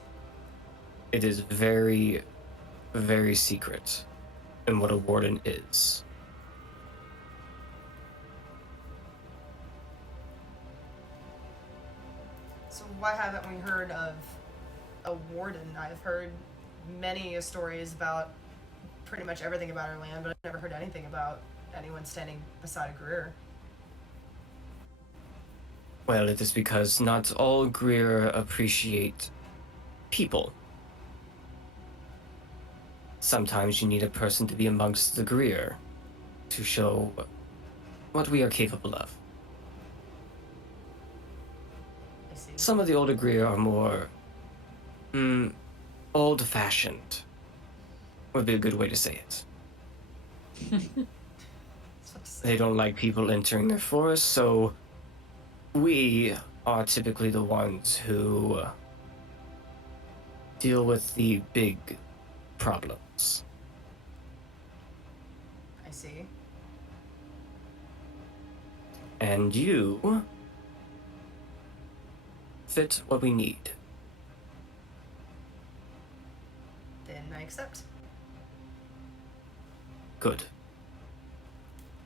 It is very, very secret in what a warden is. So why haven't we heard of a warden? I've heard many stories about pretty much everything about our land, but I've never heard anything about anyone standing beside a grier. Well, it is because not all grier appreciate people. Sometimes you need a person to be amongst the grier to show what we are capable of. I see. Some of the older grier are more old-fashioned. Would be a good way to say it. That's what to say. They don't like people entering their forest, so we are typically the ones who deal with the big problems. I see. And you fit what we need. Then I accept. Good.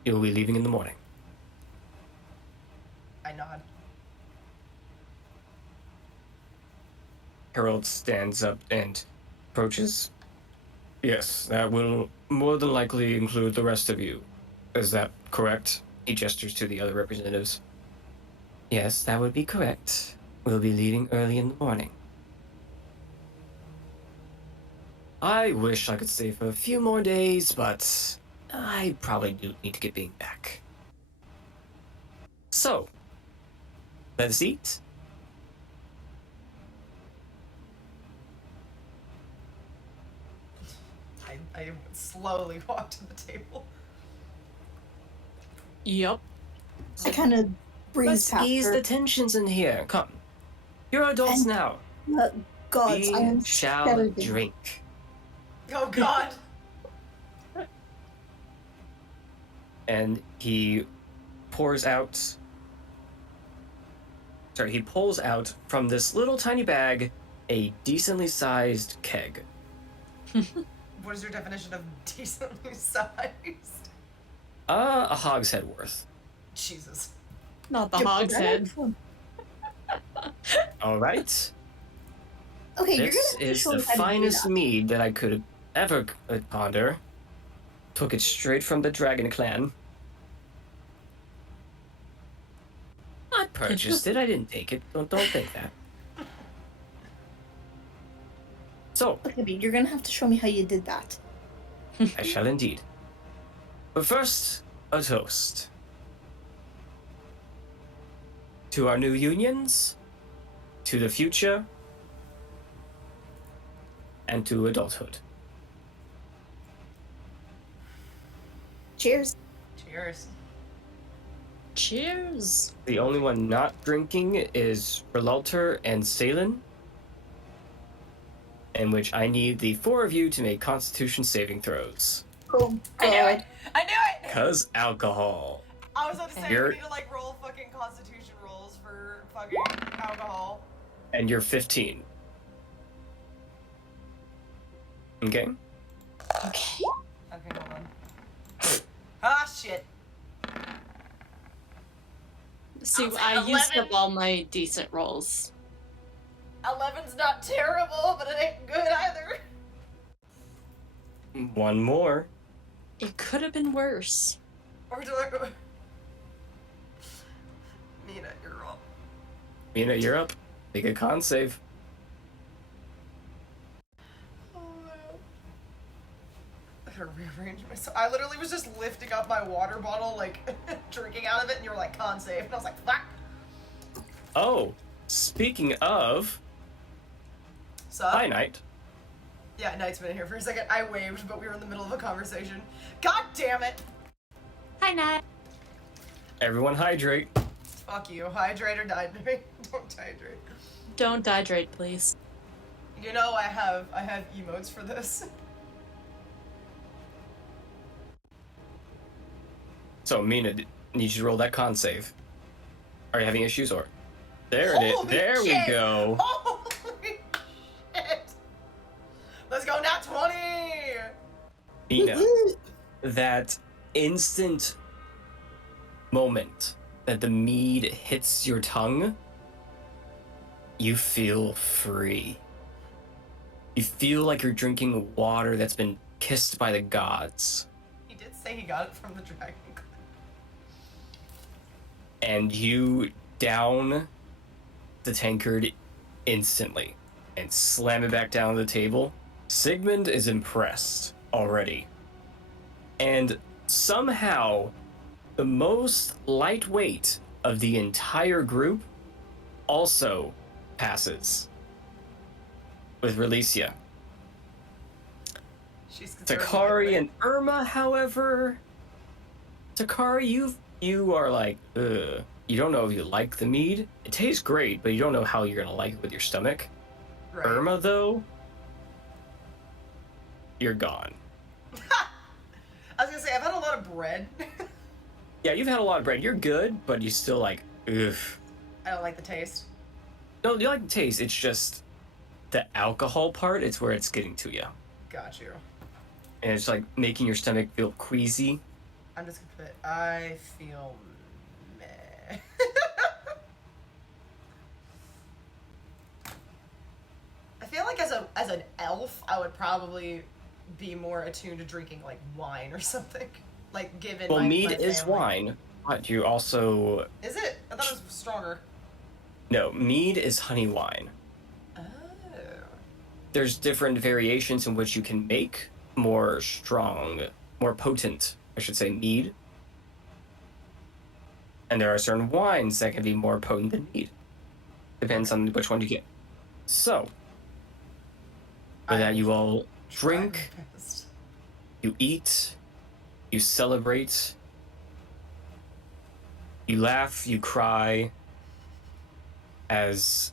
You'll be leaving in the morning. I nod. Harold stands up and approaches. Yes, that will more than likely include the rest of you. Is that correct? He gestures to the other representatives. Yes, that would be correct. We'll be leaving early in the morning. I wish I could stay for a few more days, but I probably do need to get being back. So, let's eat. I slowly walk to the table. Yep. I kind of breeze Let's past ease her. the tensions in here. Come. You're adults And- now. Gods, I am We shall better than- drink. Oh God! And he pulls out from this little tiny bag a decently sized keg. What is your definition of decently sized? A hogshead worth. Jesus. Not the Yep, hogshead. All right. Okay, you're This gonna have to is show the me how to do finest that. mead that I could ever ponder. Took it straight from the Dragon Clan. I purchased it. I didn't take it. Don't think that. So, Okay, but you're gonna have to show me how you did that. I shall indeed. But first, a toast. To our new unions, to the future, and to adulthood. Cheers. Cheers. Cheers. The only one not drinking is Relalter and Salen, in which I need the 4 of you to make Constitution saving throws. Oh I knew god. it! I knew it! 'Cause alcohol. I was about to say, You're- we need to like roll fucking constitution rolls for fucking alcohol. And you're 15. Okay? Okay. Okay, hold on. Ah, shit. See, I'll say I used 11. up all my decent rolls. 11's not terrible, but it ain't good either. One more. It could have been worse. Or do I... Mina, you're wrong. Mina, you're up. Make a con save. Oh, no. I gotta rearrange myself. I literally was just lifting up my water bottle, like, drinking out of it, and you were like, con save. And I was like, fuck. Oh, speaking of, Sup? hi, Knight. Yeah, Knight's been here for a second. I waved, but we were in the middle of a conversation. God damn it! Hi, Nat. Everyone hydrate. Fuck you. Hydrate or dehydrate. Don't hydrate. Don't dehydrate, please. You know I have emotes for this. So, Mina, need you to roll that con save. Are you having issues or? There it is. Holy There we shit! go. Holy shit! Let's go, nat 20! Mina, that instant moment that the mead hits your tongue, you feel free. You feel like you're drinking water that's been kissed by the gods. He did say he got it from the dragon. And you down the tankard instantly and slam it back down on the table. Sigmund is impressed already. And somehow, the most lightweight of the entire group also passes with Relicia. She's considered Takari lightweight. and Irma, however, Takari, you are like, ugh. You don't know if you like the mead. It tastes great, but you don't know how you're gonna like it with your stomach. Right. Irma, though, you're gone. I was gonna say, I've had a lot of bread. Yeah, you've had a lot of bread. You're good, but you still like, ugh. I don't like the taste. No, you like the taste. It's just the alcohol part. It's where it's getting to you, Got you. and it's like making your stomach feel queasy. I'm just gonna put, I feel meh. I feel like as an elf, I would probably be more attuned to drinking like wine or something. Like given Well, my mead my is family. wine, but you also Is it? I thought it was stronger. no. Mead is honey wine. Oh. There's different variations in which you can make more strong, more potent, I should say, mead. And there are certain wines that can be more potent than mead. Depends on which one you get. So, with that, you all drink, Try my best. you eat, you celebrate, you laugh, you cry, as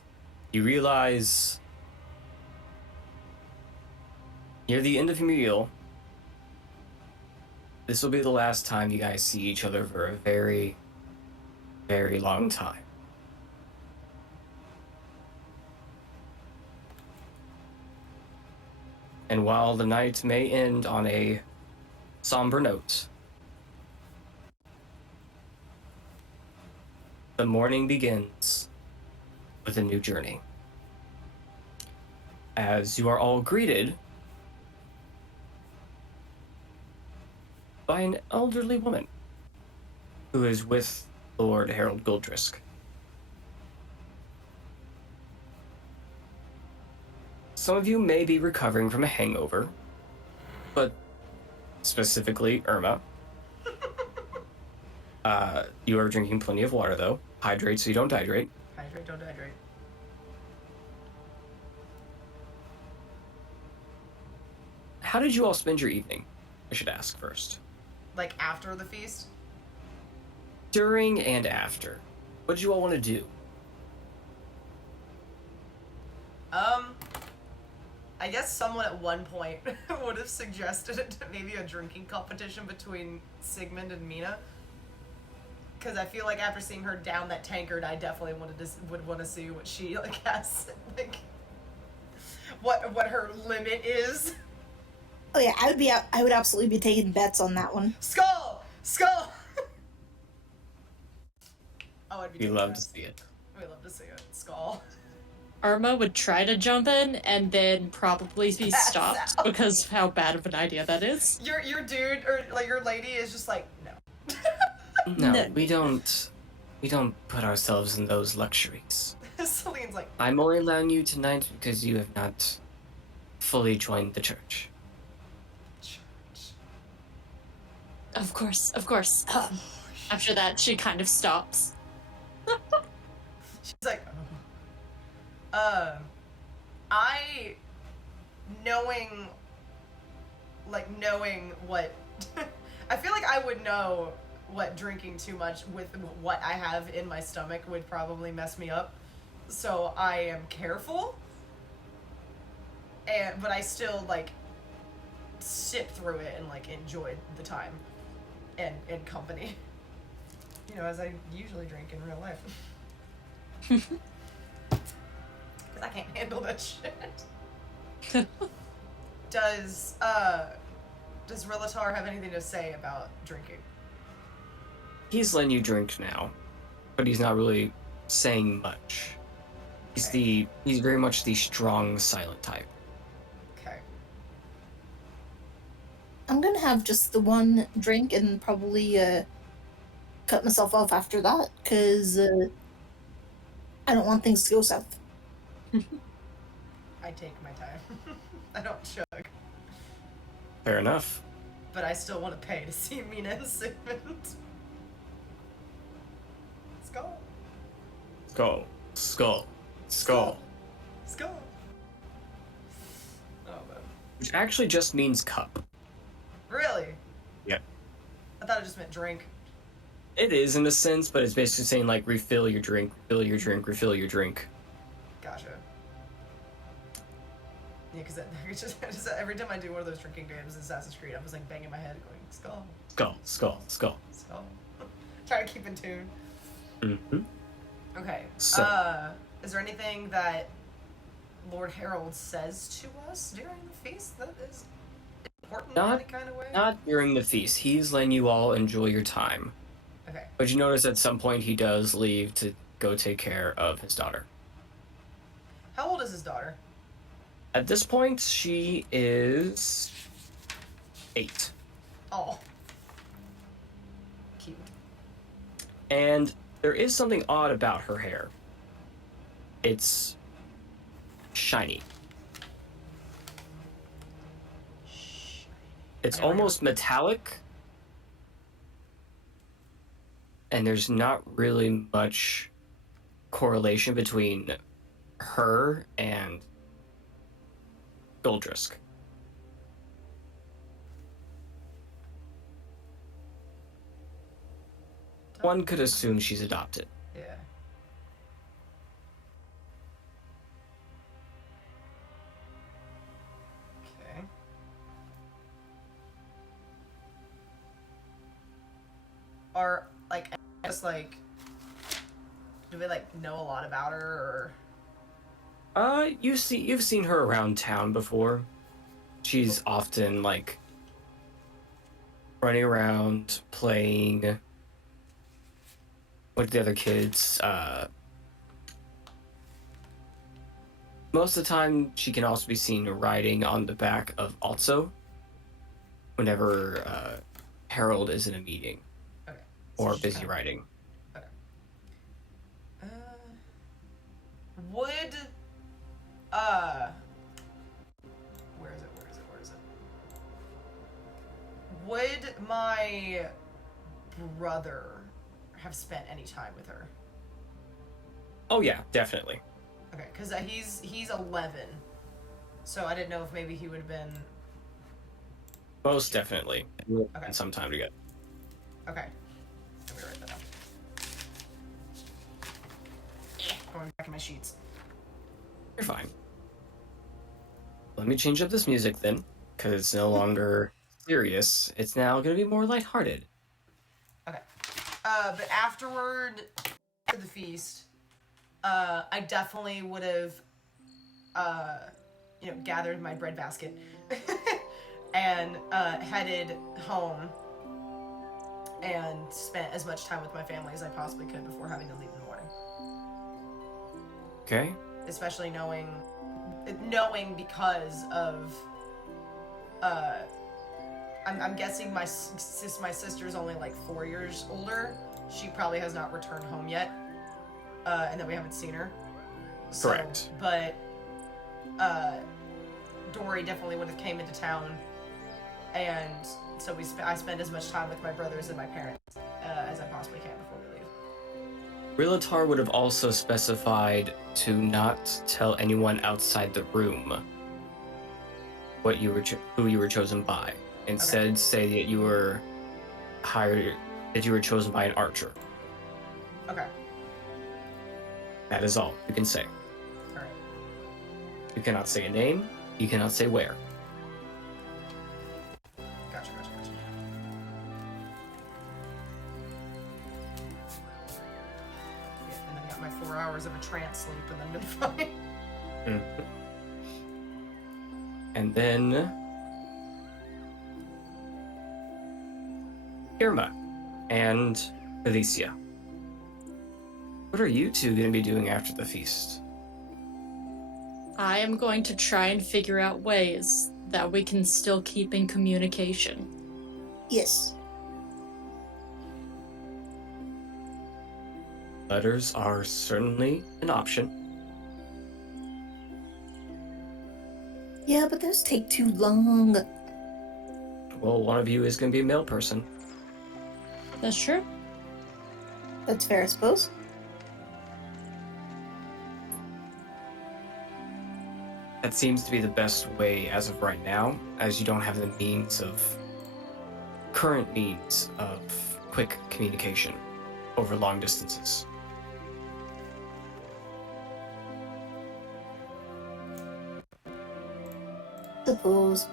you realize near the end of your meal, this will be the last time you guys see each other for a very, very long time. And while the night may end on a somber note, the morning begins with a new journey. As you are all greeted by an elderly woman who is with Lord Harold Goldrisk. Some of you may be recovering from a hangover, but specifically Irma. You are drinking plenty of water, though. Hydrate so you don't dehydrate. Hydrate, don't dehydrate. How did you all spend your evening? I should ask first. Like after the feast? During and after. What did you all want to do? I guess someone at one point would have suggested maybe a drinking competition between Sigmund and Mina. Because I feel like after seeing her down that tankard, I definitely would want to see what she has, what her limit is. Oh yeah, I would absolutely be taking bets on that one. Skull! Oh, I'd be. We love to see it. We love to see it. Skull. Irma would try to jump in and then probably be stopped because of how bad of an idea that is. Your dude or like your lady is just like no. No, we don't put ourselves in those luxuries. Celine's like, I'm only allowing you tonight because you have not fully joined the church. Of course. After that, she kind of stops. she's like, I knowing what I feel like I would know what drinking too much with what I have in my stomach would probably mess me up. So I am careful. But I still sip through it and enjoy the time and company. You know, as I usually drink in real life. Cause I can't handle that shit. Does Rilatar have anything to say about drinking? He's letting you drink now, but he's not really saying much. He's very much the strong, silent type. Okay. I'm gonna have just the one drink and probably cut myself off after that, because I don't want things to go south. I take my time. I don't chug. Fair enough. But I still want to pay to see Mina and Sigmund. Skull. Skull. Skull. Skull. Skull. Oh, man. Which actually just means cup. Really? Yep. I thought it just meant drink. It is in a sense, but it's basically saying refill your drink, refill your drink, refill your drink. Gotcha. Yeah, because just every time I do one of those drinking games in Assassin's Creed, I was banging my head going, skull. Skull, skull, skull. Skull. Trying to keep in tune. Mm-hmm. Okay. So, is there anything that Lord Harold says to us during the feast that is important in any kind of way? Not during the feast. He's letting you all enjoy your time. Okay. But you notice at some point he does leave to go take care of his daughter. How old is his daughter? At this point, she is 8. Oh. Cute. And there is something odd about her hair. It's shiny. It's almost metallic. And there's not really much correlation between her and Goldrisk. One could assume she's adopted. Yeah. Okay. Are do we know a lot about her or? You've seen her around town before. she's often like running around playing with the other kids. Most of the time, she can also be seen riding on the back of Also whenever Harold is in a meeting Okay. or she's busy kinda- riding. Okay. Would where is it? Where is it? Where is it? Would my brother have spent any time with her? Oh yeah, definitely. Okay, because he's 11, so I didn't know if maybe he would have been. Most definitely. We'll Okay. spend some time together. Okay. Let me write that down. Going back in my sheets. You're fine. Let me change up this music then, because it's no longer serious. It's now going to be more lighthearted. Okay. But after the feast, I definitely would have, gathered my bread basket and headed home and spent as much time with my family as I possibly could before having to leave in the morning. Okay? Especially knowing because of, I'm guessing my sister's only like 4 years older. She probably has not returned home yet, and that we haven't seen her. Correct. But Dory definitely would have came into town, and so I spend as much time with my brothers and my parents as I possibly can before we leave. Rilatar would have also specified to not tell anyone outside the room what you were who you were chosen by. Instead, say that you were chosen by an archer. Okay. That is all you can say. All right. You cannot say a name. You cannot say where. Gotcha. Yeah, and then I got my 4 hours of a trance sleep, and then been fine. Mm-hmm. And then Irma and Alicia. What are you two going to be doing after the feast? I am going to try and figure out ways that we can still keep in communication. Yes. Letters are certainly an option. Yeah, but those take too long. Well, one of you is going to be a male person. That's true. That's fair, I suppose. That seems to be the best way as of right now, as you don't have the current means of quick communication over long distances. Suppose.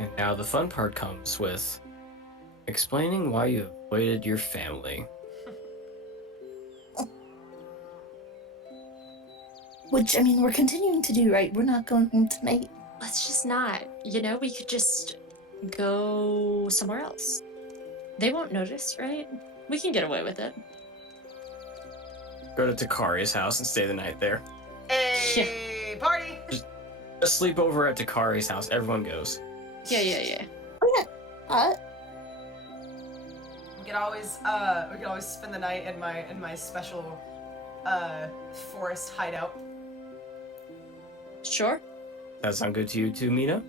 And now the fun part comes with explaining why you avoided your family. Which, I mean, we're continuing to do, right? We're not going home tonight. Let's just not. We could just go somewhere else. They won't notice, right? We can get away with it. Go to Takari's house and stay the night there. Hey, party! Just sleep over at Takari's house. Everyone goes. Yeah. Oh yeah. We could always spend the night in my special forest hideout. Sure. That sound good to you too, Mina?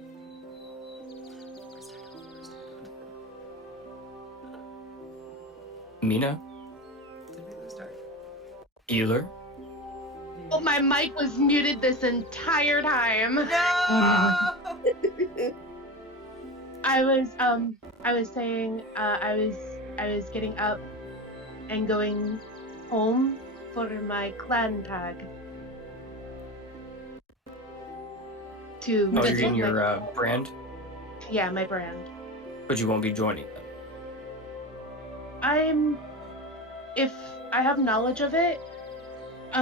Mina? Did we lose Dark? Euler? Oh, my mic was muted this entire time. No! I was saying I was getting up and going home for my clan tag. Oh, you're getting your brand? Yeah, my brand. But you won't be joining them. If I have knowledge of it,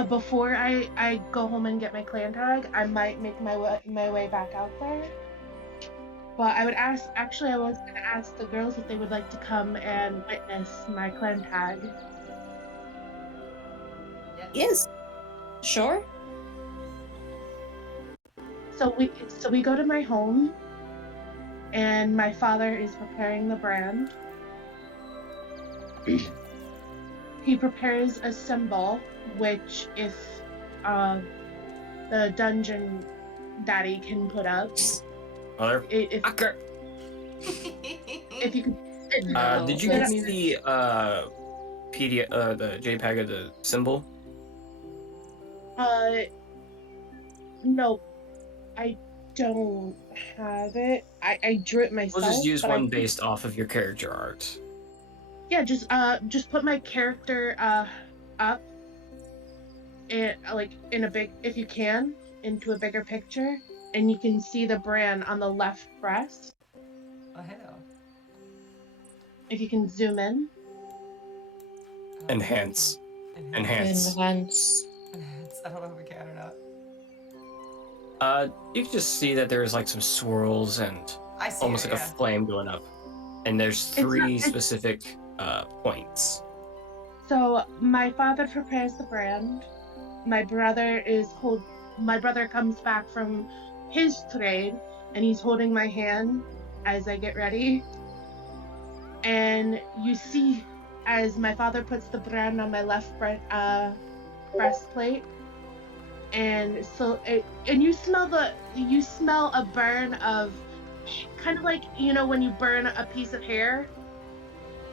before I go home and get my clan tag, I might make my way back out there. But I was gonna ask the girls if they would like to come and witness my clan tag. Yes. Sure. So we go to my home, and my father is preparing the brand. He prepares a symbol, which if the dungeon daddy can put up. Mother. If you could. Did you give me the the JPEG of the symbol? No, I don't have it. I drew it myself. We'll just use but one based off of your character art. Yeah, just put my character up, and like in a big, if you can, into a bigger picture, and you can see the brand on the left breast. Oh hell. If you can zoom in. Enhance. Enhance. Enhance. I don't know if we can or not. You can just see that there's like some swirls and I see almost it, like a flame going up. And there's three specific points. So my father prepares the brand. My brother comes back from his trade, and he's holding my hand as I get ready. And you see, as my father puts the brand on my left breastplate, and you smell a burn of, kind of like, you know, when you burn a piece of hair,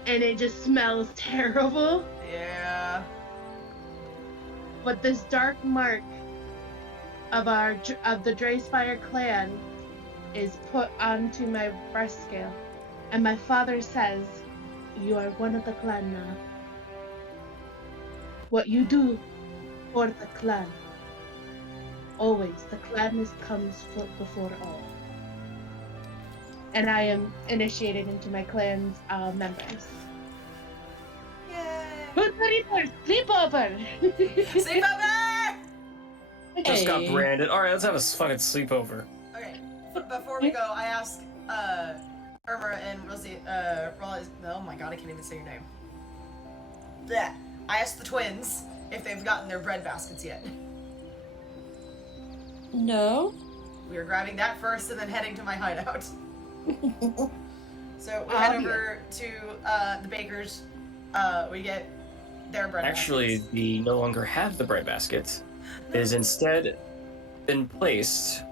and it just smells terrible. Yeah. But this dark mark of the Drayspire clan is put onto my breast scale, and my father says, "You are one of the clan now. What you do for the clan, always the clan comes before all." And I am initiated into my clan's members. Yay! Good for sleepover! Sleepover! Just got branded. Alright, let's have a fucking sleepover. Okay. Before we go, I asked Irma and Rosie, oh my god, I can't even say your name. Blech. I asked the twins if they've gotten their bread baskets yet. No. We are grabbing that first and then heading to my hideout. So we head over to the baker's. We get their bread Actually, baskets. we no longer have the bread basket. It has instead been placed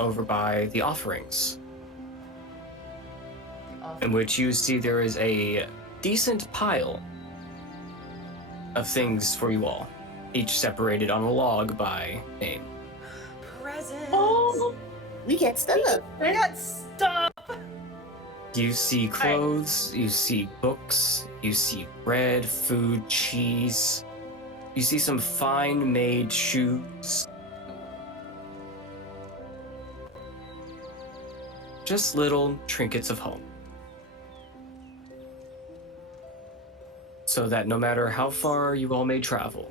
over by the offerings, in which you see there is a decent pile of things for you all, each separated on a log by name. Presents. Oh, We get stuff. I got stuff. You see clothes, you see books, you see bread, food, cheese. You see some fine made shoes. Just little trinkets of home. So that no matter how far you all may travel,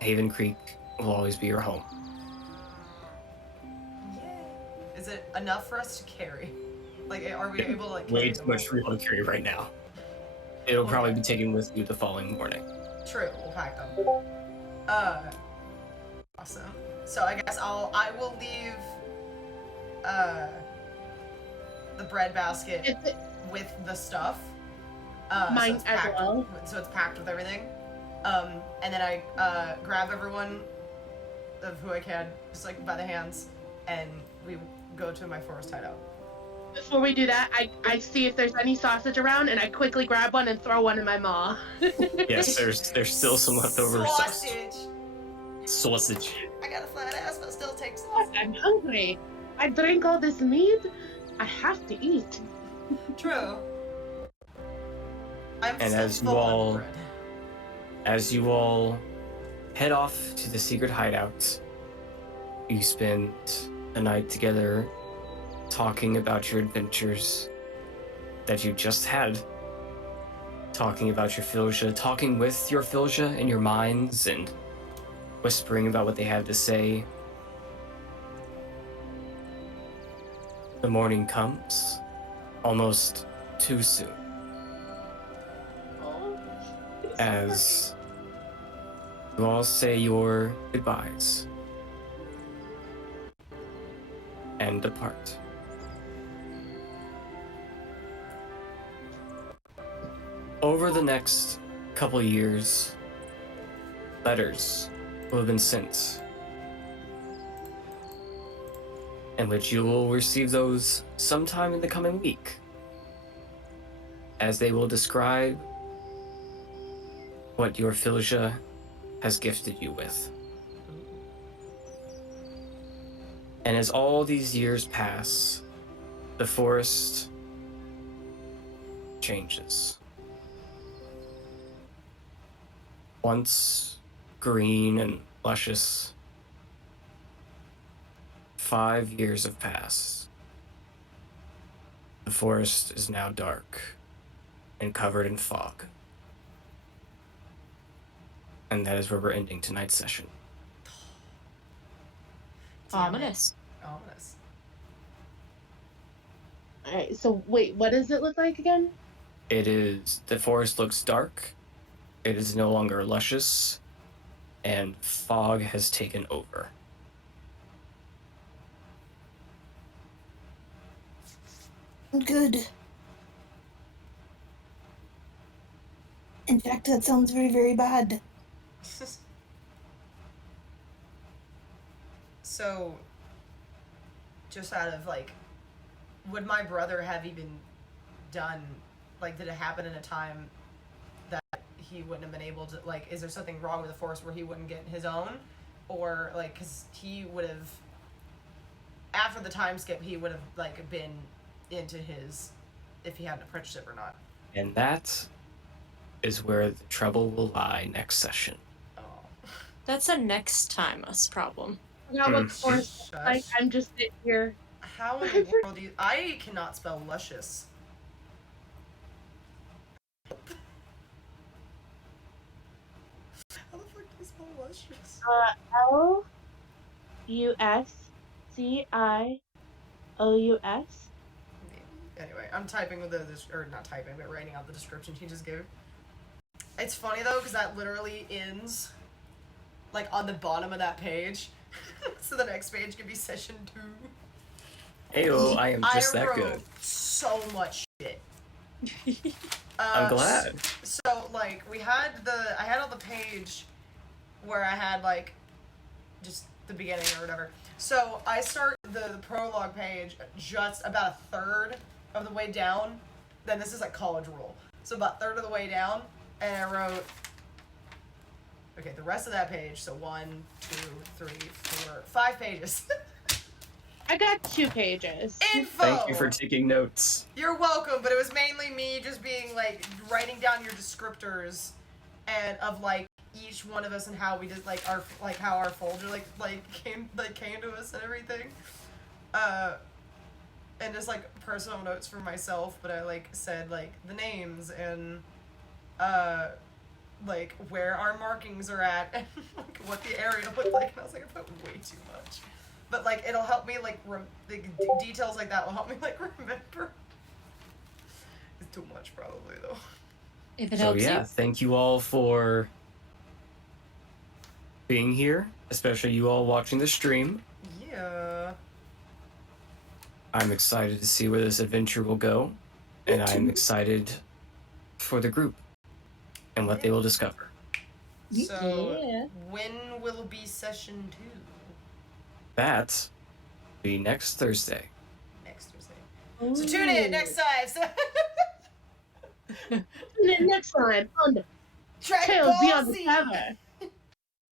Haven Creek will always be your home. Yay. Is it enough for us to carry? Like, are we able to like carry Way too them much all? for you all to carry right now. It'll probably be taken with you the following morning. True, we'll pack them. Awesome. So I guess I will leave the bread basket with the stuff. Mine so it's as packed, well. So it's packed with everything. And then I grab everyone of who I can, just like by the hands, and we go to my forest hideout. Before we do that, I see if there's any sausage around, and I quickly grab one and throw one in my maw. Yes, there's still some leftover sausage. I got a flat ass, but still takes God, I'm hungry. I drank all this mead. I have to eat. True. I'm And still as you full on all- bread. As you all head off to the secret hideout, you spend the night together talking about your adventures that you just had talking about your Filja, talking with your Filja in your minds and whispering about what they have to say. The morning comes, almost too soon, Oh, as you all say your goodbyes and depart. Over the next couple years, letters will have been sent, in which you will receive those sometime in the coming week, as they will describe what your Filja has gifted you with. And as all these years pass, the forest changes. Once green and luscious, 5 years have passed. The forest is now dark and covered in fog. And that is where we're ending tonight's session. Damn it. Ominous. Ominous. Alright, so wait, what does it look like again? The forest looks dark, it is no longer luscious, and fog has taken over. Good. In fact, that sounds very, very bad. So, just out of like, would my brother have even done, like, did it happen in a time that he wouldn't have been able to, like, is there something wrong with the forest where he wouldn't get his own? Or, like, because he would have, after the time skip, he would have, like, been into his, if he had an apprenticeship or not. And that is where the trouble will lie next session. Oh. That's a next time us problem. Now what course? Like, Shush. I'm just sitting here. How in the world do you, I cannot spell luscious. How the fuck do you spell luscious? Luscious. Anyway, I'm typing with or not typing, but writing out the description he just gave. It's funny though, because that literally ends, like, on the bottom of that page. So the next page could be session 2. Heyo, I am just that wrote good. so much shit. I'm glad. So, like, I had on the page where I had, like, just the beginning or whatever. So I start the prologue page just about a third of the way down. Then this is like college rule. So about a third of the way down, and I wrote, okay, the rest of that page. So 1, 2, 3, 4, 5 pages. I got 2 pages. Info. Thank you for taking notes. You're welcome, but it was mainly me just being like writing down your descriptors and of like each one of us and how we did like our like how our folder came to us and everything. And just like personal notes for myself, but I like said like the names and like where our markings are at and like what the area looked like, and I was like, I put way too much. But like it'll help me like details like that will help me like remember. It's too much probably though. If it So helps yeah, you. thank you all for being here, especially you all watching the stream. Yeah. I'm excited to see where this adventure will go, and I'm excited for the group and what they will discover. So Yeah. when will be session 2? That will be next Thursday. Next Thursday. So tune in next time. Tune in next time on the Dragon Tales Ball Beyond the Z. Tavern.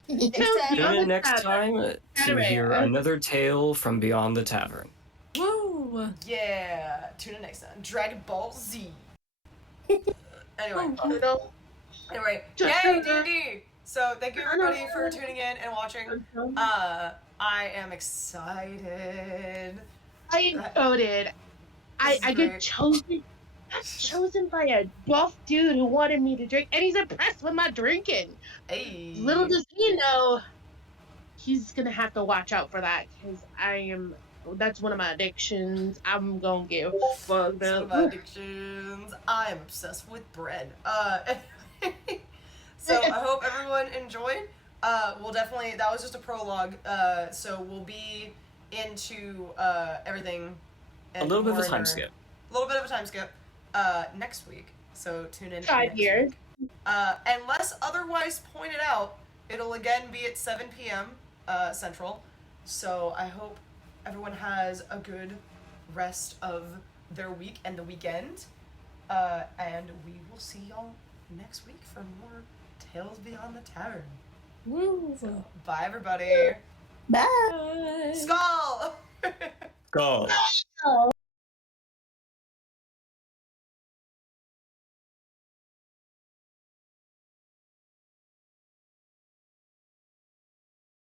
Next Tales time. Tune Beyond in the next Tavern. time to Chatarea. hear another tale from beyond the tavern. Woo! Yeah. Tune in next time. Dragon Ball Z. Anyway. Anyway. Yay, D&D. So thank you everybody for tuning in and watching. I am excited. I voted. I This is get great. chosen. chosen by a buff dude who wanted me to drink, and he's impressed with my drinking. Hey. Little does he know, he's gonna have to watch out for that because that's one of my addictions. I'm gonna get fucked Some of up. my addictions. I am obsessed with bread. So I hope everyone enjoyed. We'll definitely, that was just a prologue. So we'll be into everything. A little bit of a more in time our- skip. A little bit of a time skip. Next week. So tune in. 5 next years. week. Unless otherwise pointed out, it'll again be at 7 p.m. Central. So I hope everyone has a good rest of their week and the weekend. And we will see y'all next week for more Tales Beyond the Tavern. Woo. So, bye everybody. Bye. Skull! Go.